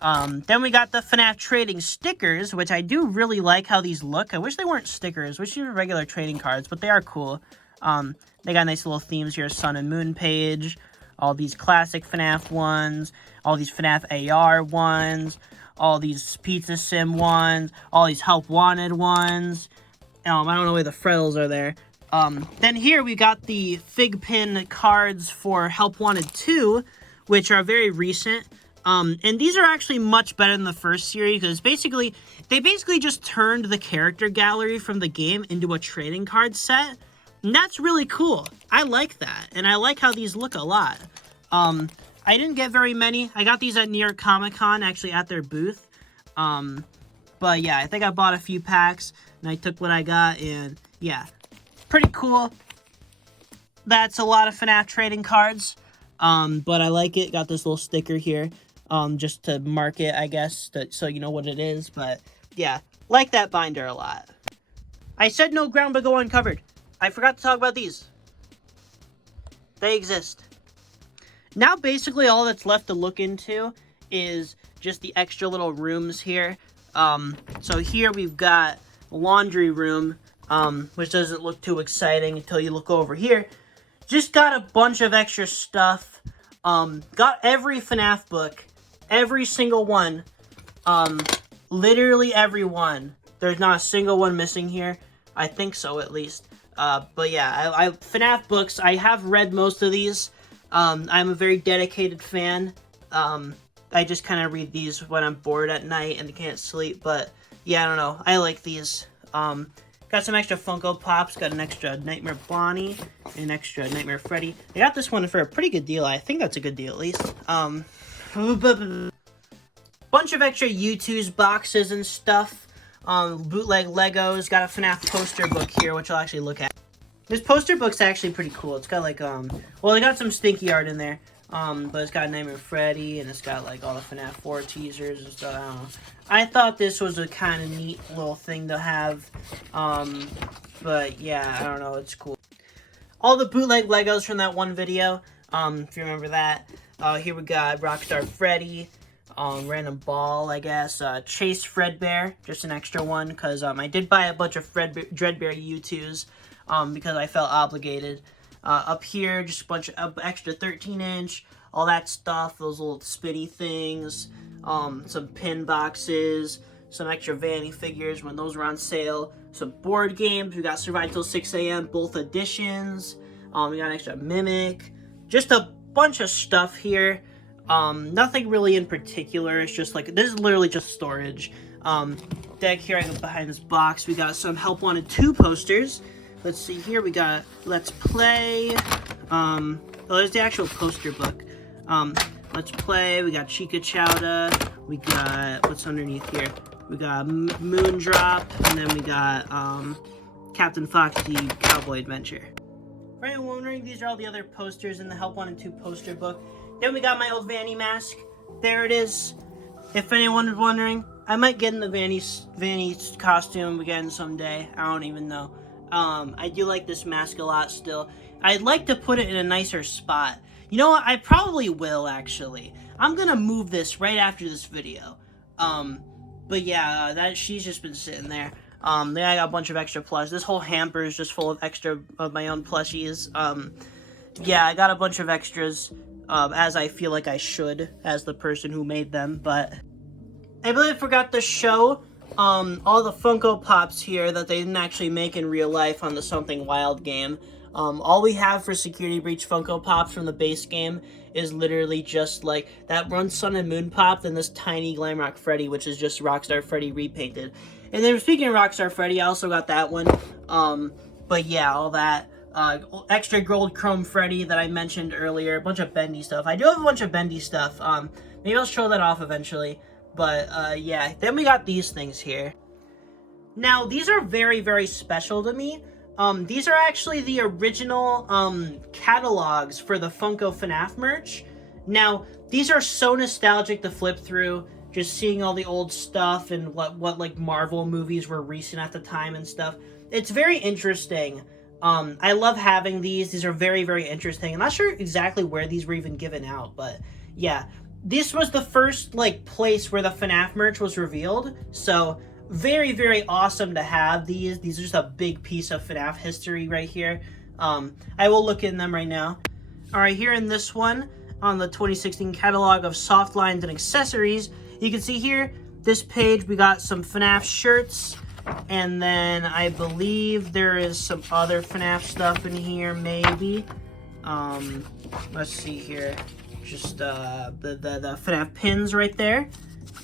Then we got the FNAF trading stickers, which I do really like how these look. I wish they weren't stickers. I wish they were regular trading cards, but they are cool. They got nice little themes here. Sun and Moon page. All these classic FNAF ones. All these FNAF AR ones. All these Pizza Sim ones. All these Help Wanted ones. I don't know why the Freddles are there. Then here we got the Fig Pin cards for Help Wanted 2, which are very recent. And these are actually much better than the first series because they basically just turned the character gallery from the game into a trading card set. And that's really cool. I like that. And I like how these look a lot. I didn't get very many. I got these at New York Comic Con, actually at their booth. But yeah, I think I bought a few packs and I took what I got and yeah, pretty cool. That's a lot of FNAF trading cards. But I like it. Got this little sticker here. Just to mark it, I guess, so you know what it is. But yeah, like that binder a lot. I said no ground but go uncovered. I forgot to talk about these. They exist. Now basically all that's left to look into is just the extra little rooms here. So here we've got a laundry room, which doesn't look too exciting until you look over here. Just got a bunch of extra stuff. Got every FNAF book. Every single one. Literally every one. There's not a single one missing here. I think so, at least. But yeah, FNAF books, I have read most of these. I'm a very dedicated fan. I just kind of read these when I'm bored at night and can't sleep. But yeah, I don't know. I like these. Got some extra Funko Pops. Got an extra Nightmare Bonnie. An extra Nightmare Freddy. I got this one for a pretty good deal. I think that's a good deal, at least. Bunch of extra Youtooz boxes and stuff. Bootleg Legos. Got a FNAF poster book here, which I'll actually look at. This poster book's actually pretty cool. It's got like, well, they got some stinky art in there. But it's got Nightmare Freddy, and it's got like all the FNAF 4 teasers and stuff. I don't know. I thought this was a kind of neat little thing to have. But yeah, I don't know. It's cool. All the bootleg Legos from that one video. If you remember that. Here we got Rockstar Freddy. Random Ball, I guess. Chase Fredbear, just an extra one, because I did buy a bunch of DREADBEAR Youtooz, because I felt obligated. Up here, just a bunch of extra 13-inch, all that stuff, those little spinny things, some pin boxes, some extra Vanny figures when those were on sale, some board games. We got Survive Till 6 AM, both editions. We got an extra Mimic, just a bunch of stuff here. Nothing really in particular. It's just like, this is literally just storage. Deck here, I go behind this box. We got some Help Wanted 2 posters. Let's see here. We got Let's Play. Oh, there's the actual poster book. Let's Play. We got Chica Chowda. We got, what's underneath here? We got Moondrop, and then we got Captain Foxy Cowboy Adventure. For anyone wondering, these are all the other posters in the Help 1 and 2 poster book. Then we got my old Vanny mask. There it is. If anyone is wondering, I might get in the Vanny costume again someday. I don't even know. I do like this mask a lot still. I'd like to put it in a nicer spot. You know what? I probably will, actually. I'm gonna move this right after this video. But yeah, she's just been sitting there. Then I got a bunch of extra plush. This whole hamper is just full of extra of my own plushies. Yeah, I got a bunch of extras, as I feel like I should, as the person who made them, but I believe I forgot to show, all the Funko Pops here that they didn't actually make in real life on the Something Wild game. All we have for Security Breach Funko Pops from the base game is literally just like that one Sun and Moon Pop, then this tiny Glamrock Freddy, which is just Rockstar Freddy repainted. And then speaking of Rockstar Freddy, I also got that one. But yeah, all that. Extra gold chrome Freddy that I mentioned earlier. A bunch of bendy stuff. I do have a bunch of bendy stuff. Maybe I'll show that off eventually. But yeah, then we got these things here. Now, these are very, very special to me. These are actually the original catalogs for the Funko FNAF merch. Now, these are so nostalgic to flip through. Just seeing all the old stuff and what like Marvel movies were recent at the time and stuff. It's very interesting. I love having these. These are very, very interesting. I'm not sure exactly where these were even given out, but yeah. This was the first like place where the FNAF merch was revealed. So very, very awesome to have these. These are just a big piece of FNAF history right here. I will look in them right now. All right, here in this one, on the 2016 catalog of soft lines and accessories, you can see here, this page, we got some FNAF shirts, and then I believe there is some other FNAF stuff in here, maybe. Let's see here. Just the FNAF pins right there.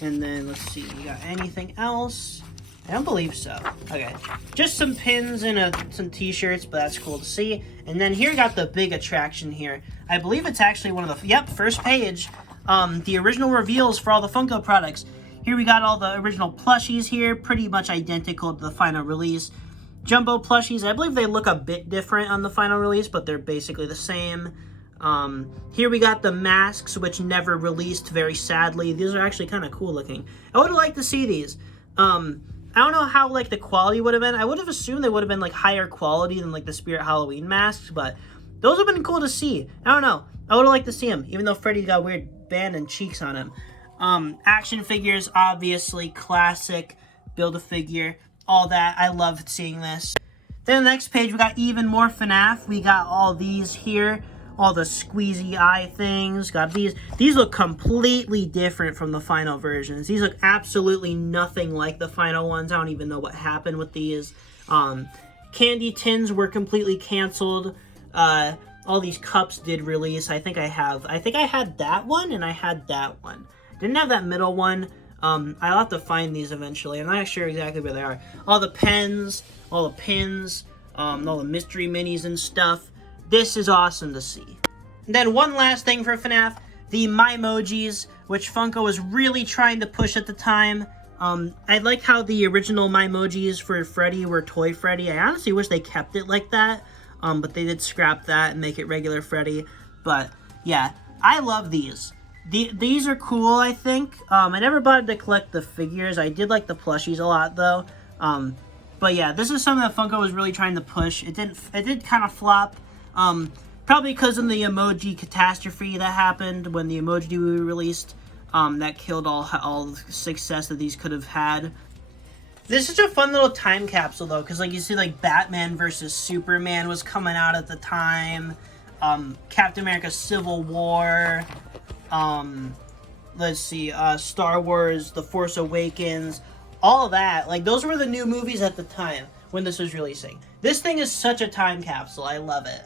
And then, let's see, you got anything else? I don't believe so. Okay. Just some pins and some t-shirts, but that's cool to see. And then here we got the big attraction here. I believe it's actually one of the, yep, first page. The original reveals for all the Funko products. Here we got all the original plushies here, pretty much identical to the final release. Jumbo plushies, I believe they look a bit different on the final release, but they're basically the same. Here we got the masks, which never released, very sadly. These are actually kind of cool looking. I would have liked to see these. I don't know how, like, the quality would have been. I would have assumed they would have been, like, higher quality than, like, the Spirit Halloween masks, but those would have been cool to see. I don't know. I would have liked to see them, even though Freddy's got weird band and cheeks on him. Action figures, obviously, classic, Build-A-Figure, all that. I loved seeing this. Then the next page, we got even more FNAF. We got all these here, all the squeezy eye things. Got these. These look completely different from the final versions. These look absolutely nothing like the final ones. I don't even know what happened with these. Candy tins were completely canceled. All these cups did release. I think I had that one and I had that one. Didn't have that middle one. I'll have to find these eventually. I'm not sure exactly where they are. All the pens, all the pins, all the mystery minis and stuff. This is awesome to see. And then one last thing for FNAF, the Mimojis, which Funko was really trying to push at the time. I like how the original Mimojis for Freddy were Toy Freddy. I honestly wish they kept it like that. But they did scrap that and make it regular Freddy. But yeah, I love these. These are cool, I think. I never bothered to collect the figures. I did like the plushies a lot, though. But yeah, this is something that Funko was really trying to push. It did kind of flop. Probably because of the emoji catastrophe that happened when the emoji movie released. That killed all the success that these could have had. This is a fun little time capsule, though, because, like, you see, like, Batman versus Superman was coming out at the time. Captain America Civil War. Let's see, Star Wars, The Force Awakens. All of that. Like, those were the new movies at the time when this was releasing. This thing is such a time capsule. I love it.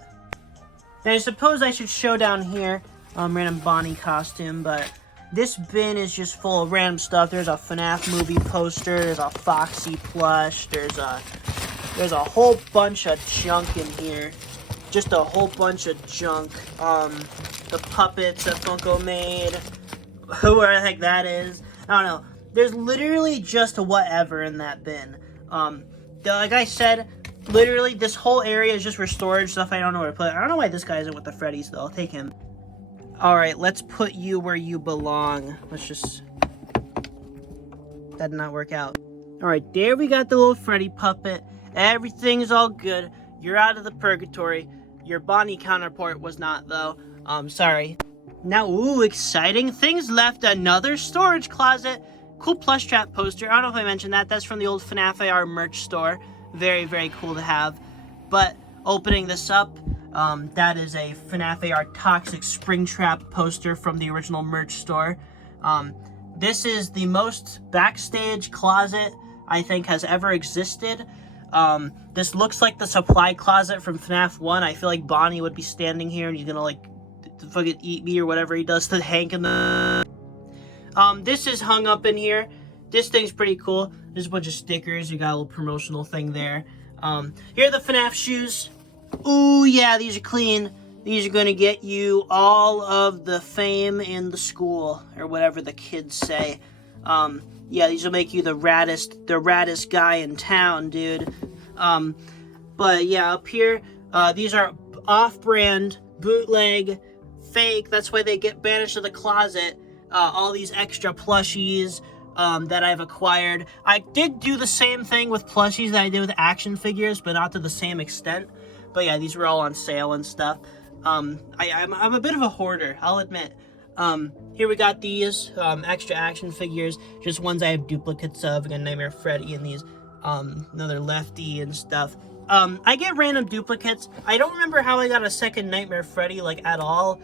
And I suppose I should show down here, random Bonnie costume, but this bin is just full of random stuff. There's a FNAF movie poster. There's a Foxy plush. There's a whole bunch of junk in here. Just a whole bunch of junk. The puppets that Funko made. Whoever the heck that is. I don't know. there's literally just whatever in that bin. Like I said, literally this whole area is just for storage stuff I don't know where to put. I don't know why this guy isn't with the Freddies though. I'll take him. Alright, let's put you where you belong. Let's just... That did not work out. Alright, there we got the little Freddy puppet. Everything's all good. You're out of the purgatory. Your Bonnie counterpart was not, though. Sorry. Now, ooh, exciting things left. Another storage closet. Cool Plushtrap poster. I don't know if I mentioned that. That's from the old FNAF AR merch store. Very, very cool to have. But, opening this up, that is a FNAF AR Toxic Springtrap poster from the original merch store. This is the most backstage closet I think has ever existed. This looks like the supply closet from FNAF 1. I feel like Bonnie would be standing here and he's gonna like fucking eat me or whatever he does to Hank in the... this is hung up in here. This thing's pretty cool. There's a bunch of stickers. You got a little promotional thing there. Here are the FNAF shoes. Ooh, yeah, these are clean. These are gonna get you all of the fame in the school, or whatever the kids say. Yeah, these will make you the raddest guy in town, dude. But yeah, up here, these are off-brand, bootleg, fake. That's why they get banished to the closet. All these extra plushies that I've acquired. I did do the same thing with plushies that I did with action figures, but not to the same extent. But yeah, these were all on sale and stuff. I'm a bit of a hoarder, I'll admit. Here we got these extra action figures, just ones I have duplicates of. I got Nightmare Freddy and these, another Lefty and stuff. I get random duplicates. I don't remember how I got a second Nightmare Freddy, like, at all.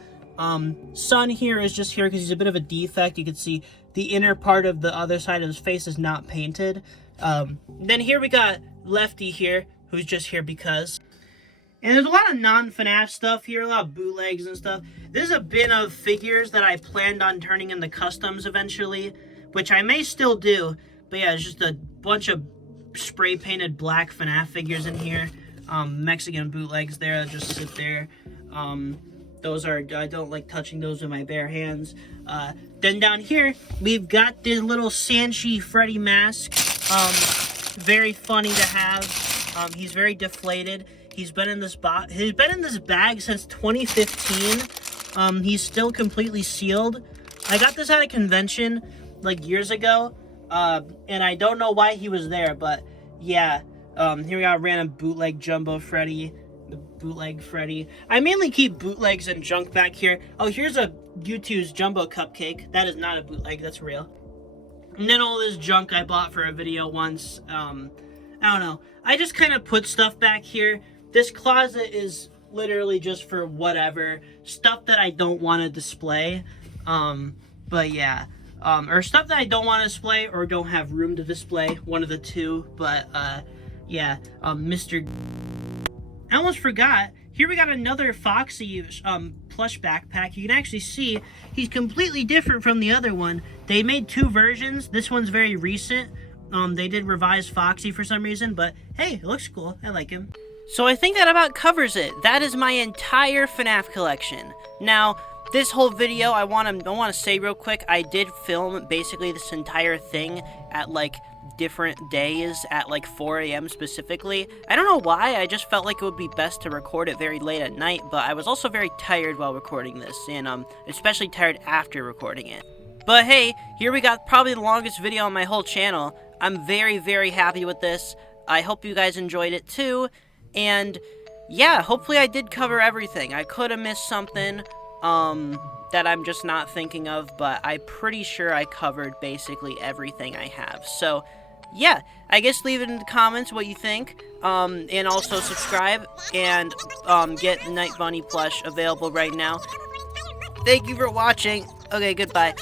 Sun here is just here because he's a bit of a defect. You can see the inner part of the other side of his face is not painted. Then here we got Lefty here, who's just here because... And there's a lot of non-FNAF stuff here, a lot of bootlegs and stuff. This is a bin of figures that I planned on turning into customs eventually, which I may still do. But yeah, it's just a bunch of spray-painted black FNAF figures in here. Mexican bootlegs there that just sit there. Those are, I don't like touching those with my bare hands. Then down here, we've got this little Sanshee Freddy mask. Very funny to have. He's very deflated. He's been in this bag since 2015. He's still completely sealed. I got this at a convention like years ago, and I don't know why he was there, but yeah. Here we got random bootleg Jumbo Freddy, the bootleg Freddy. I mainly keep bootlegs and junk back here. Oh, here's a Youtooz Jumbo Cupcake. That is not a bootleg, that's real. And then all this junk I bought for a video once. I don't know. I just kind of put stuff back here. This closet is literally just for whatever. Stuff that I don't want to display. But yeah. Or stuff that I don't want to display or don't have room to display. One of the two. But, yeah. Mr. I almost forgot. Here we got another Foxy plush backpack. You can actually see he's completely different from the other one. They made two versions. This one's very recent. They did revise Foxy for some reason. But, hey, it looks cool. I like him. So I think that about covers it. That is my entire FNAF collection. Now, this whole video, I want to say real quick, I did film basically this entire thing at like different days at like 4 a.m. specifically. I don't know why, I just felt like it would be best to record it very late at night, but I was also very tired while recording this, and especially tired after recording it. But hey, here we got probably the longest video on my whole channel. I'm very, very happy with this. I hope you guys enjoyed it too. And yeah, hopefully I did cover everything. I could have missed something that I'm just not thinking of, but I'm pretty sure I covered basically everything I have. So yeah, I guess leave it in the comments what you think, and also subscribe, and get the Night Bunny plush available right now. Thank you for watching. Okay, goodbye.